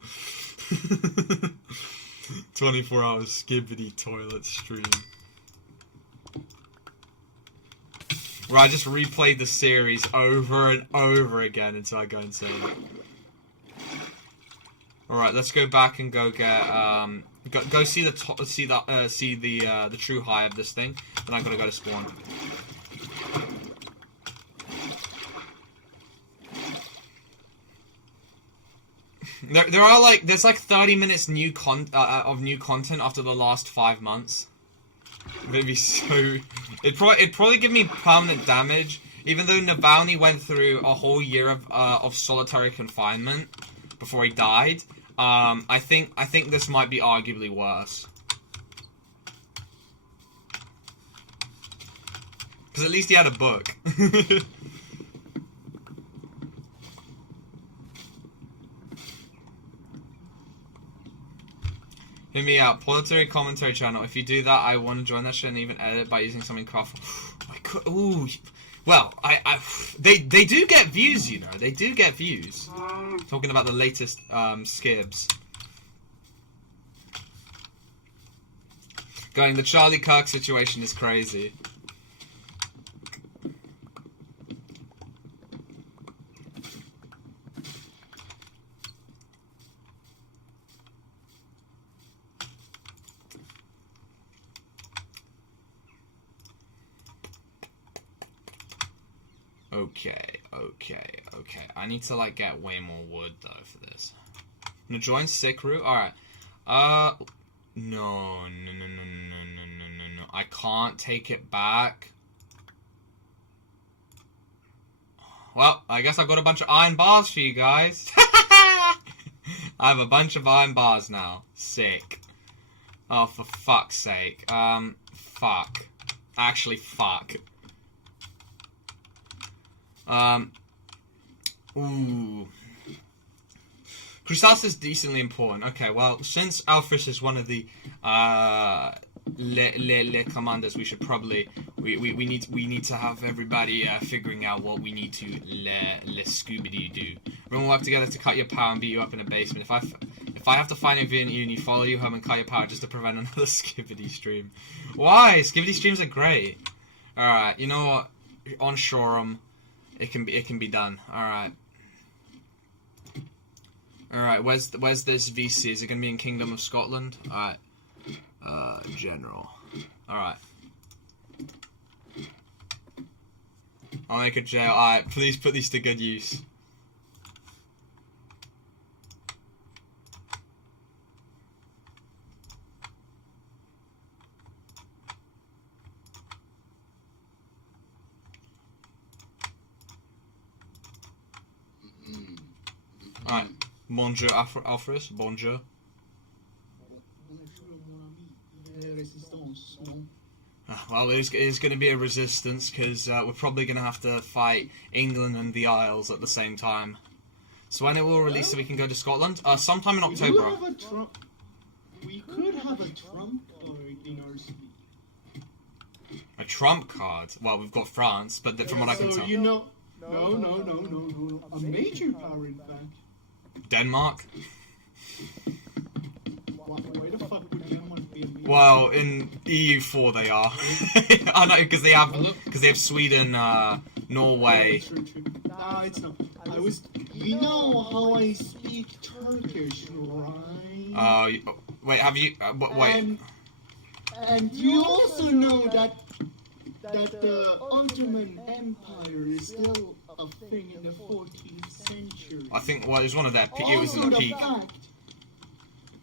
24 hours skibbity toilet stream. Where I just replayed the series over and over again until I go insane. Alright, let's go back and go get go see the true high of this thing. Then I gotta go to spawn. There's like 30 minutes of new content after the last 5 months. It'd probably give me permanent damage, even though Navalny went through a whole year of solitary confinement before he died. I think this might be arguably worse. Because at least he had a book. Hit me out. Political commentary channel. If you do that, I want to join that shit and even edit by using something craft. Ooh. Well, they do get views, you know. They do get views. Talking about the latest skibs. Going, the Charlie Kirk situation is crazy. Okay. I need to like get way more wood though for this. I'm gonna join sick route. All right. No. I can't take it back. Well, I guess I've got a bunch of iron bars for you guys. I have a bunch of iron bars now. Sick. Oh, for fuck's sake. Fuck. Actually, fuck. Ooh. Crustas is decently important. Okay, well, since Alfred is one of the le commanders, we should probably we need to have everybody figuring out what we need to le Scooby do. Everyone work together to cut your power and beat you up in a basement. If I have to find you in uni, follow you home and cut your power just to prevent another Skibidi stream. Why? Skibidi streams are great. All right, you know what? Onshore them. It can be done. All right. Alright, where's this VC? Is it gonna be in Kingdom of Scotland? Alright. General. Alright. I'll make a jail. Alright, please put these to good use. Alright. Bonjour, Alfred. Bonjour. Well, it is going to be a resistance because we're probably going to have to fight England and the Isles at the same time. So when it will release so we can go to Scotland? Sometime in October. We could have a trump card in our city. A trump card? Well, we've got France, but from what I can tell... You know... No. A major power, in fact. Denmark? Why the fuck would Denmark be a major Well, in EU4 they are. I know, because they have Sweden, Norway. True. Nah, it's not. You know how I speak Turkish, right? Wait, have you... wait. And you also know that the Ottoman Empire is still a thing in the 14th century. I think, well, it was one of their... It was in the peak. Fact,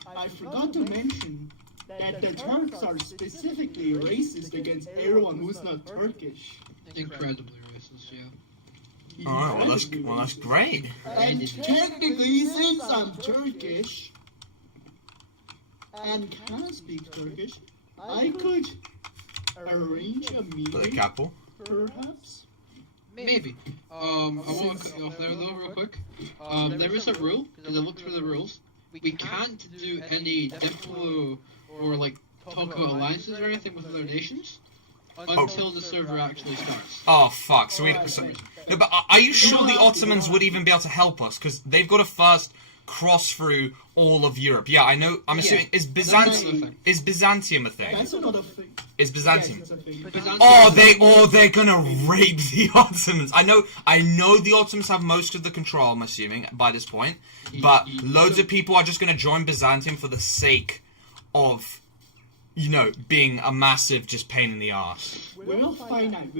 I forgot to mention that the Turks are specifically racist against everyone who's not Turkish. Incredibly racist, yeah. Alright, well that's great. And technically, since I'm Turkish and can speak Turkish, I could arrange a For the meeting, capital. perhaps? Maybe. I want to cut you off there though real quick. There is a rule, because I looked through the rules. We can't do any Diplo or like talk about alliances or anything with other nations until the server actually starts. Oh fuck! No, but are you sure the Ottomans would even be able to help us? Because they've got to first cross through all of Europe. Yeah, I know. I'm assuming is Byzantium a thing? That's another thing. Is Byzantium? Yes, it's a thing. They're gonna rape the Ottomans. I know the Ottomans have most of the control, I'm assuming, by this point. But loads of people are just gonna join Byzantium for the sake of, you know, being a massive just pain in the ass. We will find out.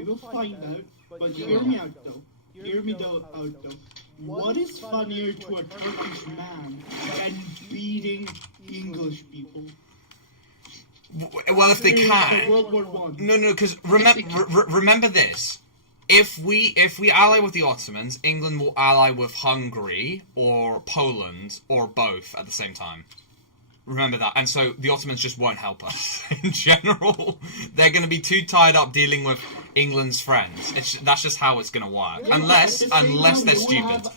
But hear me out though. What is funnier to a Turkish man than beating English people? Well, if they can. World War I. No, because remember this. If we ally with the Ottomans, England will ally with Hungary or Poland or both at the same time. Remember that. And so the Ottomans just won't help us in general. They're going to be too tied up dealing with England's friends. That's just how it's going to work. Unless they're stupid.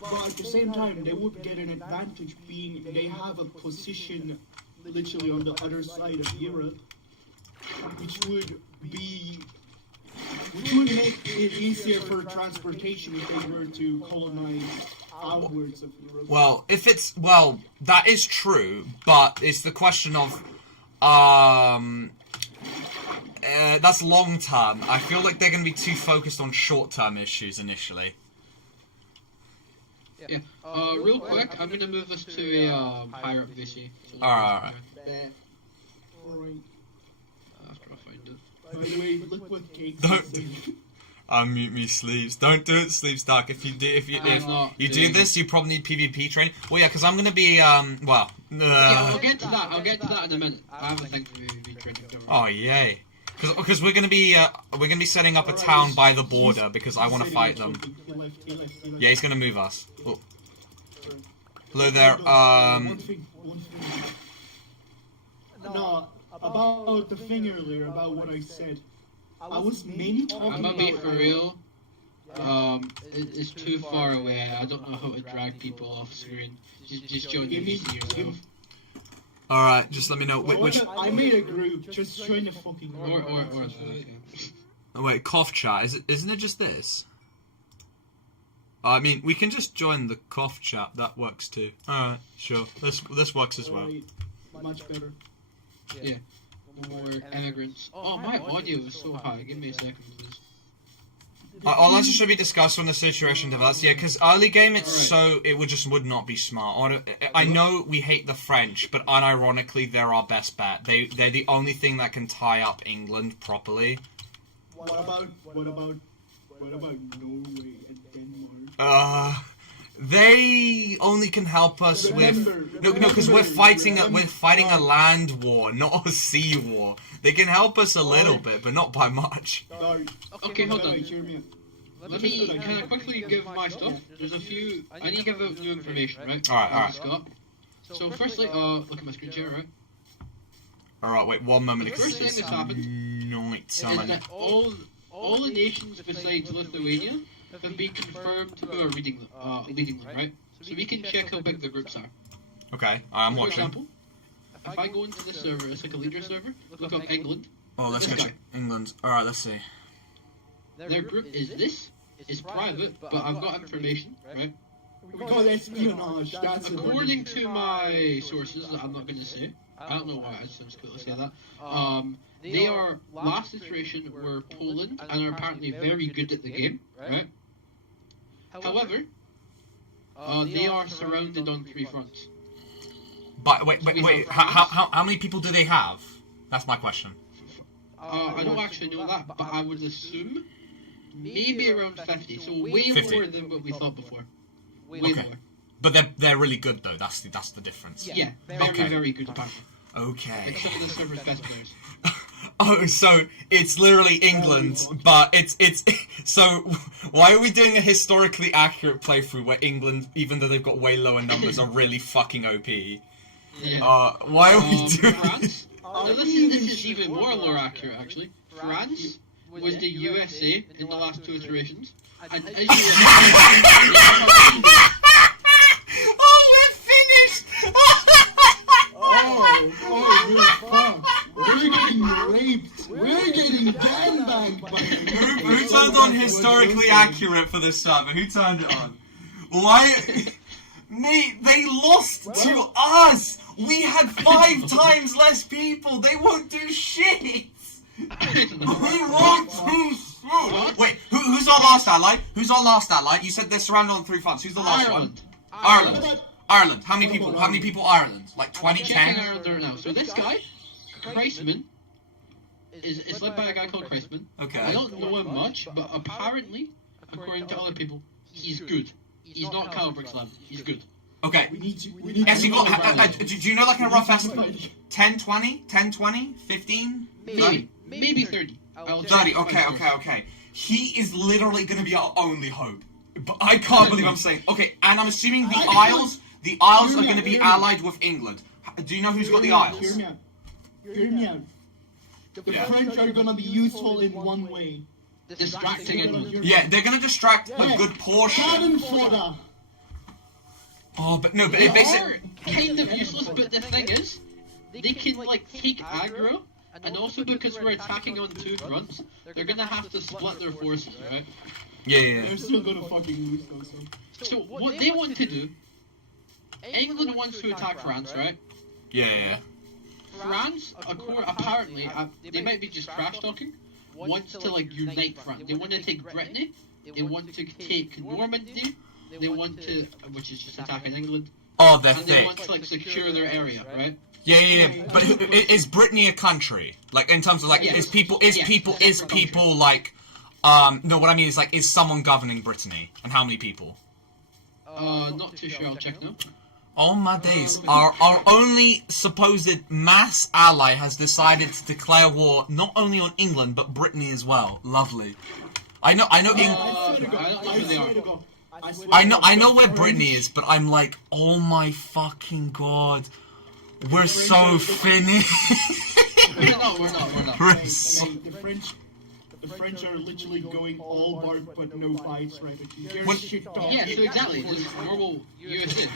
But at the same time, they would get an advantage being they have a position literally on the other side of Europe, which would make it easier for transportation if they were to colonize outwards of Europe. Well, that is true, but it's the question of that's long term. I feel like they're going to be too focused on short term issues initially. Yeah. Real quick, I'm gonna move this to a higher up VC. So Alright. Alright. After I find it. By the way, look what Kate Don't- said. Unmute me, Sleeves. Don't do it, Sleeves Dark. If you do, if you do this, you probably need PvP training. Well, yeah, because I'm gonna be Yeah, I'll get to that. I'll get to that in a minute. I have a thing for PvP training. Oh yay! Because we're gonna be setting up a town by the border because I want to fight them. Yeah, he's gonna move us. Oh. Hello there. One thing. No, about the thing earlier, about what I said. I was mainly talking I'm about... gonna be for real. It's too far away. I don't know how to drag people off screen. Just join the PC yourself. Alright, just let me know. Which... I made a group, just join the fucking group. Or okay. Oh wait, cough chat. Isn't it just this? I mean, we can just join the cough chat. That works too. Alright, sure. This works as well. Alright, much better. Yeah. More immigrants. Oh, my audio is so high. Give me a second, please. All that should be discussed when the situation develops. Yeah, because early game it would not be smart. I know we hate the French, but unironically they're our best bet. They're the only thing that can tie up England properly. What about Norway and Denmark? They only can help us with because we're fighting a land war, not a sea war. They can help us a little bit, but not by much. Okay, hold on. Let me can I quickly give my stuff? There's a few. I need to give out new information, right? Alright. Scott. So firstly, look at my screen share, right? Alright, wait 1 moment. The first thing that's happened night is time. that all the nations besides Lithuania have been confirmed who are leading them, right? So we can check how big the groups are. Okay, I'm For watching. example, if I go into this server, it's like a leader server, look up England. Oh, let's go check England. Alright, let's see. Their group is this. It's private, but I've got information, right? We call it espionage. That's According to my sources that I'm not going to say, I don't know why it sounds cool to say that. They are last iteration were Poland and are apparently very good at the game, right? However, they are surrounded on 3 fronts. But wait. How many people do they have? That's my question. I don't actually know that, but I would assume maybe around 50. So way 50. more than what we thought before. Way Okay. more. But they're really good though. That's the difference. Yeah, very very good apparently. Okay. Like some of the server's best players. Oh, so it's literally England, but it's so why are we doing a historically accurate playthrough where England, even though they've got way lower numbers, are really fucking OP? Yeah. Why are we doing France? Now this is even more lore accurate actually. France was the USA in the last 2 iterations, and Israel. Oh, we're finished! We're getting raped. We're getting gangbanged by Who turned on historically accurate for this server? Who turned it on? Why? Mate, they lost to us! We had 5 times less people! They won't do shit! We won't do shit! Wait, who's our last ally? Who's our last ally? You said they're surrounded on 3 fronts. Who's the last one? Ireland. How many people? Ireland? Like 20, 10? Ireland right now. So this guy, Christman, is led by a guy called Christman. Okay. I don't know him much, but apparently, according to other people, he's good. He's not Calibre Slam. He's good. Okay. We need to do you know like a rough estimate? 10, 20? 10, 20? 15? 30? Maybe 30. 30, okay. He is literally going to be our only hope. But I can't believe I'm saying... Okay, and I'm assuming the Isles are going to be allied with England. Do you know who's got the Isles? Hear me out. The French are gonna be useful in one way. Distracting England. Yeah, they're going to distract a good portion. Schadenfreude. Oh, but no, but They it basically... are kind of useless, but the thing is, they can, like, take aggro, and also because we're attacking on 2 fronts, they're gonna have to split their forces, right? Yeah. They're still gonna fucking lose though, So, what they want to do, England wants to attack France, right? Yeah. France, apparently, they might be just trash talking, wants to, like, unite France. They want to take Brittany, they want to take Normandy, they want to, which is just attacking England. Oh, they're and thick. they want to, like, secure their area, right? Yeah. But is Brittany a country? Like, in terms of, like, Yes. is people, like, No, what I mean is, like, is someone governing Brittany? And how many people? Not too sure. I'll check now. Oh my days. Our only supposed mass ally has decided to declare war not only on England, but Brittany as well. Lovely. I know I swear to God, I don't know I who they swear are. to God. I know where Brittany is, but I'm like, oh my fucking god. We're so finished. We're not. We're so... The French are literally going all bark but no fight strategy. They're What- shit talking. Yeah, so exactly. This is normal USA.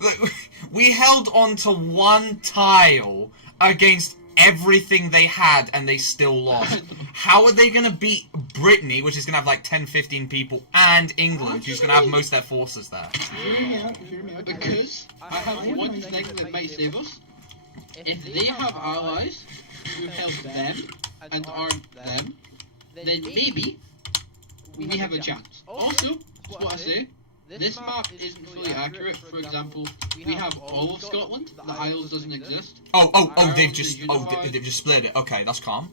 Look, we held on to one tile against everything they had and they still lost. How are they going to beat Brittany, which is going to have like 10, 15 people, and England, who's going to have most of their forces there? Hear me out. Because I have one thing that might save us. If they have allies who help them and arm them, then maybe we have a chance. Also, that's what I say. This map isn't fully accurate. For example, we have all of Scotland. The Isles doesn't exist. They've just they've just split it. Okay, that's calm.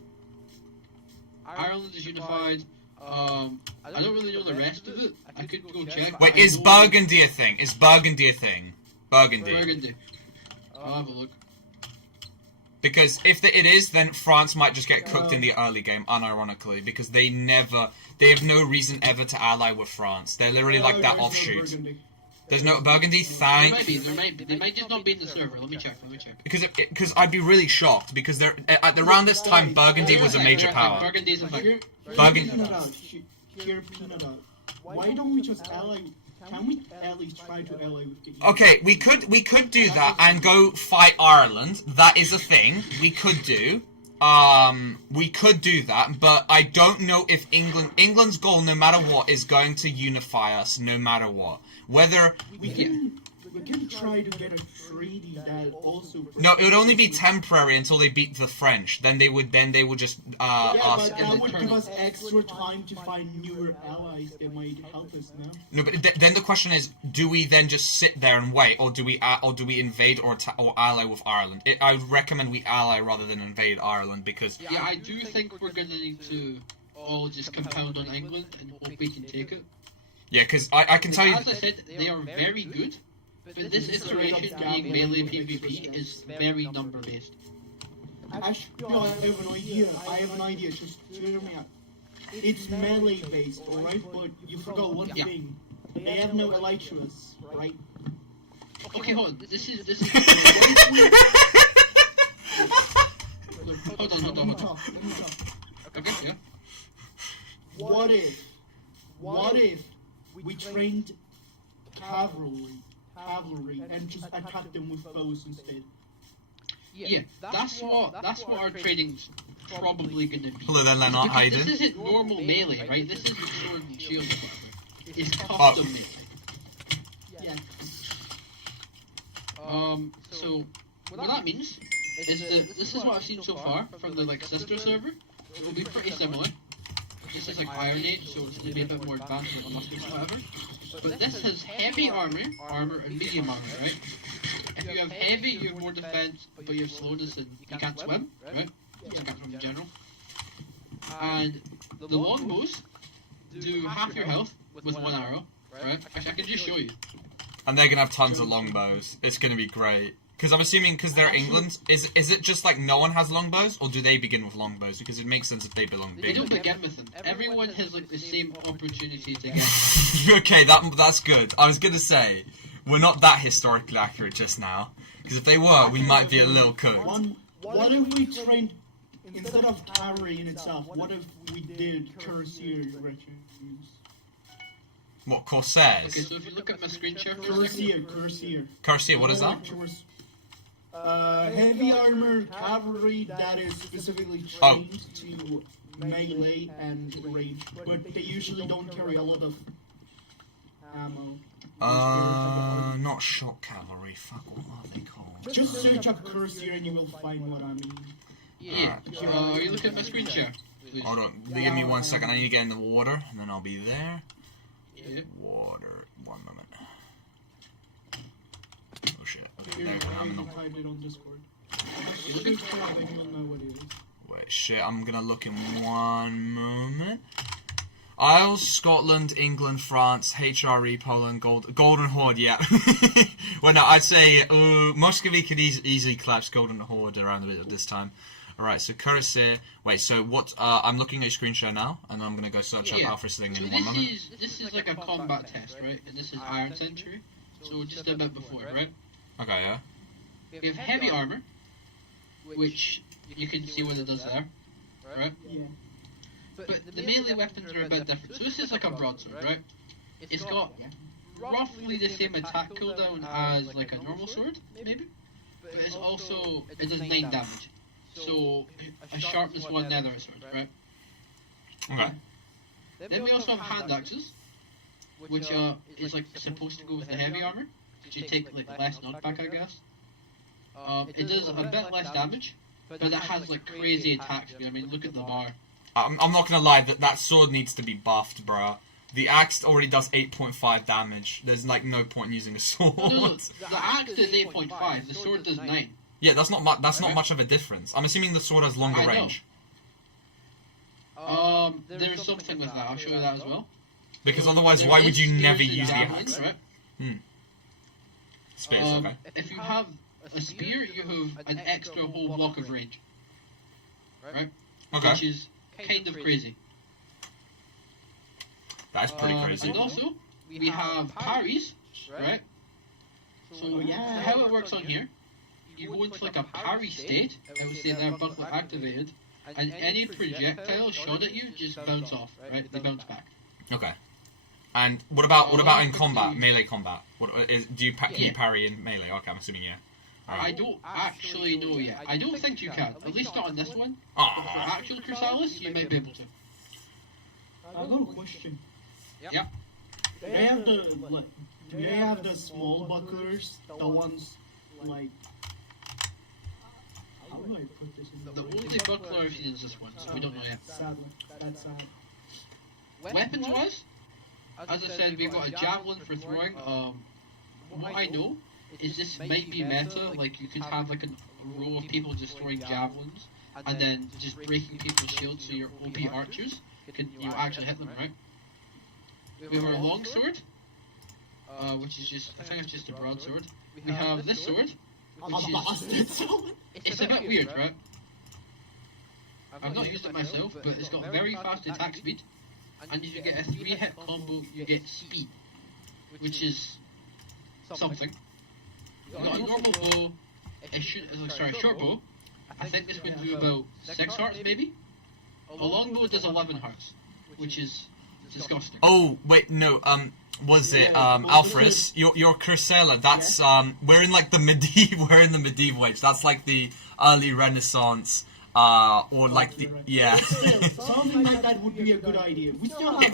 Ireland is unified. I don't really know the rest of it. I could go check. Wait, is Burgundy a thing? Is Burgundy a thing? Burgundy. Burgundy. I'll have a look. Because if it is, then France might just get cooked in the early game, unironically, because they have no reason ever to ally with France. They're literally like that offshoot. There's no Burgundy, They might just not be in the server. Let me check. Because I'd be really shocked, because around this time, Burgundy was a major power. Burgundy is a fact. Hear Peanut out. Why don't we just ally? Can we at least try to ally with the EU? Okay, we could do that and go fight Ireland. That is a thing we could do. We could do that, but I don't know if England's goal, no matter what, is going to unify us, no matter what. Whether we can try to get a treaty that also. No, it would only be temporary until they beat the French. Then they would just ask. But that would give us extra time to find newer allies that might help us now. No, but then the question is, do we then just sit there and wait, or do we invade or ally with Ireland? I would recommend we ally rather than invade Ireland, because Yeah, I do think we're gonna need to all just compound on England and hope we can take it. yeah, because I can tell you. As I said, they are very good, but this iteration being melee PvP is very number based. Actually, no, I have an idea. Just hear me out. It's melee based, alright? But you forgot one thing. They have no elytras, right? Okay, hold on. This is. Hold on. Let me talk. Okay, yeah. What if we trained cavalry and just attacked them with bows instead? Yeah, that's what our training's probably gonna be. Hello there, Leonard. How you This doing? isn't normal melee, right? This isn't sword and shield. It's custom melee. Yeah. So what that means is that this is what I've seen so far from the sister server. It will be pretty similar. This is like Iron Age, so it's gonna be a bit more advanced with the muskets or whatever. But this has heavy armor, and medium armor, right? If you have heavy, you have more defense, but you have slowness and you can't swim, right? You can't swim in general. And the longbows do half your health with one arrow, right? Actually, I can just show you. And they're gonna have tons of longbows. It's gonna be great. Because I'm assuming, because they're England, is it just like no one has longbows, or do they begin with longbows? Because it makes sense if they belong They big. don't begin with them. Everyone has the same opportunity to get. Okay, that's good. I was gonna say, we're not that historically accurate just now. Because if they were, we might be a little cooked. What if we trained, instead of cavalry in itself, what if we did cuirassier regiments? What, Corsairs? Okay, so if you look at my screen share for a second. Cuirassier. Cuirassier, what is that? Heavy armor cavalry that is specifically trained to melee and range, but they usually don't carry a lot of ammo. Not shock cavalry. Fuck, what are they called? Just search up cuirassier and you will find what I mean. Yeah. Are you looking at my screen share? Please. Hold on, give me 1 second. I need to get in the water, and then I'll be there. Yeah. Water. 1 moment. Oh shit. Okay, Here, there, I'm in the type it on Discord. Search for it and you'll know what it is. Wait, shit, I'm gonna look in one moment. Isles, Scotland, England, France, HRE, Poland, Golden Horde, yeah. Well, no, I'd say Muscovy could easily collapse Golden Horde around this time. Alright, so Cuirassier. Wait, so what? I'm looking at your screen share now, and I'm gonna go search up Alpha's thing in one moment. This is like a combat test, right? And this is Iron Century, so just a bit before, right? Okay, yeah. We have heavy armor, which you can see what it does there, right? Yeah. But the melee weapons are a bit different. So this is like a broadsword, right? It's got roughly the same attack cooldown as like a normal sword, maybe. But it's also, it does 9 damage. So a sharpness 1 nether sword, right? Okay. Then we also have hand axes, which is like supposed to go with the heavy armor. So you take like less knockback, I guess. It does a bit less damage, but it has like crazy attack speed. I mean, look at the bar. I'm not gonna lie, that sword needs to be buffed, bro. The axe already does 8.5 damage. There's like no point in using a sword. No, the axe does 8.5. The sword does 9. Yeah, that's not not much of a difference. I'm assuming the sword has longer range. There's something with that. I'll show you that as well. Because otherwise, why would you never use the javelins, axe? Right? Spears, okay. If you have a spear, you have an extra whole block of range. Right? Okay. Which is kind of crazy. That is pretty crazy. And also, we have parries, right? So how it works on here, you go into like a parry state, I would say they're buckler activated, and any projectile shot at you just bounce off, right? They bounce back. Okay. And what about in combat, melee combat? Do you can you parry in melee? Okay, I'm assuming yeah. I don't actually know yet. I don't think you can. At least not on this one. Oh. For actual Chrysalis, you might be able to. I got a question. Yeah. Do they have the small bucklers? The ones like. How do I put this in The only buckler I've seen is this one, so we don't know yet. Sadly, that's sad. Weapons-wise, as I said, we've got a javelin for throwing. What I know is this might be meta, like you could have like a row of people just throwing javelins, and then just breaking people's shields so your OP archers can actually hit them, right? We have our longsword, which is just, I think it's just a broadsword. We have this sword, which is, it's a bit weird, right? I've not used it myself, but it's got very fast attack speed, and if you get a 3-hit combo, you get speed, which is something. We've got a normal bow, short bow. I think this would do about 6 hearts, maybe? A long bow does 11 hearts, which is disgusting. Oh wait, no. Was it Alfred? Your Cursella? That's we're in like the medieval age. That's like the early Renaissance. Or like the Something like that would be a good idea. We still have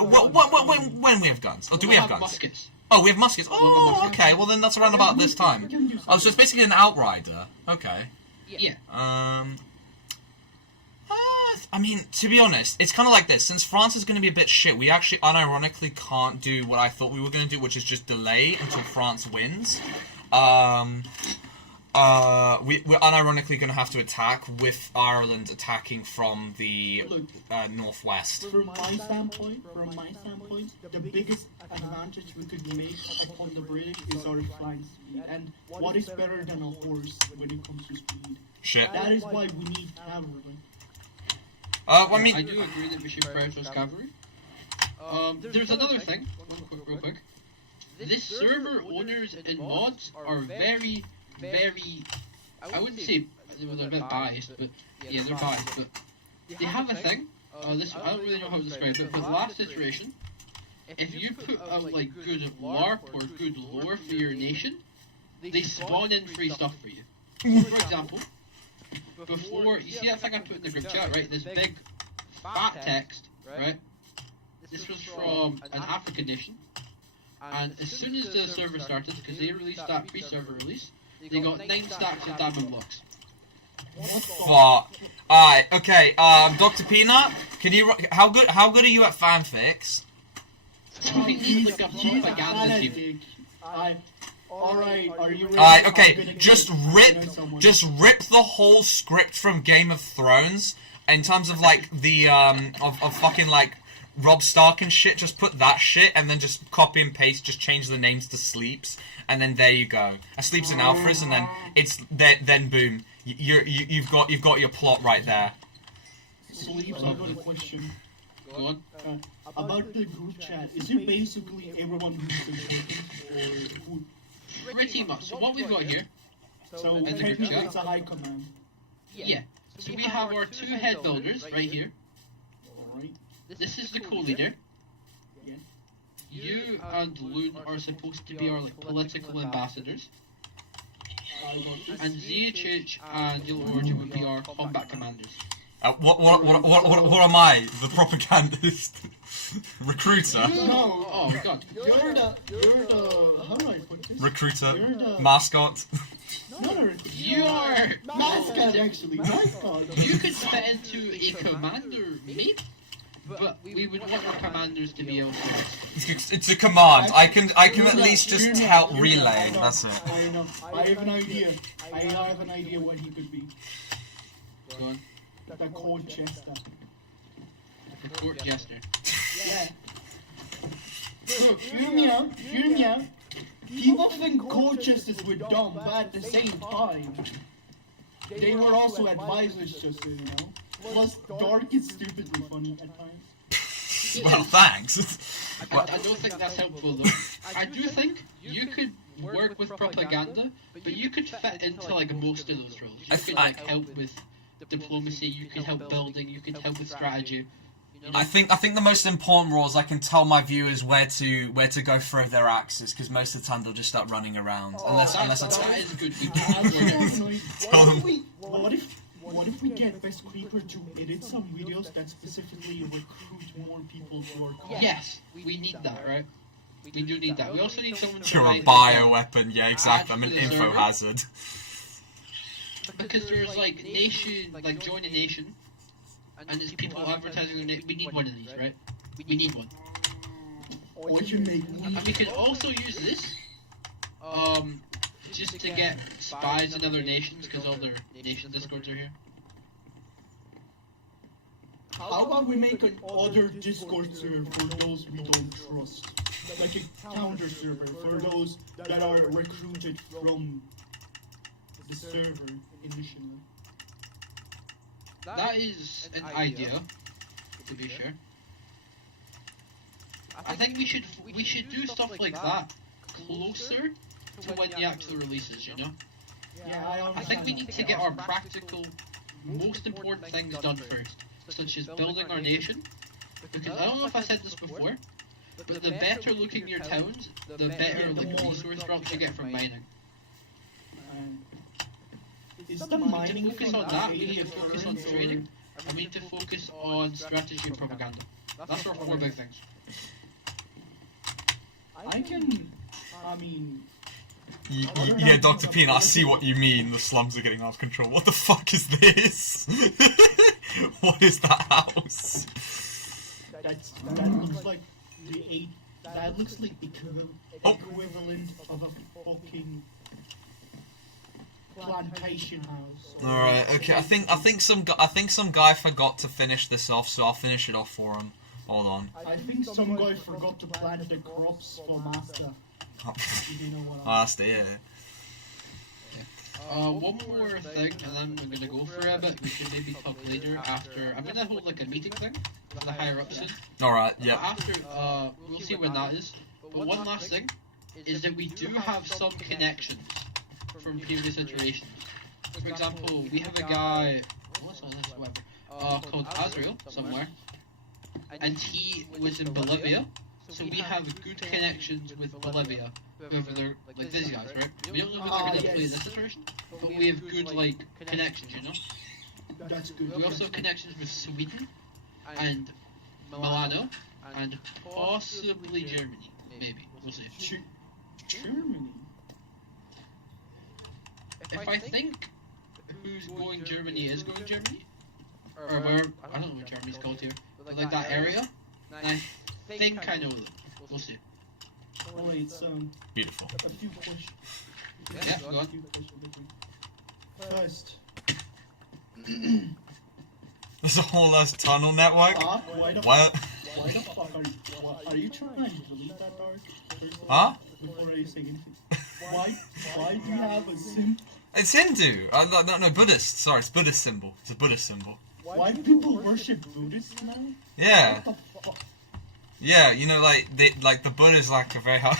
when we have guns? Oh, do we have guns? Muskets. Oh, we have muskets. Oh, okay. Well, then that's around about this time. Oh, so it's basically an outrider. Okay. Yeah. I mean, to be honest, it's kind of like this. Since France is going to be a bit shit, we actually unironically can't do what I thought we were going to do, which is just delay until France wins. We're unironically going to have to attack with Ireland attacking from the northwest. From my standpoint, the biggest advantage we could make upon the British is our flying speed. And what is better than a horse when it comes to speed? Shit. That is why we need cavalry. I mean, I do agree that we should prioritize cavalry. There's another thing, real quick. This server owners and mods are very, I wouldn't say they're a bit biased, but yeah, they're biased, but they have a thing. I don't really know how to describe it, but last iteration, if you put out like good LARP or good lore for your nation, they spawn in free stuff for you. For example, before, you see that thing I put in the group chat, right? This big fat text, right? This was from an African nation, and as soon as the server started, because they released that pre-server release, they got 9 stacks of diamond blocks. fuck. Alright, okay, Dr. Peanut, can you, how good are you at fanfics? We need like a propaganda team. Alright, are you ready? Alright, okay, just rip the whole script from Game of Thrones in terms of like the of fucking like Rob Stark and shit, just put that shit and then just copy and paste, just change the names to Sleeps, and then there you go. Sleeps and Alphas, and then it's then boom, you've got your plot right there. Sleeps, I've got a question. Go on. About the group chat, is it basically everyone who's important, or who? Pretty much. So what we've got here, So the group technically chat? it's a high command. yeah. So we have our 2 head builders right here. Alright. This is the co-leader. Yeah. You and Loon are supposed to be our like political ambassadors, I got this. and ZHH and Yellow Origin would be our combat commanders. What am I? The propagandist? Recruiter? No. Oh god. You're the, how do I put this? Recruiter? You're the, Mascot? no, You're. mascot actually, mascot. You could fit into a commander, maybe, but we would want our commanders to be able to. It's a command. I can at least just help relay. That's it. I know. I have an idea. I have an idea what he could be. Go on. The court jester. The court jester. Yeah. Look, hear me out. Hear me out. People think court jesters were dumb, but at the same time, they were also advisors, just so you know. Plus, Dark is stupidly funny at times. Well, thanks. I don't think that's helpful though. I do think you could work with propaganda, but you could fit into like most of those roles. You could like help with diplomacy, you could help building, you could help with strategy. I think the most important rule is I can tell my viewers where to go throw their axes, because most of the time they'll just start running around. Unless I tell That is good. Actually, Tell them. what if we get Best Creeper to edit some videos that specifically recruit more people to our cause? Yes, we need that, right? We do need that. We also need someone to You're a write- bioweapon, yeah, exactly. I'm an Add to the info server. hazard. Because there's like nation, like join a nation, and it's people advertising their name. We need one of these, right? We need one. Or you make And we could also use this, just to get spies in other nations, because all their nation discords are here. How about we make an other Discord server for those we don't trust? Like a counter server for those that are recruited from the server initially. That is an idea, to be sure. I think we should do stuff like that closer to when the actual releases, you know? Yeah, I think we need to get our practical, most important things done first, such as building our nation. Because I don't know if I said this before, but the better looking your towns, the better like resource drops you get from mining. Is the We need mining to focus thing on that, we really need to focus on occurring, trading, and we need to focus on strategy and propaganda. That's our 4 big things. I mean, Yeah, Dr. Peanut, I see what you mean. The slums are getting out of control. What the fuck is this? What is that house? that looks like that looks like equivalent of a fucking plantation house. Alright, okay. I think some guy forgot to finish this off, so I'll finish it off for him. Hold on. I think some guy forgot to plant the crops for master. You know what Ah, that's the yeah. One more thing, and then we're gonna go for a bit. We should maybe talk later after. I'm gonna hold like a meeting thing for the higher ups soon. Alright, But yep. after, we'll see when that is. But one last thing is that we do have some connections from previous iterations. For example, we have a guy, what's on this web? Called Azrael somewhere, and he was in Bolivia. So we have good connections with Bolivia, whoever they're, like these guys, right? We don't know who they're gonna play this iteration, but we have good, like, connections, you know? That's good. We also have connections with Sweden, and Milano, and possibly Germany, maybe, we'll see. Germany. If I think who's going Germany is going Germany, or where, I don't know what Germany's called here, but like that area, and I think I know them, we'll see. Oh wait, it's Beautiful. a few questions. Yeah, go on. First, There's a whole ass tunnel network. Why the What? Why the fuck are you trying to delete that, Dark? Huh? Before you say anything. Why do you have a sim? It's Hindu. No, Buddhist. Sorry, it's Buddhist symbol. It's a Buddhist symbol. Why do people worship Buddhists now? Yeah. What the fuck? Yeah, you know, like the Buddha's like a very hard.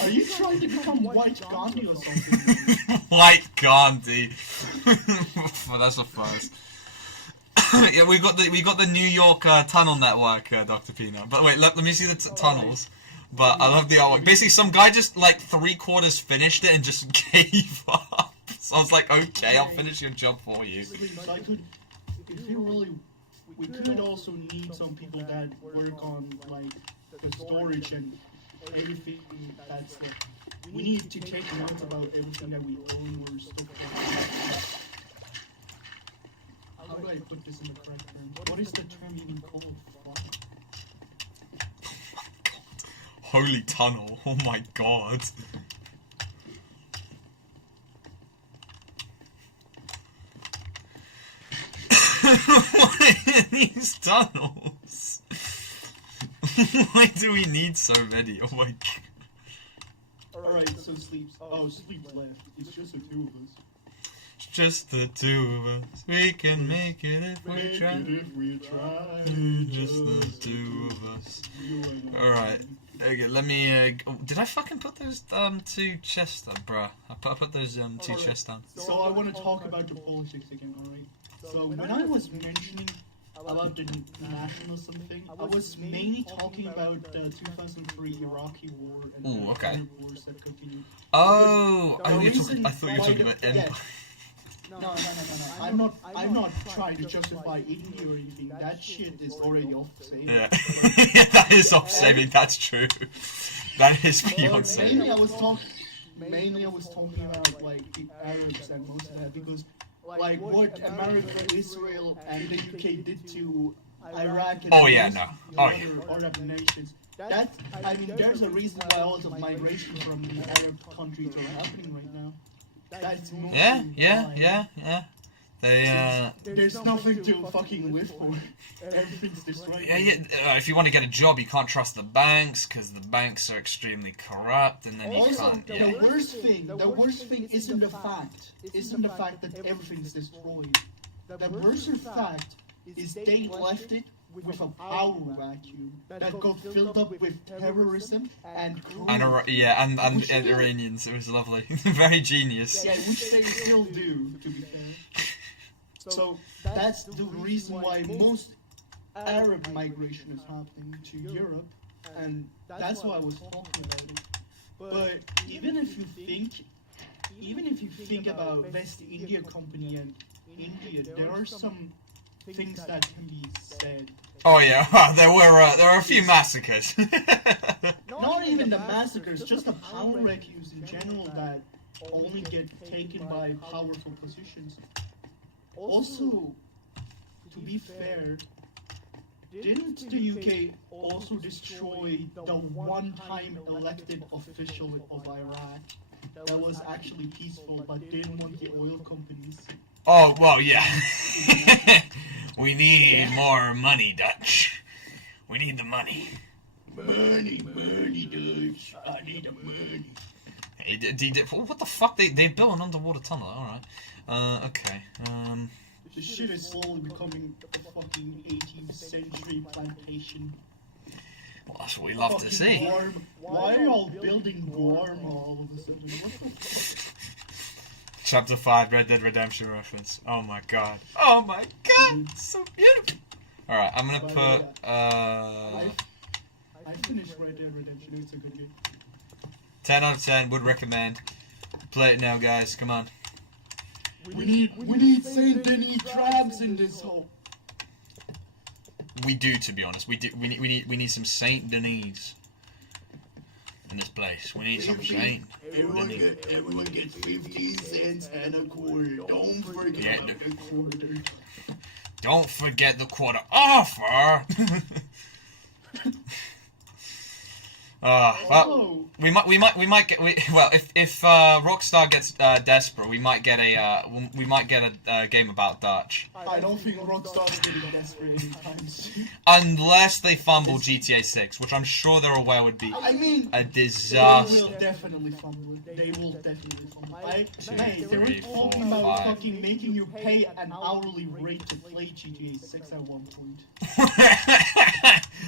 Are you trying to become White Gandhi or something? White Gandhi. Well, that's a first. Yeah, we got the New York tunnel network, Dr. Peanut. But wait, let me see the tunnels. But I love the artwork. Basically, some guy just like 3/4 finished it and just gave up. So I was like, okay, I'll finish your job for you. I could, if you really, we could also need some people that work on like the storage and everything. That's like, we need to take notes about everything that we own or stuff like that. How do I put this in the correct term? What is the term even called? Fuck. Holy tunnel! Oh my god! What are these tunnels? Why do we need so many? Oh my god! Alright, so Sleep's left. It's just the two of us. Just the two of us. We can make it if we try. Just the two of us. Alright. Okay, let me, did I fucking put those, two chests down, bruh? I put those, two chests down. So I want to talk about the politics again, alright? So when I was mentioning about the national something, I was mainly talking about the 2003 Iraqi war and Ooh, okay. the wars that continued. Oh, The I reason thought you were talking why about the- Empire. No. I'm not trying to justify Italy or anything. That shit is already off the table. Yeah. That is off saving, that's true. That is beyond saving. Mainly I was talking about like the Arabs and most of that because like what America, Israel, and the UK did to Iraq and Oh, yeah, most no. of Oh, the yeah. other Arab nations. That I mean, there's a reason why all the migration from the Arab countries are happening right now. That's mostly Yeah. They, There's nothing to fucking live for. Everything's destroyed. if you want to get a job, you can't trust the banks, because the banks are extremely corrupt, and then you Also, can't, the worst thing isn't the fact that everything's destroyed. The worst fact is they left it with a power vacuum that got filled up with terrorism and And Iranians, it was lovely. Very genius. yeah, which they still do, to be fair. So that's the reason why most Arab migration is happening to Europe, and that's why I was talking about it. But even if you think about West India Company and India, there are some things that can be said. Oh yeah, there were a few massacres. Not even the massacres, just the power vacuums in general that only get taken by powerful positions. Also, to be fair, didn't the UK also destroy the one-time elected official of Iraq that was actually peaceful but didn't want the oil companies? Oh, well, yeah. We need more money, Dutch. We need the money. Money, Dutch. I need the money. What the fuck? They built an underwater tunnel. Alright. Okay. This shit is slowly becoming a fucking 18th century plantation. Well, that's what we love to see. Guarm. Why are y'all building Guarm all of a sudden? What the fuck? Chapter 5, Red Dead Redemption reference. Oh my god. Oh my god! So beautiful! Alright, I'm gonna put, I finished Red Dead Redemption, it's a good game. 10 out of 10, would recommend. Play it now, guys, come on. We need Saint Denis crabs in this hole. We do, to be honest. We need some Saint Denis in this place. We need some Saint Denis. Everyone gets 15 cents and a quarter. Don't forget about the quarter. Don't forget the quarter offer! Well, we might get. Well, if Rockstar gets desperate, we might get a game about Dutch. I don't think Rockstar is getting desperate anytime soon. Unless they fumble GTA 6, which I'm sure they're aware would be I mean, a they disaster. will definitely fumble. They will definitely fumble. They were 3, talking 4, about 5. fucking making you pay an hourly rate to play GTA 6 at one point.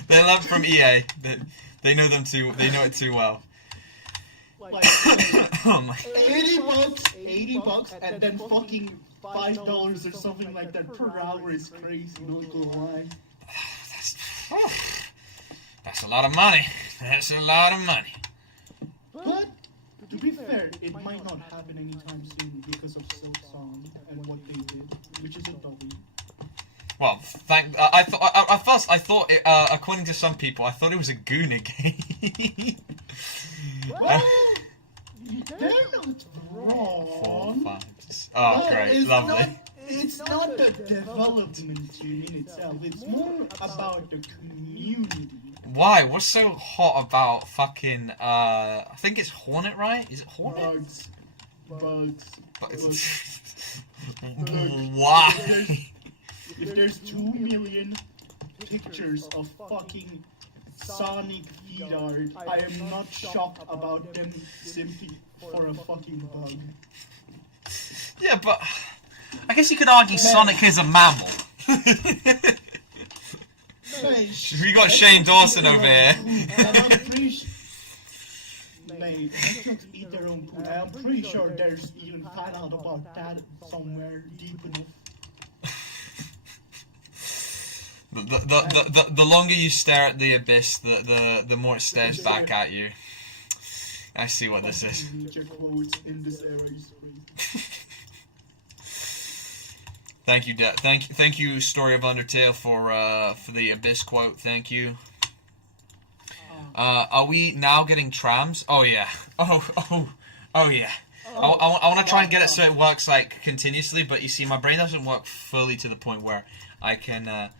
They learned from EA. They know them too. They know it too well. Like, Oh my. $80, and then fucking $5 or something like that per hour is crazy. Not gonna lie. That's a lot of money. That's a lot of money. But to be fair, it might not happen anytime soon because of Silk Song and what they did, which is a W. Well, I thought at first I thought it, according to some people, I thought it was a Guna game. Well, they're not wrong. 4, 5. Oh, great, It's lovely. It's not the development team in itself. It's more about the community. Why? What's so hot about fucking? I think it's Hornet, right? Is it Hornet? Bugs. But Bugs. Why? If there's 2 million pictures of fucking Sonic feed art, I am not shocked about them simply for a fucking bug. Yeah, but I guess you could argue Sonic is a mammal. We got Shane Dawson over here. And I'm pretty Mate, eat their own food. I'm pretty sure there's even find out about that somewhere deep enough. The longer you stare at the abyss, the more it stares back at you. I see what this is. Thank you, thank you, Story of Undertale for the abyss quote. Thank you. Are we now getting trams? Oh yeah. Oh yeah. I want to try and get it so it works like continuously, but you see, my brain doesn't work fully to the point where I can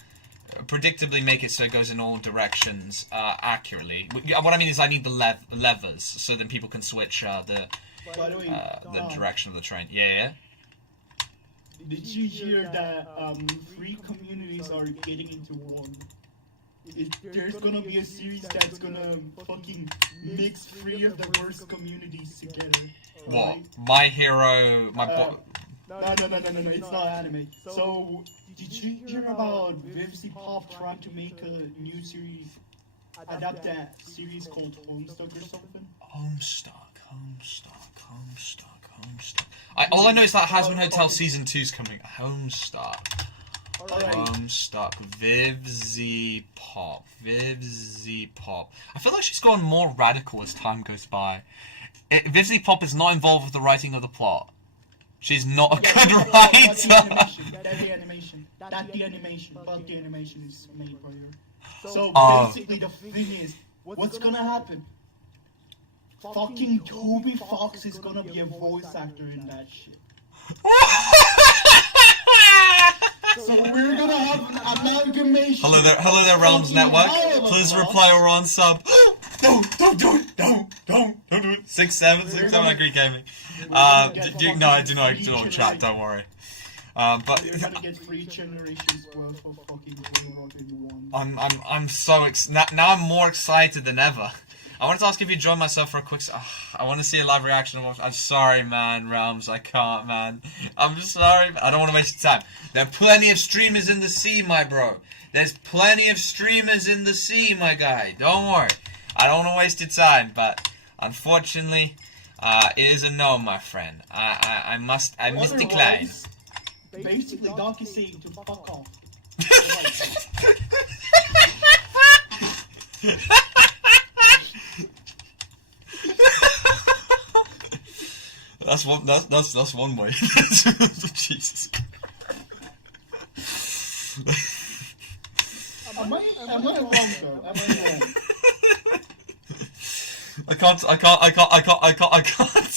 predictably make it so it goes in all directions accurately. What I mean is, I need the levers so then people can switch the direction of the train. Yeah. Did you hear that 3 communities are getting into one? There's gonna be a series that's gonna fucking mix 3 of the worst communities together. What? Right? My Hero, No, it's not anime. So, did you hear about Vivzy Pop trying to make a new series, adapt that series called Homestuck or something? Homestuck. All I know is that Hazbin Hotel Season 2's coming. Homestuck. Vivzy Pop. I feel like she's gone more radical as time goes by. Vivzy Pop is not involved with the writing of the plot. She's not a good writer. That's the animation. But the animation is made by her. So basically the thing is, what's gonna happen? Fucking Toby Fox is gonna be a voice actor in that shit. So we're gonna have an amalgamation. Hello there, Realms Network. Please reply or on sub. Don't do it. 6-7, Angry Gaming. I do not chat. Don't worry. But you're gonna get 3 generations worth of fucking Rock in one. I'm so now I'm more excited than ever. I wanted to ask if you join myself for a quick. I want to see a live reaction. I'm sorry, man, Realms. I can't, man. I'm sorry. I don't want to waste your time. There are plenty of streamers in the sea, my bro. There's plenty of streamers in the sea, my guy. Don't worry. I don't want to waste your time, but unfortunately, it is a no, my friend. I must decline. Basically, Donkey saying to fuck off. That's one way. Jesus. Am I wrong though? Am I wrong? I can't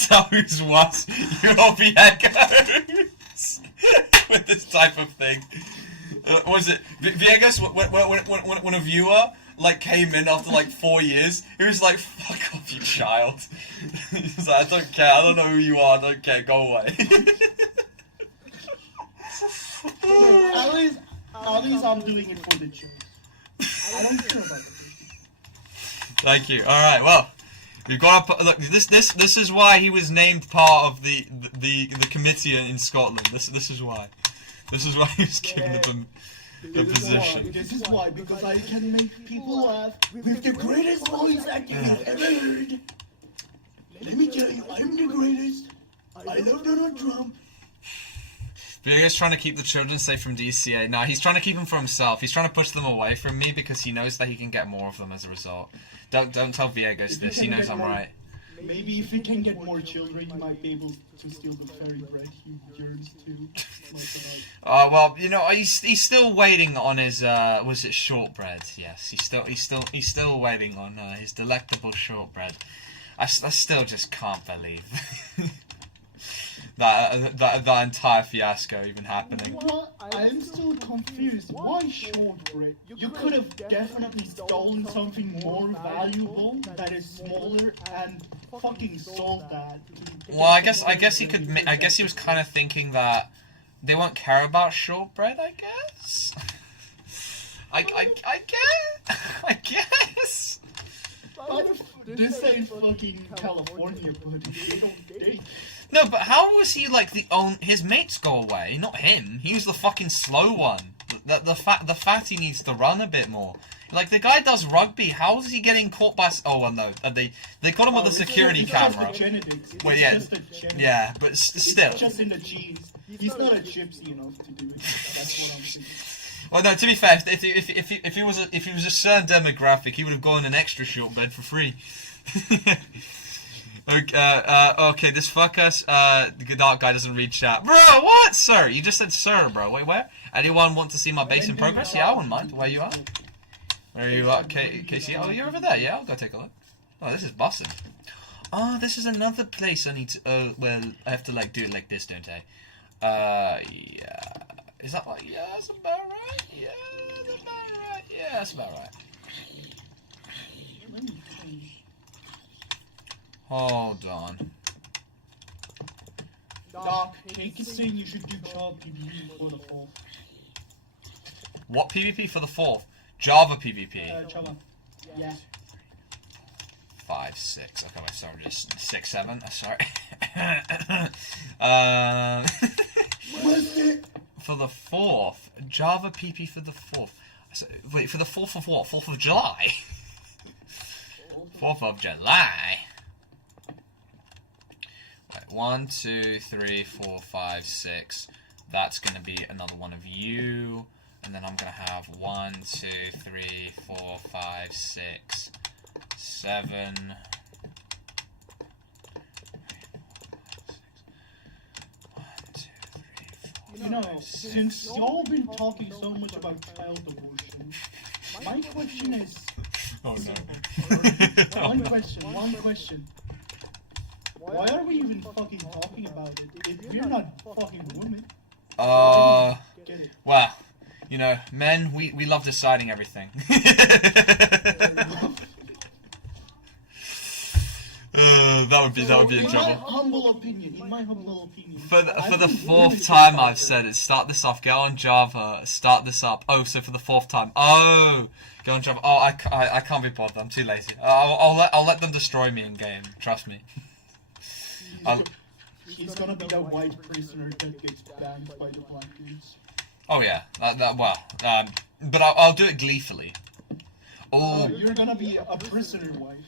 tell who's what. You'll be Veagos with this type of thing. Was it Veagos when a viewer like came in after like 4 years. He was like, "Fuck off, you child." He was like, "I don't care. I don't know who you are. I don't care. Go away." At least I'm doing it for the church. I don't care about it. Thank you. All right. Well, we've got to look. This is why he was named part of the committee in Scotland. This is why. This is why he was given the position. This is why, because I can make people laugh with the greatest voice acting you've ever heard. Let me tell you, I'm the greatest. I love Donald Trump. Veagos trying to keep the children safe from DCA. Nah, he's trying to keep them for himself. He's trying to push them away from me because he knows that he can get more of them as a result. Don't tell Veagos this. He knows I'm right. Maybe if he can get more children, he might be able to steal the fairy bread he yearns to. Well, you know, he's still waiting on his was it shortbread? Yes, he's still waiting on his delectable shortbread. I still just can't believe that entire fiasco even happening. Well, I'm still confused. Why shortbread? You could have definitely stolen something more valuable that is smaller and fucking sold that. Well, I guess he could. I guess he was kind of thinking that they won't care about shortbread. I guess. I guess. But this ain't fucking California, buddy. They don't date. No, but how was he like his mates go away, not him? He was the fucking slow one. The fatty needs to run a bit more. Like the guy does rugby. How is he getting caught by? Oh well, no. They caught him with a security camera. Well, yeah, but still. It's just in the genes. He's not a gypsy enough to do it. That's what I'm saying. Well, no. To be fair, if he was a certain demographic, he would have gone an extra shortbread for free. Okay, this fuckers, the dark guy doesn't read chat. Bro, what? Sir, you just said sir, bro. Wait, where? Anyone want to see my base in progress? Yeah, I wouldn't mind. Where you are? Where are you at, Casey? Oh, you're over there. Yeah, I'll go take a look. Oh, this is busting. Oh, this is another place I need to, well, I have to, like, do it like this, don't I? Yeah. Is that like, yeah, that's about right. Yeah, that's about right. Yeah, that's about right. Hold on. Doc, Cake is saying you should do Java PvP for the 4th. What PvP for the 4th? Java PvP. Java. Yeah. 5, 6. Okay, wait, sorry, just 6, 7. Sorry. What's it? For the 4th. Java PP for the 4th. So, wait, for the 4th of what? 4th of July? 4th of July? Wait, 1, 2, 3, 4, 5, 6. That's going to be another one of you. And then I'm going to have 1, 2, 3, 4, 5, 6, 7. You know, since y'all been talking so much about child abortion, my question is... Oh no. One question. Why are we even fucking talking about it if we're not fucking women? Get it? Well, you know, men, we love deciding everything. That would be in trouble. In my humble opinion. For the 4th time I've said it. Start this off. Go on Java. Start this up. Oh, so for the 4th time. Oh, go on Java. Oh, I can't be bothered. I'm too lazy. I'll let them destroy me in game. Trust me. He's gonna be that white prisoner that gets banned by the black dudes. Oh yeah. But I'll do it gleefully. Oh. You're gonna be a prisoner wife.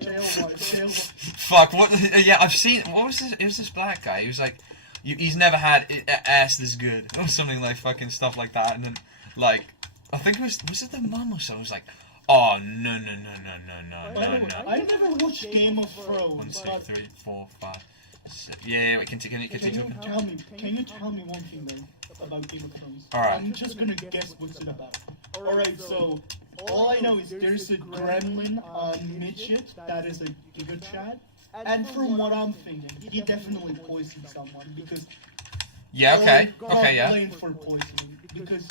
Jail wife. Fuck, what? Yeah, I've seen. What was this? It was this black guy. He was like, he's never had ass this good, or something like fucking stuff like that. And then, like, I think it was it the mum or something? It was like, oh no. I never watched Game of Thrones. 1, 2, 3, 4, 5, 6. Yeah, wait, continue. Can you tell me one thing then about Game of Thrones? Alright. I'm just gonna guess what's it about. Alright, so all I know is there's a gremlin midget that is a Giga Chad, and from what I'm thinking, he definitely poisoned someone because Yeah, okay, yeah. blamed for poisoning because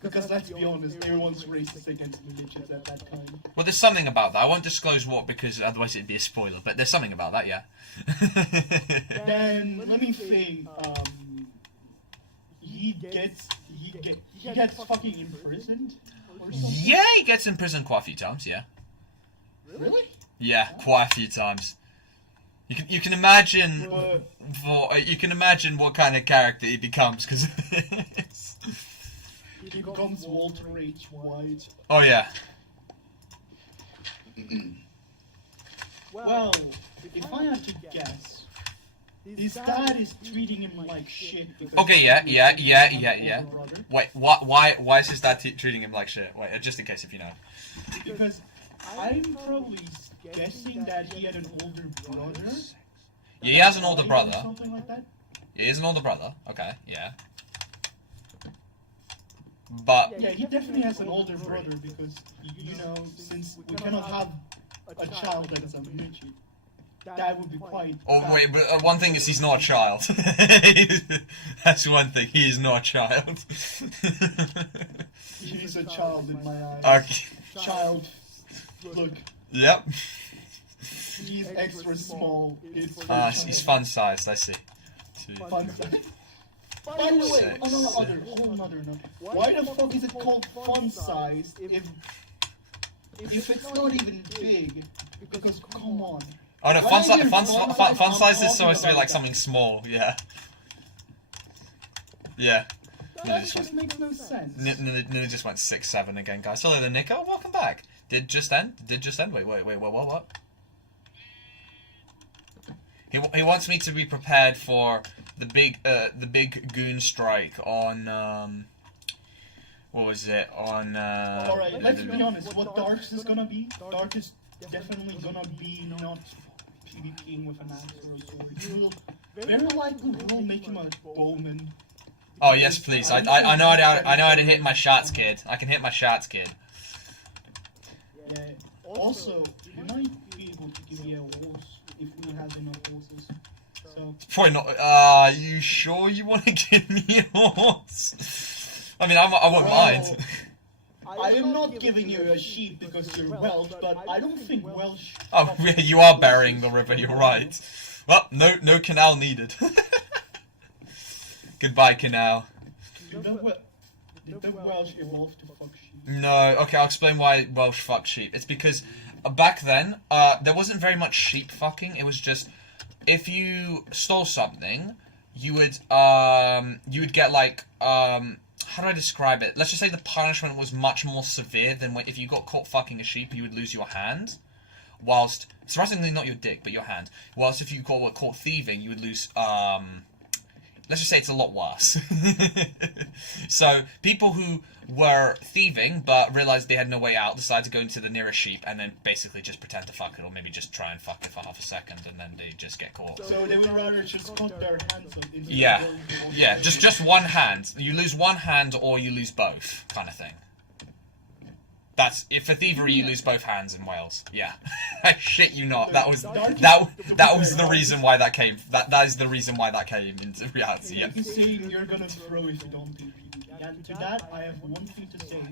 Because let's be honest, everyone's racist against midgets at that time. Well, there's something about that. I won't disclose what because otherwise it'd be a spoiler. But there's something about that, yeah. Then let me think. He gets fucking imprisoned or something. Yeah, he gets in prison quite a few times. Yeah. Really? Yeah, quite a few times. You can imagine you can imagine what kind of character he becomes because. He becomes Walter H. White. Oh yeah. Well, if I had to guess, his dad is treating him like shit. Because Okay, yeah. Wait, why is his dad treating him like shit? Wait, just in case if you know. Because I'm probably guessing that he had an older brother. Yeah, he has an older Or brother. something like that. He is an older brother. Okay, yeah. But Yeah, he definitely has an older brother because, you know, since we cannot have a child that is a midget, that would be quite oh bad. wait, but one thing is he's not a child. That's one thing. He is not a child. He's a child in my eyes. Okay. Child, look, Yep. he's extra small. It's He's fun sized. I see. fun. By the way, another. Why the fuck is it called fun size if it's not even big? Because come on. Oh no, Why is there fun size is supposed to be about like that? something small. Yeah. Yeah. That just makes no sense. Nearly just went 6-7 again, guys. Hello there, Nico. Welcome back. Did just end? Wait. What? He wants me to be prepared for the big goon strike on what was it on? Alright, let's be honest. What Darks is gonna be? Dark is definitely gonna be not PvPing with an axe or a sword. He will very likely will make him a bowman. Oh yes, please. I know how to hit my shots, kid. I can hit my shots, kid. Yeah. Also, we might be able to give you a horse if we have enough horses. So. Probably not. Are you sure you want to give me a horse? I mean, I won't mind. I am not giving you a sheep because you're Welsh, but I don't think Welsh. Oh, yeah, you are burying the river. You're right. Well, no canal needed. Goodbye, canal. Did the Welsh evolve to fuck sheep? No, okay, I'll explain why Welsh fuck sheep. It's because back then, there wasn't very much sheep fucking. It was just if you stole something, you would get like how do I describe it? Let's just say the punishment was much more severe than if you got caught fucking a sheep, you would lose your hand. Whilst surprisingly not your dick, but your hand. Whilst if you got caught thieving, you would lose let's just say it's a lot worse. So, people who were thieving but realized they had no way out decided to go into the nearest sheep and then basically just pretend to fuck it, or maybe just try and fuck it for half a second and then they just get caught. So they would rather just cut their hands up. Yeah, just one hand. You lose one hand or you lose both, kind of thing. That's if for thievery you lose both hands in Wales. Yeah, I shit you not. That was the reason why that came. That is the reason why that came into reality. Yeah. You see, you're gonna throw if you don't do PvP. And to that, I have one thing to say.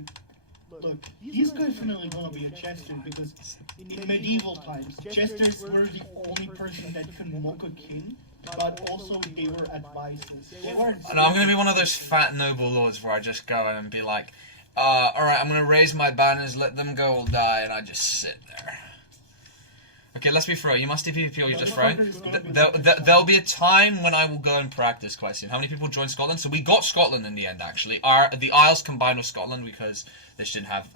Look, he's definitely gonna be a Chester because in medieval times, Chesters were the only person that could mock a king, but also they were advisors. They weren't. No, I'm gonna be one of those fat noble lords where I just go in and be like, alright, I'm gonna raise my banners, let them go all die, and I just sit there. Okay, let's be throw. You must do PvP or you're just throwing. There'll be a time when I will go and practice quite soon. How many people joined Scotland? So we got Scotland in the end, actually. The Isles combined with Scotland because they didn't have,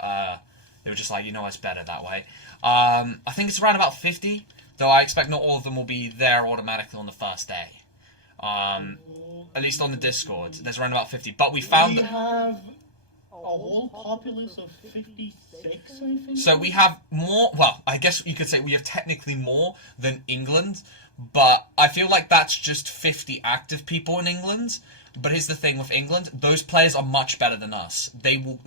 they were just like, you know what's better that way. I think it's around about 50, though I expect not all of them will be there automatically on the first day. At least on the Discord, there's around about 50. But we found that... have a whole populace of 56, I think. So we have more, well, I guess you could say we have technically more than England, but I feel like that's just 50 active people in England. But here's the thing with England, those players are much better than us. They will,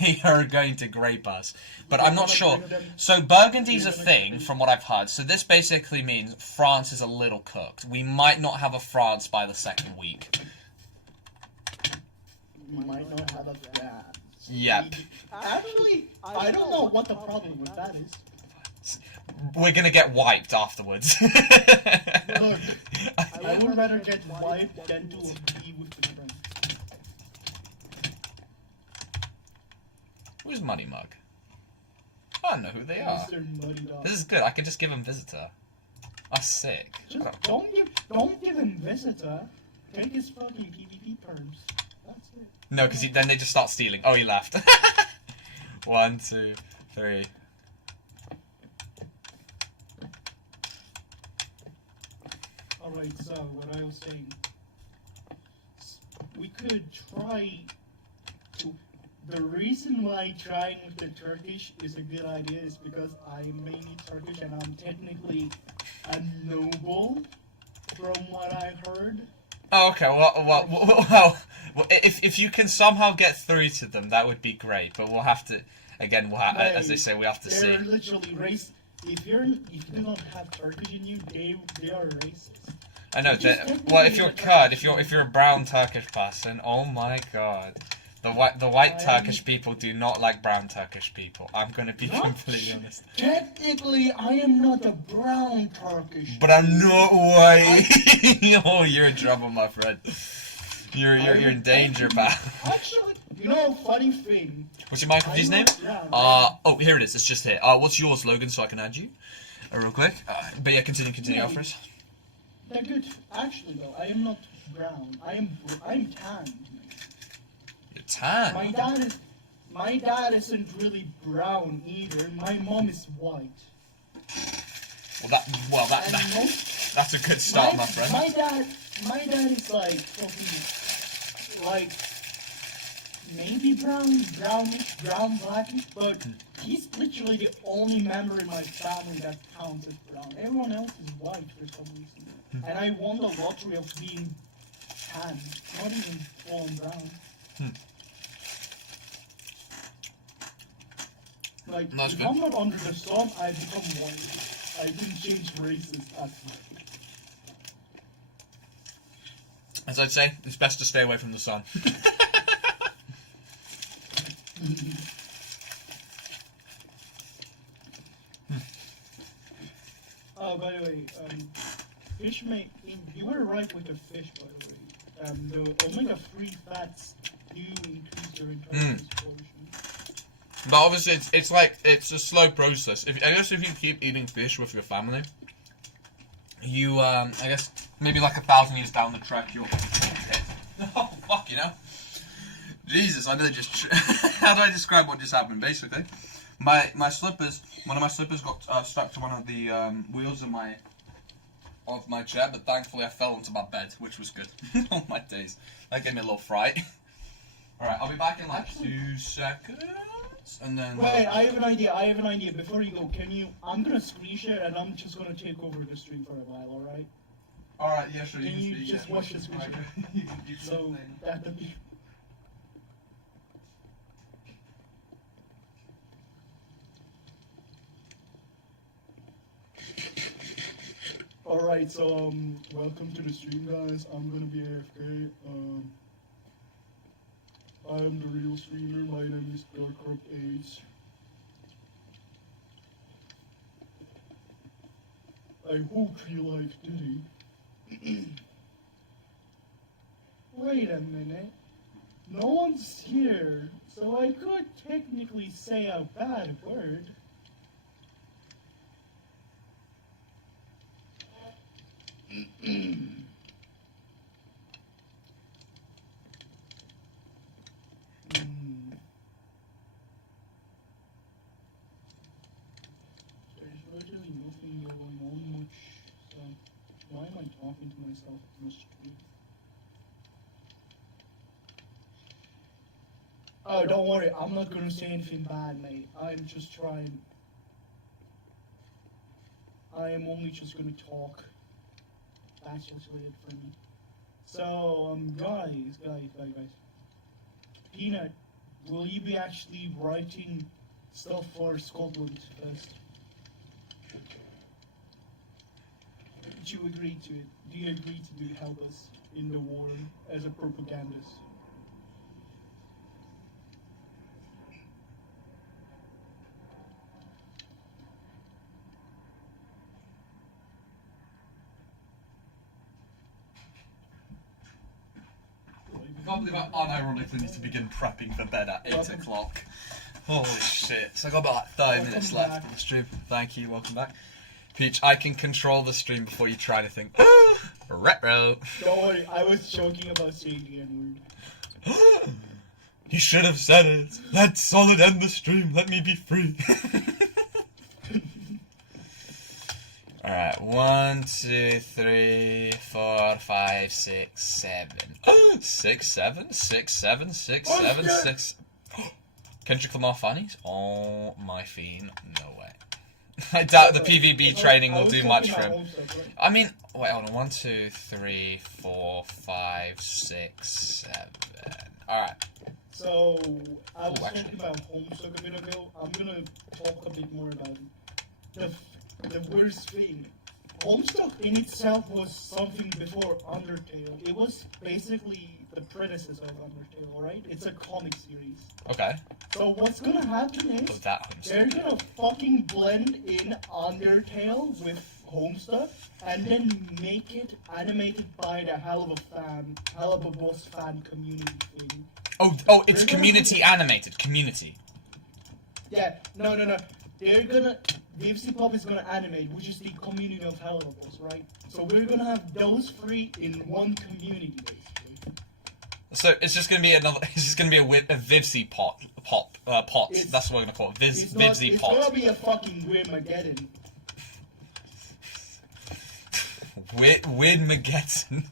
they are going to grape us. But I'm not sure. So Burgundy's a thing, from what I've heard. So this basically means France is a little cooked. We might not have a France by the second week. we might not have a fan. Yep. Actually, I don't know what the problem with that is. We're gonna get wiped afterwards. Look, I would rather get wiped than to be with the friend. Who's Money Mug? I don't know who they are. Mr. Muddy Dog. This is good. I can just give him visitor. Oh, sick. Just don't give him visitor. Take his fucking PvP perms. That's it. No, because then they just start stealing. Oh, he left. 1, 2, 3. Alright, so what I was saying, we could try to. The reason why trying with the Turkish is a good idea is because I'm mainly Turkish and I'm technically a noble, from what I heard. Oh, okay. Well, if you can somehow get through to them, that would be great. But we'll have to, again, as they say, we have to see. They're literally racist. If you don't have Turkish in you, they are racist. I know that. Well, if you're Kurd, if you're a brown Turkish person, oh my god, the white Turkish people do not like brown Turkish people. I'm gonna be completely honest. Technically, I am not a brown Turkish. But I'm not white. Oh, you're in trouble, my friend. You're in danger, pal. Actually, you know, funny thing. What's your Minecraft name? Oh, here it is. It's just here. What's yours, Logan, so I can add you? Real quick. But yeah, continue, Alfred. They're good. Actually, though, I am not brown. I'm tan. You're tan. My dad isn't really brown either. My mom is white. That's a good start, my friend. My dad is like fucking, like, maybe brownish, brown blackish, but he's literally the only member in my family that counts as brown. Everyone else is white for some reason. And I won the lottery of being tan, not even full on brown. Like, That's if good. I'm not under the sun, I become white. I didn't change races at all. As I'd say, it's best to stay away from the sun. Oh, by the way, fish you were right with the fish, by the way. The omega-3 fats do increase your intelligence quotient. But obviously, it's a slow process. I guess if you keep eating fish with your family, you I guess maybe like 1,000 years down the track, you'll. Oh fuck, you know. Jesus, I nearly just. How do I describe what just happened? Basically, my slippers. One of my slippers got stuck to one of the wheels of my chair, but thankfully I fell onto my bed, which was good. Oh my days, that gave me a little fright. All right, I'll be back in like 2 seconds. And then Wait, I have an idea. Before you go, I'm gonna screen share and I'm just gonna take over the stream for a while, alright? Alright, yeah, sure. Can you just watch the screen share? So, that'll be... Alright, so, welcome to the stream, guys. I'm gonna be AFK. I am the real streamer. My name is Darkrop8. I hope you like Diddy. Wait a minute. No one's here, so I could technically say a bad word. There's literally nothing going on much, so why am I talking to myself in the street? Oh, don't worry, I'm not gonna say anything bad, mate. I'm just trying. I am only just gonna talk. That's just it for me. So, guys. Peanut, will you be actually writing stuff for Scotland first? Did you agree to it? Do you agree to help us in the war as a propagandist? can't believe I unironically need to begin prepping for bed at 8 o'clock. Holy shit. So I got about 30 minutes left of the stream. Thank you, welcome back. Peach, I can control the stream before you try to think. Retro. Don't worry, I was joking about saying the N-word. You should have said it. Let Solid end the stream. Let me be free. Alright, 1, 2, 3, 4, 5, 6, 7. 6, 7, 6, 7, 6, 7, 6. Kendrick Lamar funnies? Oh my fiend, no way. I doubt the PvB training will do much for him. I mean, wait, hold on. 1, 2, 3, 4, 5, 6, 7. Alright. So, I was talking about Homestuck a minute ago. I'm gonna talk a bit more about the worst thing. Homestuck in itself was something before Undertale. It was basically the predecessor of Undertale, right? It's a comic series. Okay. So what's gonna happen is they're gonna fucking blend in Undertale with Homestuck and then make it animated by the hell of a boss fan community thing. Oh, it's community animated. Community. Yeah, no. They're gonna... DFC Pop is gonna animate, which is the community of Hell of a Boss, right? So we're gonna have those three in one community, basically. So it's just gonna be another. It's just gonna be a Vivsy pot. That's what we're gonna call it. Vivsy pot. It's gonna be a fucking Wyrmageddon. Wyrmageddon.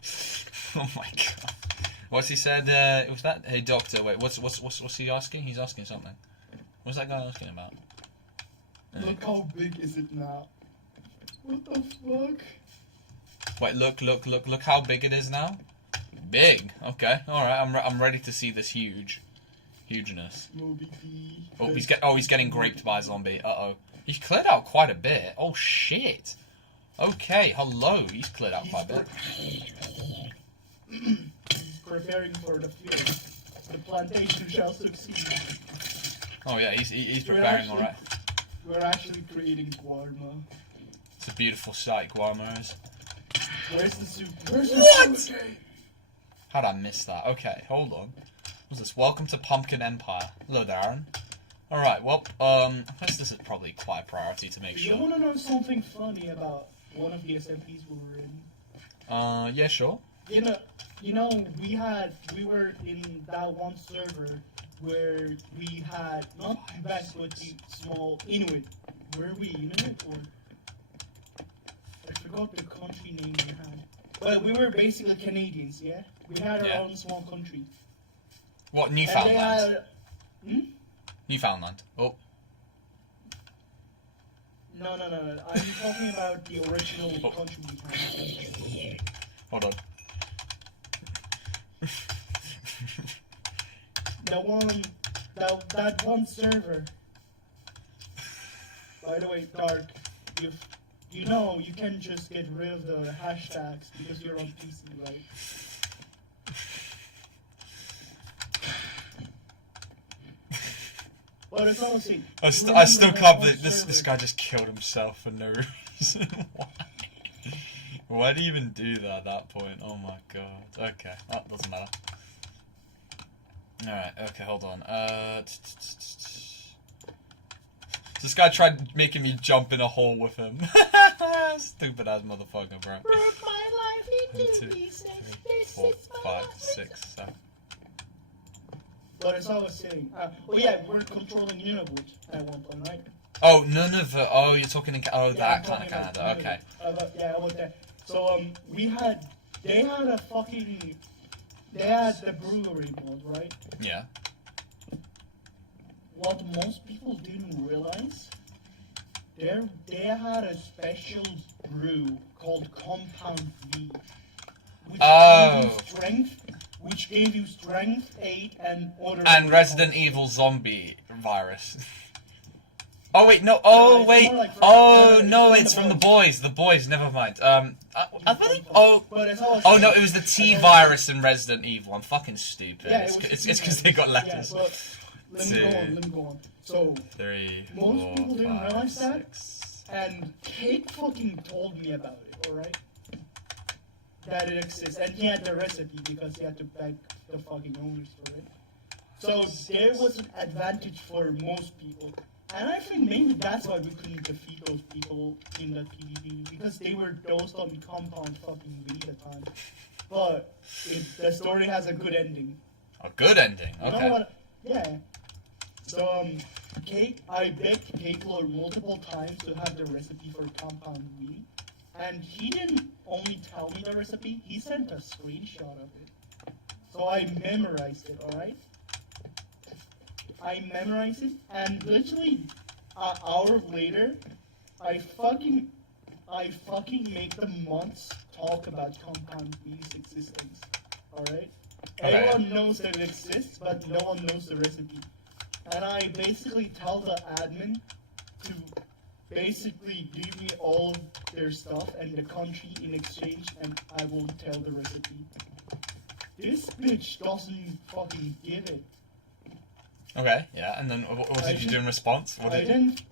Oh my god. What's he said? Was that? Hey doctor, wait. What's he asking? He's asking something. What's that guy asking about? Look how big is it now? What the fuck? Wait, look how big it is now. Big. Okay. All right. I'm ready to see this hugeness. Oh, he's getting graped by a zombie. Uh-oh. He's cleared out quite a bit. Oh shit. Okay. Hello. He's cleared out quite a bit. He's preparing for the field. The plantation shall succeed. Oh yeah, he's preparing all right. We're actually creating Guarma. It's a beautiful sight, Guarma is. Where's the soup? Where's the soup? How'd I miss that? Okay, hold on. What's this? Welcome to Pumpkin Empire. Hello there, Aaron. Alright, well, I guess this is probably quite a priority to make sure. You wanna know something funny about one of the SMPs we were in? Yeah, sure. You know, we were in that one server where we had, not Quebec, but the small Inuit. Were we Inuit, or? I forgot the country name we had. But we were basically Canadians, yeah? We had our own small country. What, Newfoundland? Newfoundland. Oh. No. I'm talking about the original country we had. Hold on. That one server. By the way, Dark, you know you can just get rid of the hashtags because you're on PC, right? Well, it's honestly. I still can't believe this guy just killed himself for no reason. Why? Why do you even do that at that point? Oh my god. Okay, that doesn't matter. Alright, okay, hold on. This guy tried making me jump in a hole with him. Stupid ass motherfucker, bro. 1, 2, 3, 4, 5, 6, 7. But as I was saying, oh yeah, we're controlling Nunavut at one point, right? Oh, Nunavut. Oh, you're talking in that kind of Canada. Okay. Yeah, about that. So they had the brewery mod, right? Yeah. What most people didn't realize, they had a special brew called Compound V, which gave you strength 8 and other. And Resident Evil zombie virus. Oh wait, no. Oh wait. Oh no, it's from the Boiz. The Boiz. Never mind. I believe. Oh no, it was the T virus in Resident Evil. I'm fucking stupid. Yeah, it's because they got letters. Yeah, let me go on. So 3, most 4, people didn't 5, realize that, 6. and Kate fucking told me about it. All right. that it exists, and he had the recipe because he had to beg the fucking owners for it. So there was an advantage for most people. And I think maybe that's why we couldn't defeat those people in the PvP, because they were dosed on compound fucking weed at times. But the story has a good ending. A good ending. You know Okay. what? Yeah. So, I begged Keiko multiple times to have the recipe for compound weed. And he didn't only tell me the recipe, he sent a screenshot of it. So I memorized it, alright? I memorized it, and literally an hour later, I fucking make the months talk about compound weed's existence. Alright? Okay. Everyone knows that it exists, but no one knows the recipe. And I basically tell the admin to basically give me all their stuff and the country in exchange, and I won't tell the recipe. This bitch doesn't fucking give it. Okay. Yeah. And then what did you do in response? What I did didn't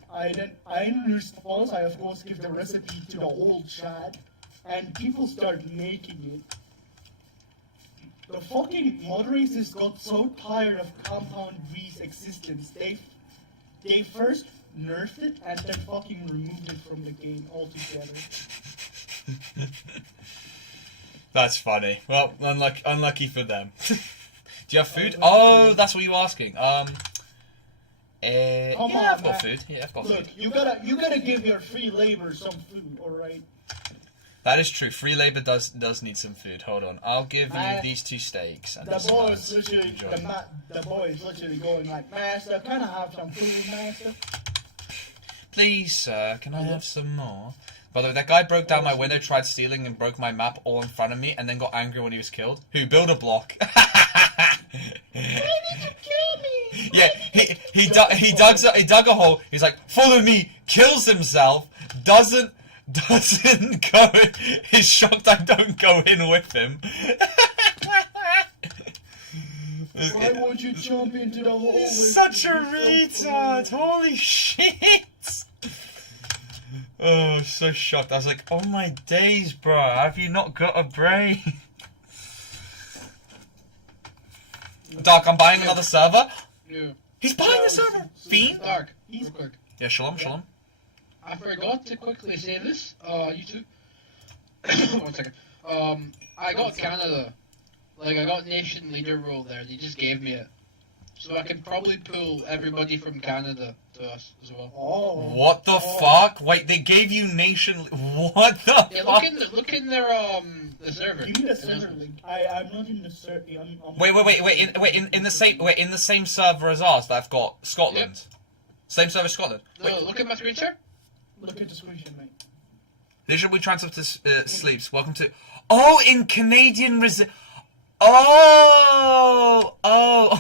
respond. I of course give the recipe to the whole chat, and people start making it. The fucking moderators got so tired of compound weed's existence, they first nerfed it and then fucking removed it from the game altogether. That's funny. Well, unlucky for them. Do you have food? Oh, that's what you were asking. Come Yeah, on, I've got man. food. Yeah, I've got Look, food. you gotta give your free labor some food, alright? That is true. Free labor does need some food. Hold on. I'll give you Man, these 2 steaks and The some boy nuts. is literally Enjoy. the boy is literally going like, Master, can I have some food, Master? Please, sir, can I have some more? By the way, that guy broke down my window, tried stealing, and broke my map all in front of me, and then got angry when he was killed. Who? Build a block. Why did you kill me? Yeah, he dug a hole. He's like, follow me. Kills himself. Doesn't go. He's shocked I don't go in with him. Why won't you jump into the hole? He's such a retard. Holy shit. Oh, so shocked. I was like, oh my days, bro. Have you not got a brain? Dark, I'm buying another server. Yeah. He's buying a server. Fiend? Dark, real quick. Yeah, shalom. I forgot to quickly say this. You two. 1 second. I got Canada. Like, I got nation leader role there. They just gave me it. So I can probably pull everybody from Canada to us as well. Oh. What the fuck? Wait, they gave you nation... What the Yeah, fuck? look in their, the server. Give me the server link. I'm not in the server. Wait, in the same server as ours that I've got Scotland. Same server as Scotland. No, look at my screen share. Look at the screenshot, mate. This should be transferred to Sleeps. Welcome to... Oh, in Canadian Oh!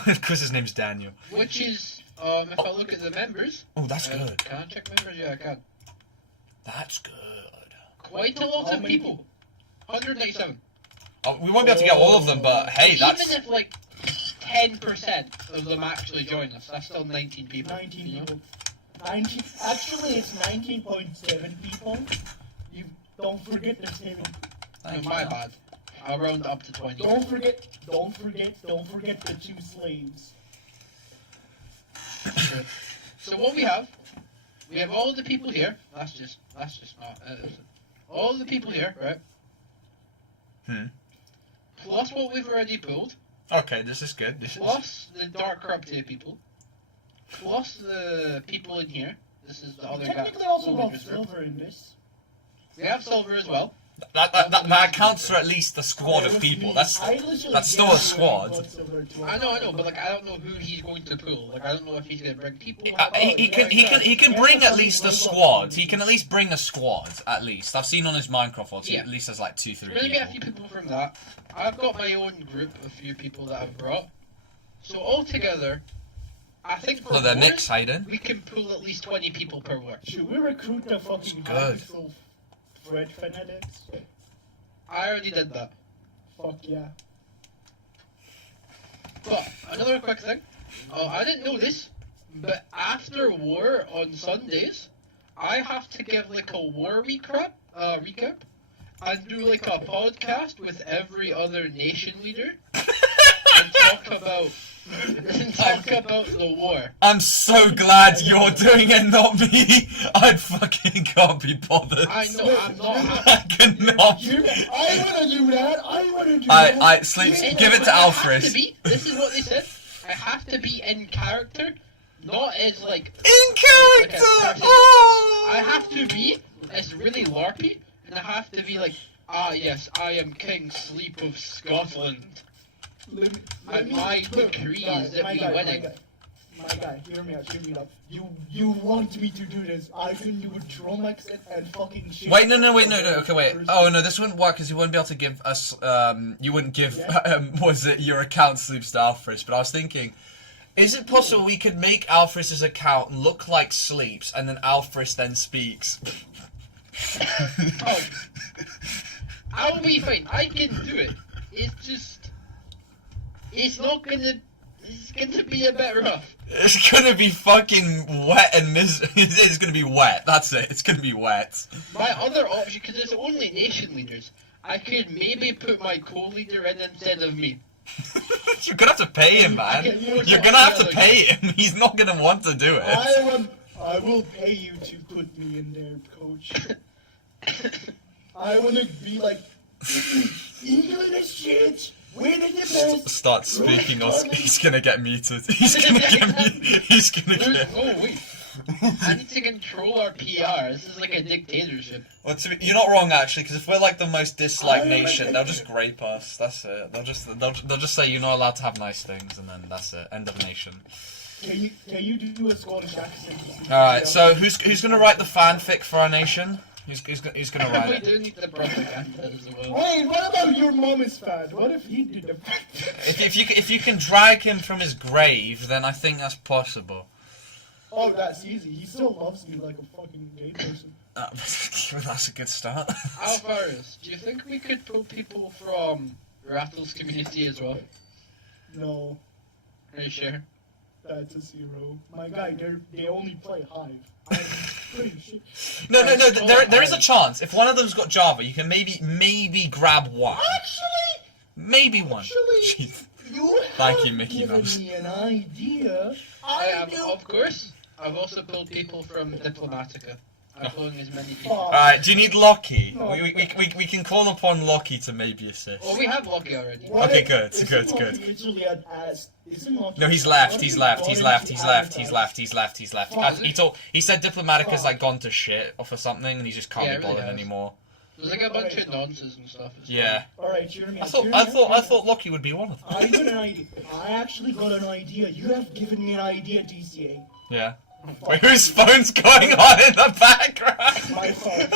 Of course his name's Daniel. Which is, if I look at the members... Oh, that's good. Can I check members? Yeah, I can. That's good. Quite a lot of people. 197. Oh, we won't be able to get all of them, but hey, that's... Even if, like, 10% of them actually join us, that's still 19 people. 19 you know? people. 19. Actually, it's 19.7 people. You don't forget the 7. Oh, my bad. I'll round up to 20. Don't forget the 2 slaves. So what we have all the people here. That's just not. All the people here, right? Plus what we've already pulled. Okay, this is good. Plus the dark corrupted people. Plus the people in here. This is the other guy. Technically, also Golden got Reserve. silver in this. We have silver as well. That accounts for at least the squad of people. That's still a squad. I know, but like I don't know who he's going to pull. Like I don't know if he's gonna bring people. He can bring at least a squad. He can at least bring a squad. At least I've seen on his Minecraft odds. He Yeah. at least has like 2-3 We're gonna get a people. few people from that. I've got my own group, a few people that I've brought. So altogether, I think for So the wars, Nick's hiding. we can pull at least 20 people per war. Should we recruit the fucking Good. high-soul Fred fanatics? I already did that. Fuck yeah. But another quick thing, I didn't know this, but after war on Sundays, I have to give like a war recap, and do like a podcast with every other nation leader and talk about the war. I'm so glad you're doing it, not me. I fucking can't be bothered. I know, I'm not happy. I cannot. I wanna do that. I wanna do that. I Sleeps. Give it to Alfred. This is what they said. I have to be in character, not as like In character. Like Oh. I have to be as really larpy, and I have to be like, yes, I am King Sleep of Scotland. And my decree is that we winning. My guy, hear me out. You want me to do this? I can do a drum accent and fucking shit. Wait, no. Okay, wait. Oh no, this wouldn't work because you wouldn't be able to give us. You wouldn't give. Was it your account Sleeps to Alfred? But I was thinking, is it possible we could make Alfred's account look like Sleeps, and then Alfred then speaks? Oh, I'll be fine. I can do it. It's just. It's gonna be a bit rough. It's gonna be fucking wet and it's gonna be wet. That's it. It's gonna be wet. My other option, because it's only nation leaders, I could maybe put my co-leader in instead of me. You're gonna have to pay him, man. You're gonna have to pay him. He's not gonna want to do it. I will pay you to put me in there, coach. I wanna be like, English shit. Start speaking or he's gonna get muted. He's gonna get Oh wait. I need to control our PR. This is like a dictatorship. Well, you're not wrong actually, because if we're like the most disliked nation, they'll just grape us. That's it. They'll just say you're not allowed to have nice things, and then that's it. End of nation. Can you do a Scottish accent? All right. So who's gonna write the fanfic for our nation? Who's gonna write We it? do need the propaganda as well. Wait, what about your mom is fat? What if he did the If you can drag him from his grave, then I think that's possible. Oh, that's easy. He still loves me like a fucking gay person. That's a good start. Alvarez, do you think we could pull people from Rattle's community as well? No, Are you sure? that's a 0. My guy, they only play Hive. I'm pretty sure. No. There is a chance. If one of them's got Java, you can maybe grab one. Maybe one. Jeez. Thank you, Mickey Mouse. Me an idea. Of course. I've also pulled people from Diplomatica. I'm pulling as many people. Alright, do you need Lockie? We can call upon Lockie to maybe assist. Well, we have Lucky already. Okay, good. No, he's left. He said Diplomatica's like gone to shit or for something, and he just can't be bothered anymore. There's like a bunch of nonsense and stuff. Yeah. Alright, hear me. I thought Lockie would be one of them. I got an idea. I actually got an idea. You have given me an idea, DCA. Yeah. Wait, whose phone's going on in the background? My fault.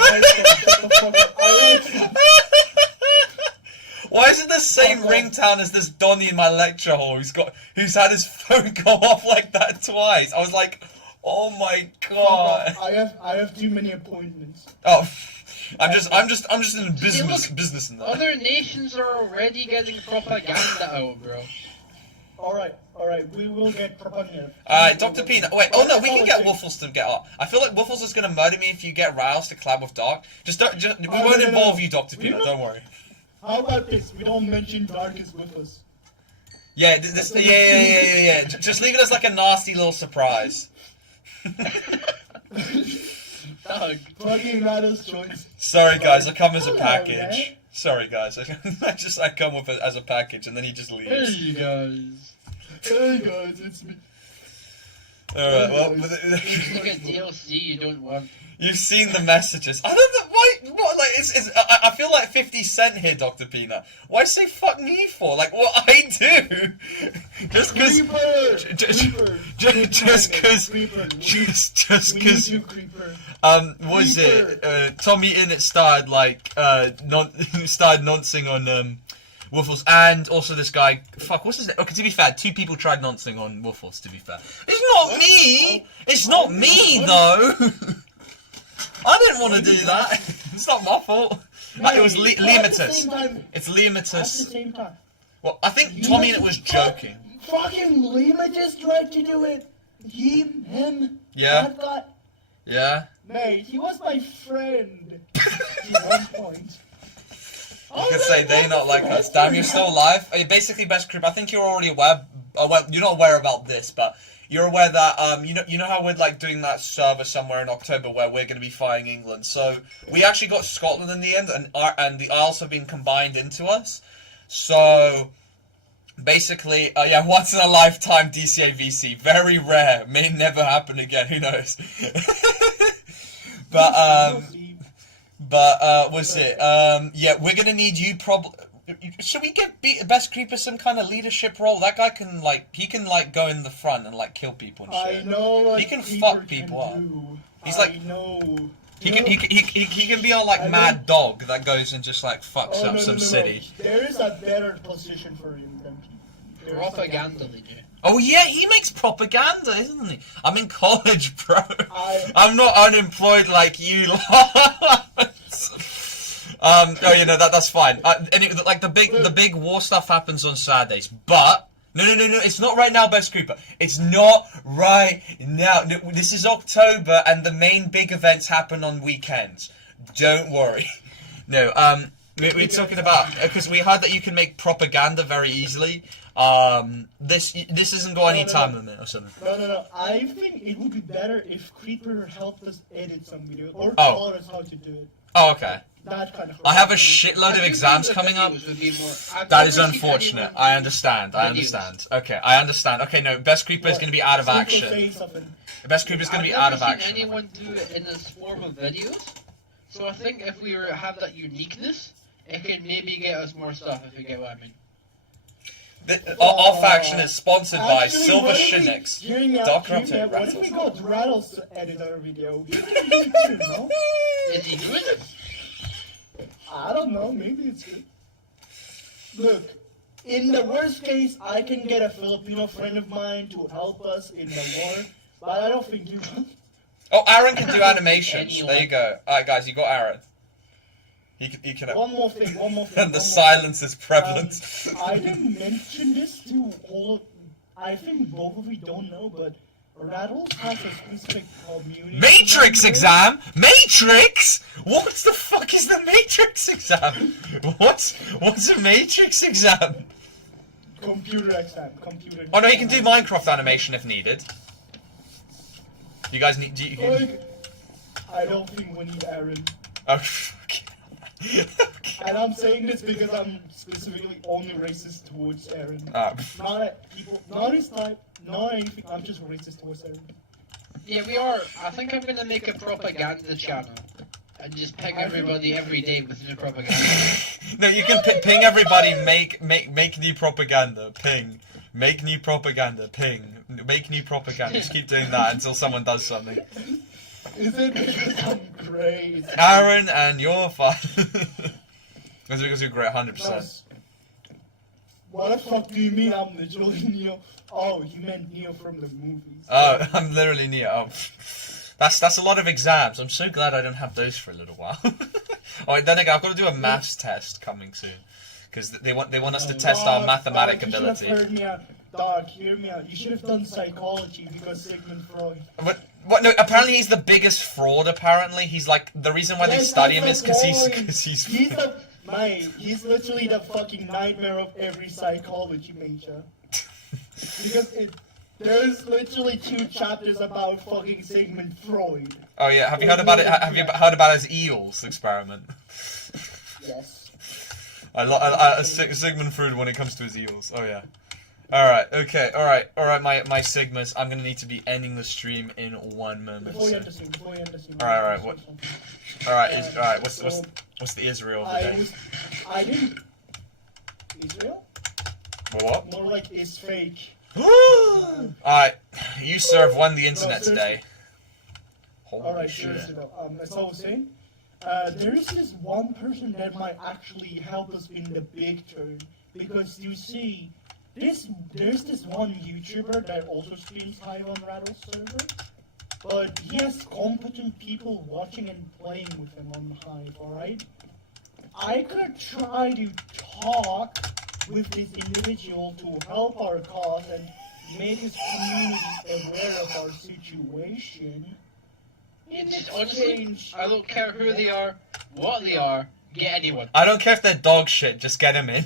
Why is it the same ringtone as this Donnie in my lecture hall who's had his phone go off like that twice? I was like, oh my god. I have too many appointments. Oh, I'm just in business in that. Other nations are already getting propaganda out, bro. Alright, we will get propaganda. Alright, Dr. Peanut. Wait, oh no, we can get Waffles to get up. I feel like Waffles is gonna murder me if you get Rouse to collab with Dark. We won't involve you, Dr. Peanut, don't worry. How about this? We don't mention Dark is with us. Yeah, yeah. Just leave it as like a nasty little surprise. Doug. Fucking Rattle's choice. Sorry guys, I come as a Hello, package. man. Sorry guys, I come with it as a package and then he just leaves. Hey guys. Hey guys, it's me. Alright, well, It's like a DLC you don't want. you've seen the messages. I don't know, what, like, I feel like 50 Cent here, Dr. Peanut. Why say fuck me for? Like, what I do? Just cause, was it, Tommy Innit started, like, started noncing on, Waffles, and also this guy, what's his name? Okay, to be fair, 2 people tried noncing on Waffles, to be fair. It's not me! It's not me, though! I didn't want to do that. It's not my fault. Like, it was Liamatus. It's Liamatus. At the same time. Well, I think Tommy Innit was joking. Fucking Liamatus tried to do it. Him. Yeah. That guy. Yeah? Mate, he was my friend. At one point. You could say they not like us. Damn, you're still alive. Basically, Best Creep, I think you're already aware. Well, you're not aware about this, but you're aware that you know how we're like doing that server somewhere in October where we're going to be fighting England. So we actually got Scotland in the end, and the Isles have been combined into us. So basically, yeah, once in a lifetime DCA VC, very rare, may never happen again. Who knows? But was it? Yeah, we're gonna need you. Should we give Best Creeper some kind of leadership role? That guy can go in the front and like kill people and shit. I know what he can Creeper fuck people up. do. He's like, I know. he can be on like Mad Dog that goes and just like fucks up some city. There is a better position for him than people. Propaganda leader. Oh yeah, he makes propaganda, isn't he? I'm in college, bro. I'm not unemployed like you. Oh, you know that's fine. Like the big war stuff happens on Saturdays, but no, it's not right now, Best Creeper. It's not right now. No, this is October, and the main big events happen on weekends. Don't worry. No, we're talking about because we heard that you can make propaganda very easily. This isn't got any time limit or something. No. I think it would be better if Creeper helped us edit some video or taught us how to do it. Oh, okay. That kind of. I have a shitload of exams coming up. That is unfortunate. I understand. Okay, I understand. Okay, no, Best Creeper is going to be out of action. Best Creeper is going to be out of action. I've never seen anyone do it in this form of videos. So I think if we have that uniqueness, it can maybe get us more stuff, if you get what I mean. Our faction is sponsored by Silver Shinix. Doctor Update. What if we got Rattles to edit our video? Is he doing it? I don't know, maybe it's good. Look, in the worst case, I can get a Filipino friend of mine to help us in the war, but I don't think you will. Oh, Aaron can do animations. There you go. Alright guys, you got Aaron. He can. One more thing. And the silence is prevalent. I didn't mention this to all. I think both of you don't know, but Rattles has a specific community. Matrix exam? Matrix? What the fuck is the Matrix exam? What's a Matrix exam? Computer exam. Oh no, he can do Minecraft animation if needed. You guys need. I don't think we need Aaron. Oh fuck. And I'm saying this because I'm specifically only racist towards Aaron. Not at people, not his type, not anything. I'm just racist towards Aaron. Yeah, we are. I think I'm gonna make a propaganda channel and just ping everybody every day with new propaganda. No, you can ping everybody. Make new propaganda. Ping. Make new propaganda. Ping. Make new propaganda. Just keep doing that until someone does something. Is it because I'm great? Aaron, and you're fine. It's because you're great, 100%. What the fuck do you mean I'm literally Neo? Oh, you meant Neo from the movies. Oh, I'm literally Neo. Oh, that's a lot of exams. I'm so glad I don't have those for a little while. Oh, then again, I've got to do a maths test coming soon. Because they want us to test our mathematic ability. You should have heard me out. Dog, hear me out. You should have done psychology because Sigmund Freud. What? No, apparently he's the biggest fraud. Apparently he's like the reason why they study him is because he's. He's literally the fucking nightmare of every psychology major. Because there's literally 2 chapters about fucking Sigmund Freud. Oh yeah, have you heard about it? Have you heard about his eels experiment? Yes. Sigmund Freud when it comes to his eels. Oh yeah. Alright, okay, alright, my Sigmas, I'm gonna need to be ending the stream in 1 moment. Alright, what's the Israel of the day? I didn't... Israel? What? More like is fake. Alright, you sir have won the internet today. Alright, seriously though, as I was saying, there is this one person that might actually help us in the big turn, because you see, there's this one YouTuber that also streams Hive on Rattle's server, but he has competent people watching and playing with him on Hive, alright? I could try to talk with this individual to help our cause and make his community aware of our situation. It's honestly, I don't care who they are, what they are, Get anyone. I don't care if they're dog shit, just get them in.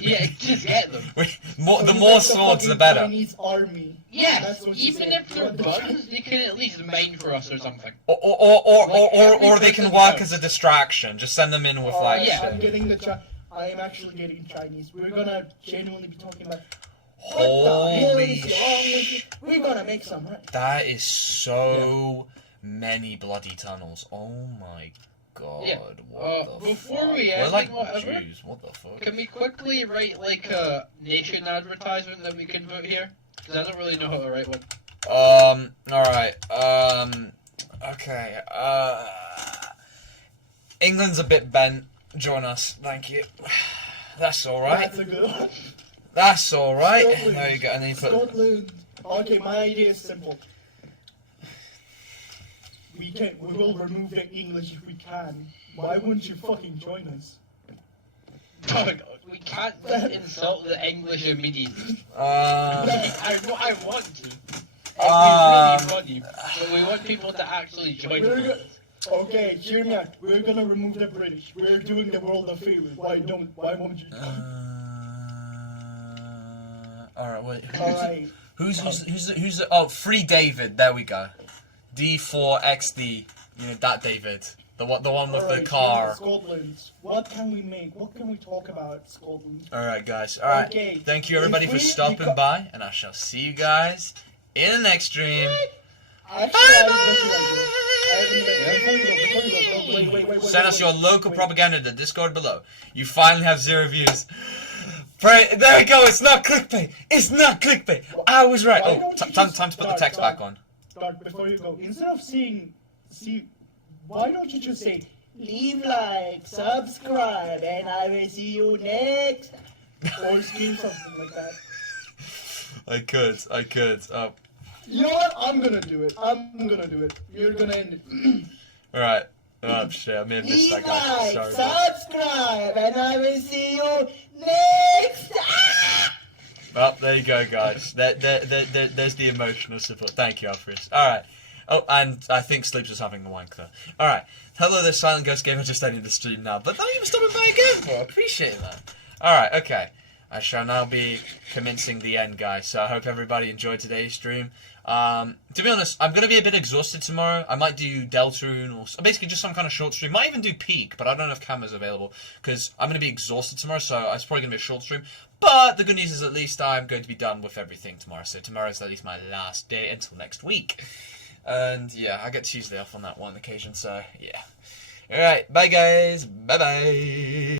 Yeah, just get them. The more swords, the better. Chinese army. Yeah, That's what you even said. if they're guns, they can at least mine for us or something. Or they can work as a distraction. Just send them in with like yeah. I'm shit. getting I am actually getting Chinese. We're gonna genuinely be talking about Holy shit. We're gonna make some, right? That is so many bloody tunnels. Oh my god. Yeah. What the Before fuck? we We're end like and whatever, Jews. What the fuck? can we quickly write like a nation advertisement that we can put here? Because I don't really know how to write one. Alright. Okay. England's a bit bent. Join us. Thank you. That's alright. That's a good one. That's alright. Scotland. There you go. And then you put. Scotland. Okay, my idea is simple. We will remove the English if we can. Why wouldn't you fucking join us? Oh my god, we can't just insult the English immediately. I want to. And we really want you. But we want people to actually join us. Okay, hear me out. We're gonna remove the British. We're doing the world a favor. Why won't you? Alright, wait. Alright. Who's the oh, Free David, there we go. D4XD, you know, that David. The one with the car. Scotland. What can we make? What can we talk about Scotland? Alright guys, alright. Okay. Thank you everybody for stopping by, and I shall see you guys in the next stream. Send us your local propaganda to the Discord below. You finally have 0 views. Pray, there we go, it's not clickbait! It's not clickbait! I was right! Oh, time to put the text back on. But before you go, instead of why don't you just say, leave like, subscribe, and I will see you next time. Or scream something like that. I could. You know what? I'm gonna do it. You're gonna end it. Alright. Oh shit, I may have missed that guy. Like, Sorry. subscribe, and I will see you next time. Well, there you go, guys. There's the emotional support. Thank you, Alfred. Alright. Oh, and I think Sleeps was having a wank though. Alright. Hello there, Silent Ghost Gamer, just ending the stream now. But thank you for stopping by again, bro. I appreciate that. Alright, okay. I shall now be commencing the end, guys. So I hope everybody enjoyed today's stream. To be honest, I'm going to be a bit exhausted tomorrow. I might do Deltarune or basically just some kind of short stream. Might even do Peak, but I don't know if Cam is available because I'm going to be exhausted tomorrow, so it's probably going to be a short stream. But the good news is at least I'm going to be done with everything tomorrow. So tomorrow is at least my last day until next week. And yeah, I get Tuesday off on that one occasion, so yeah. Alright, bye guys. Bye-bye.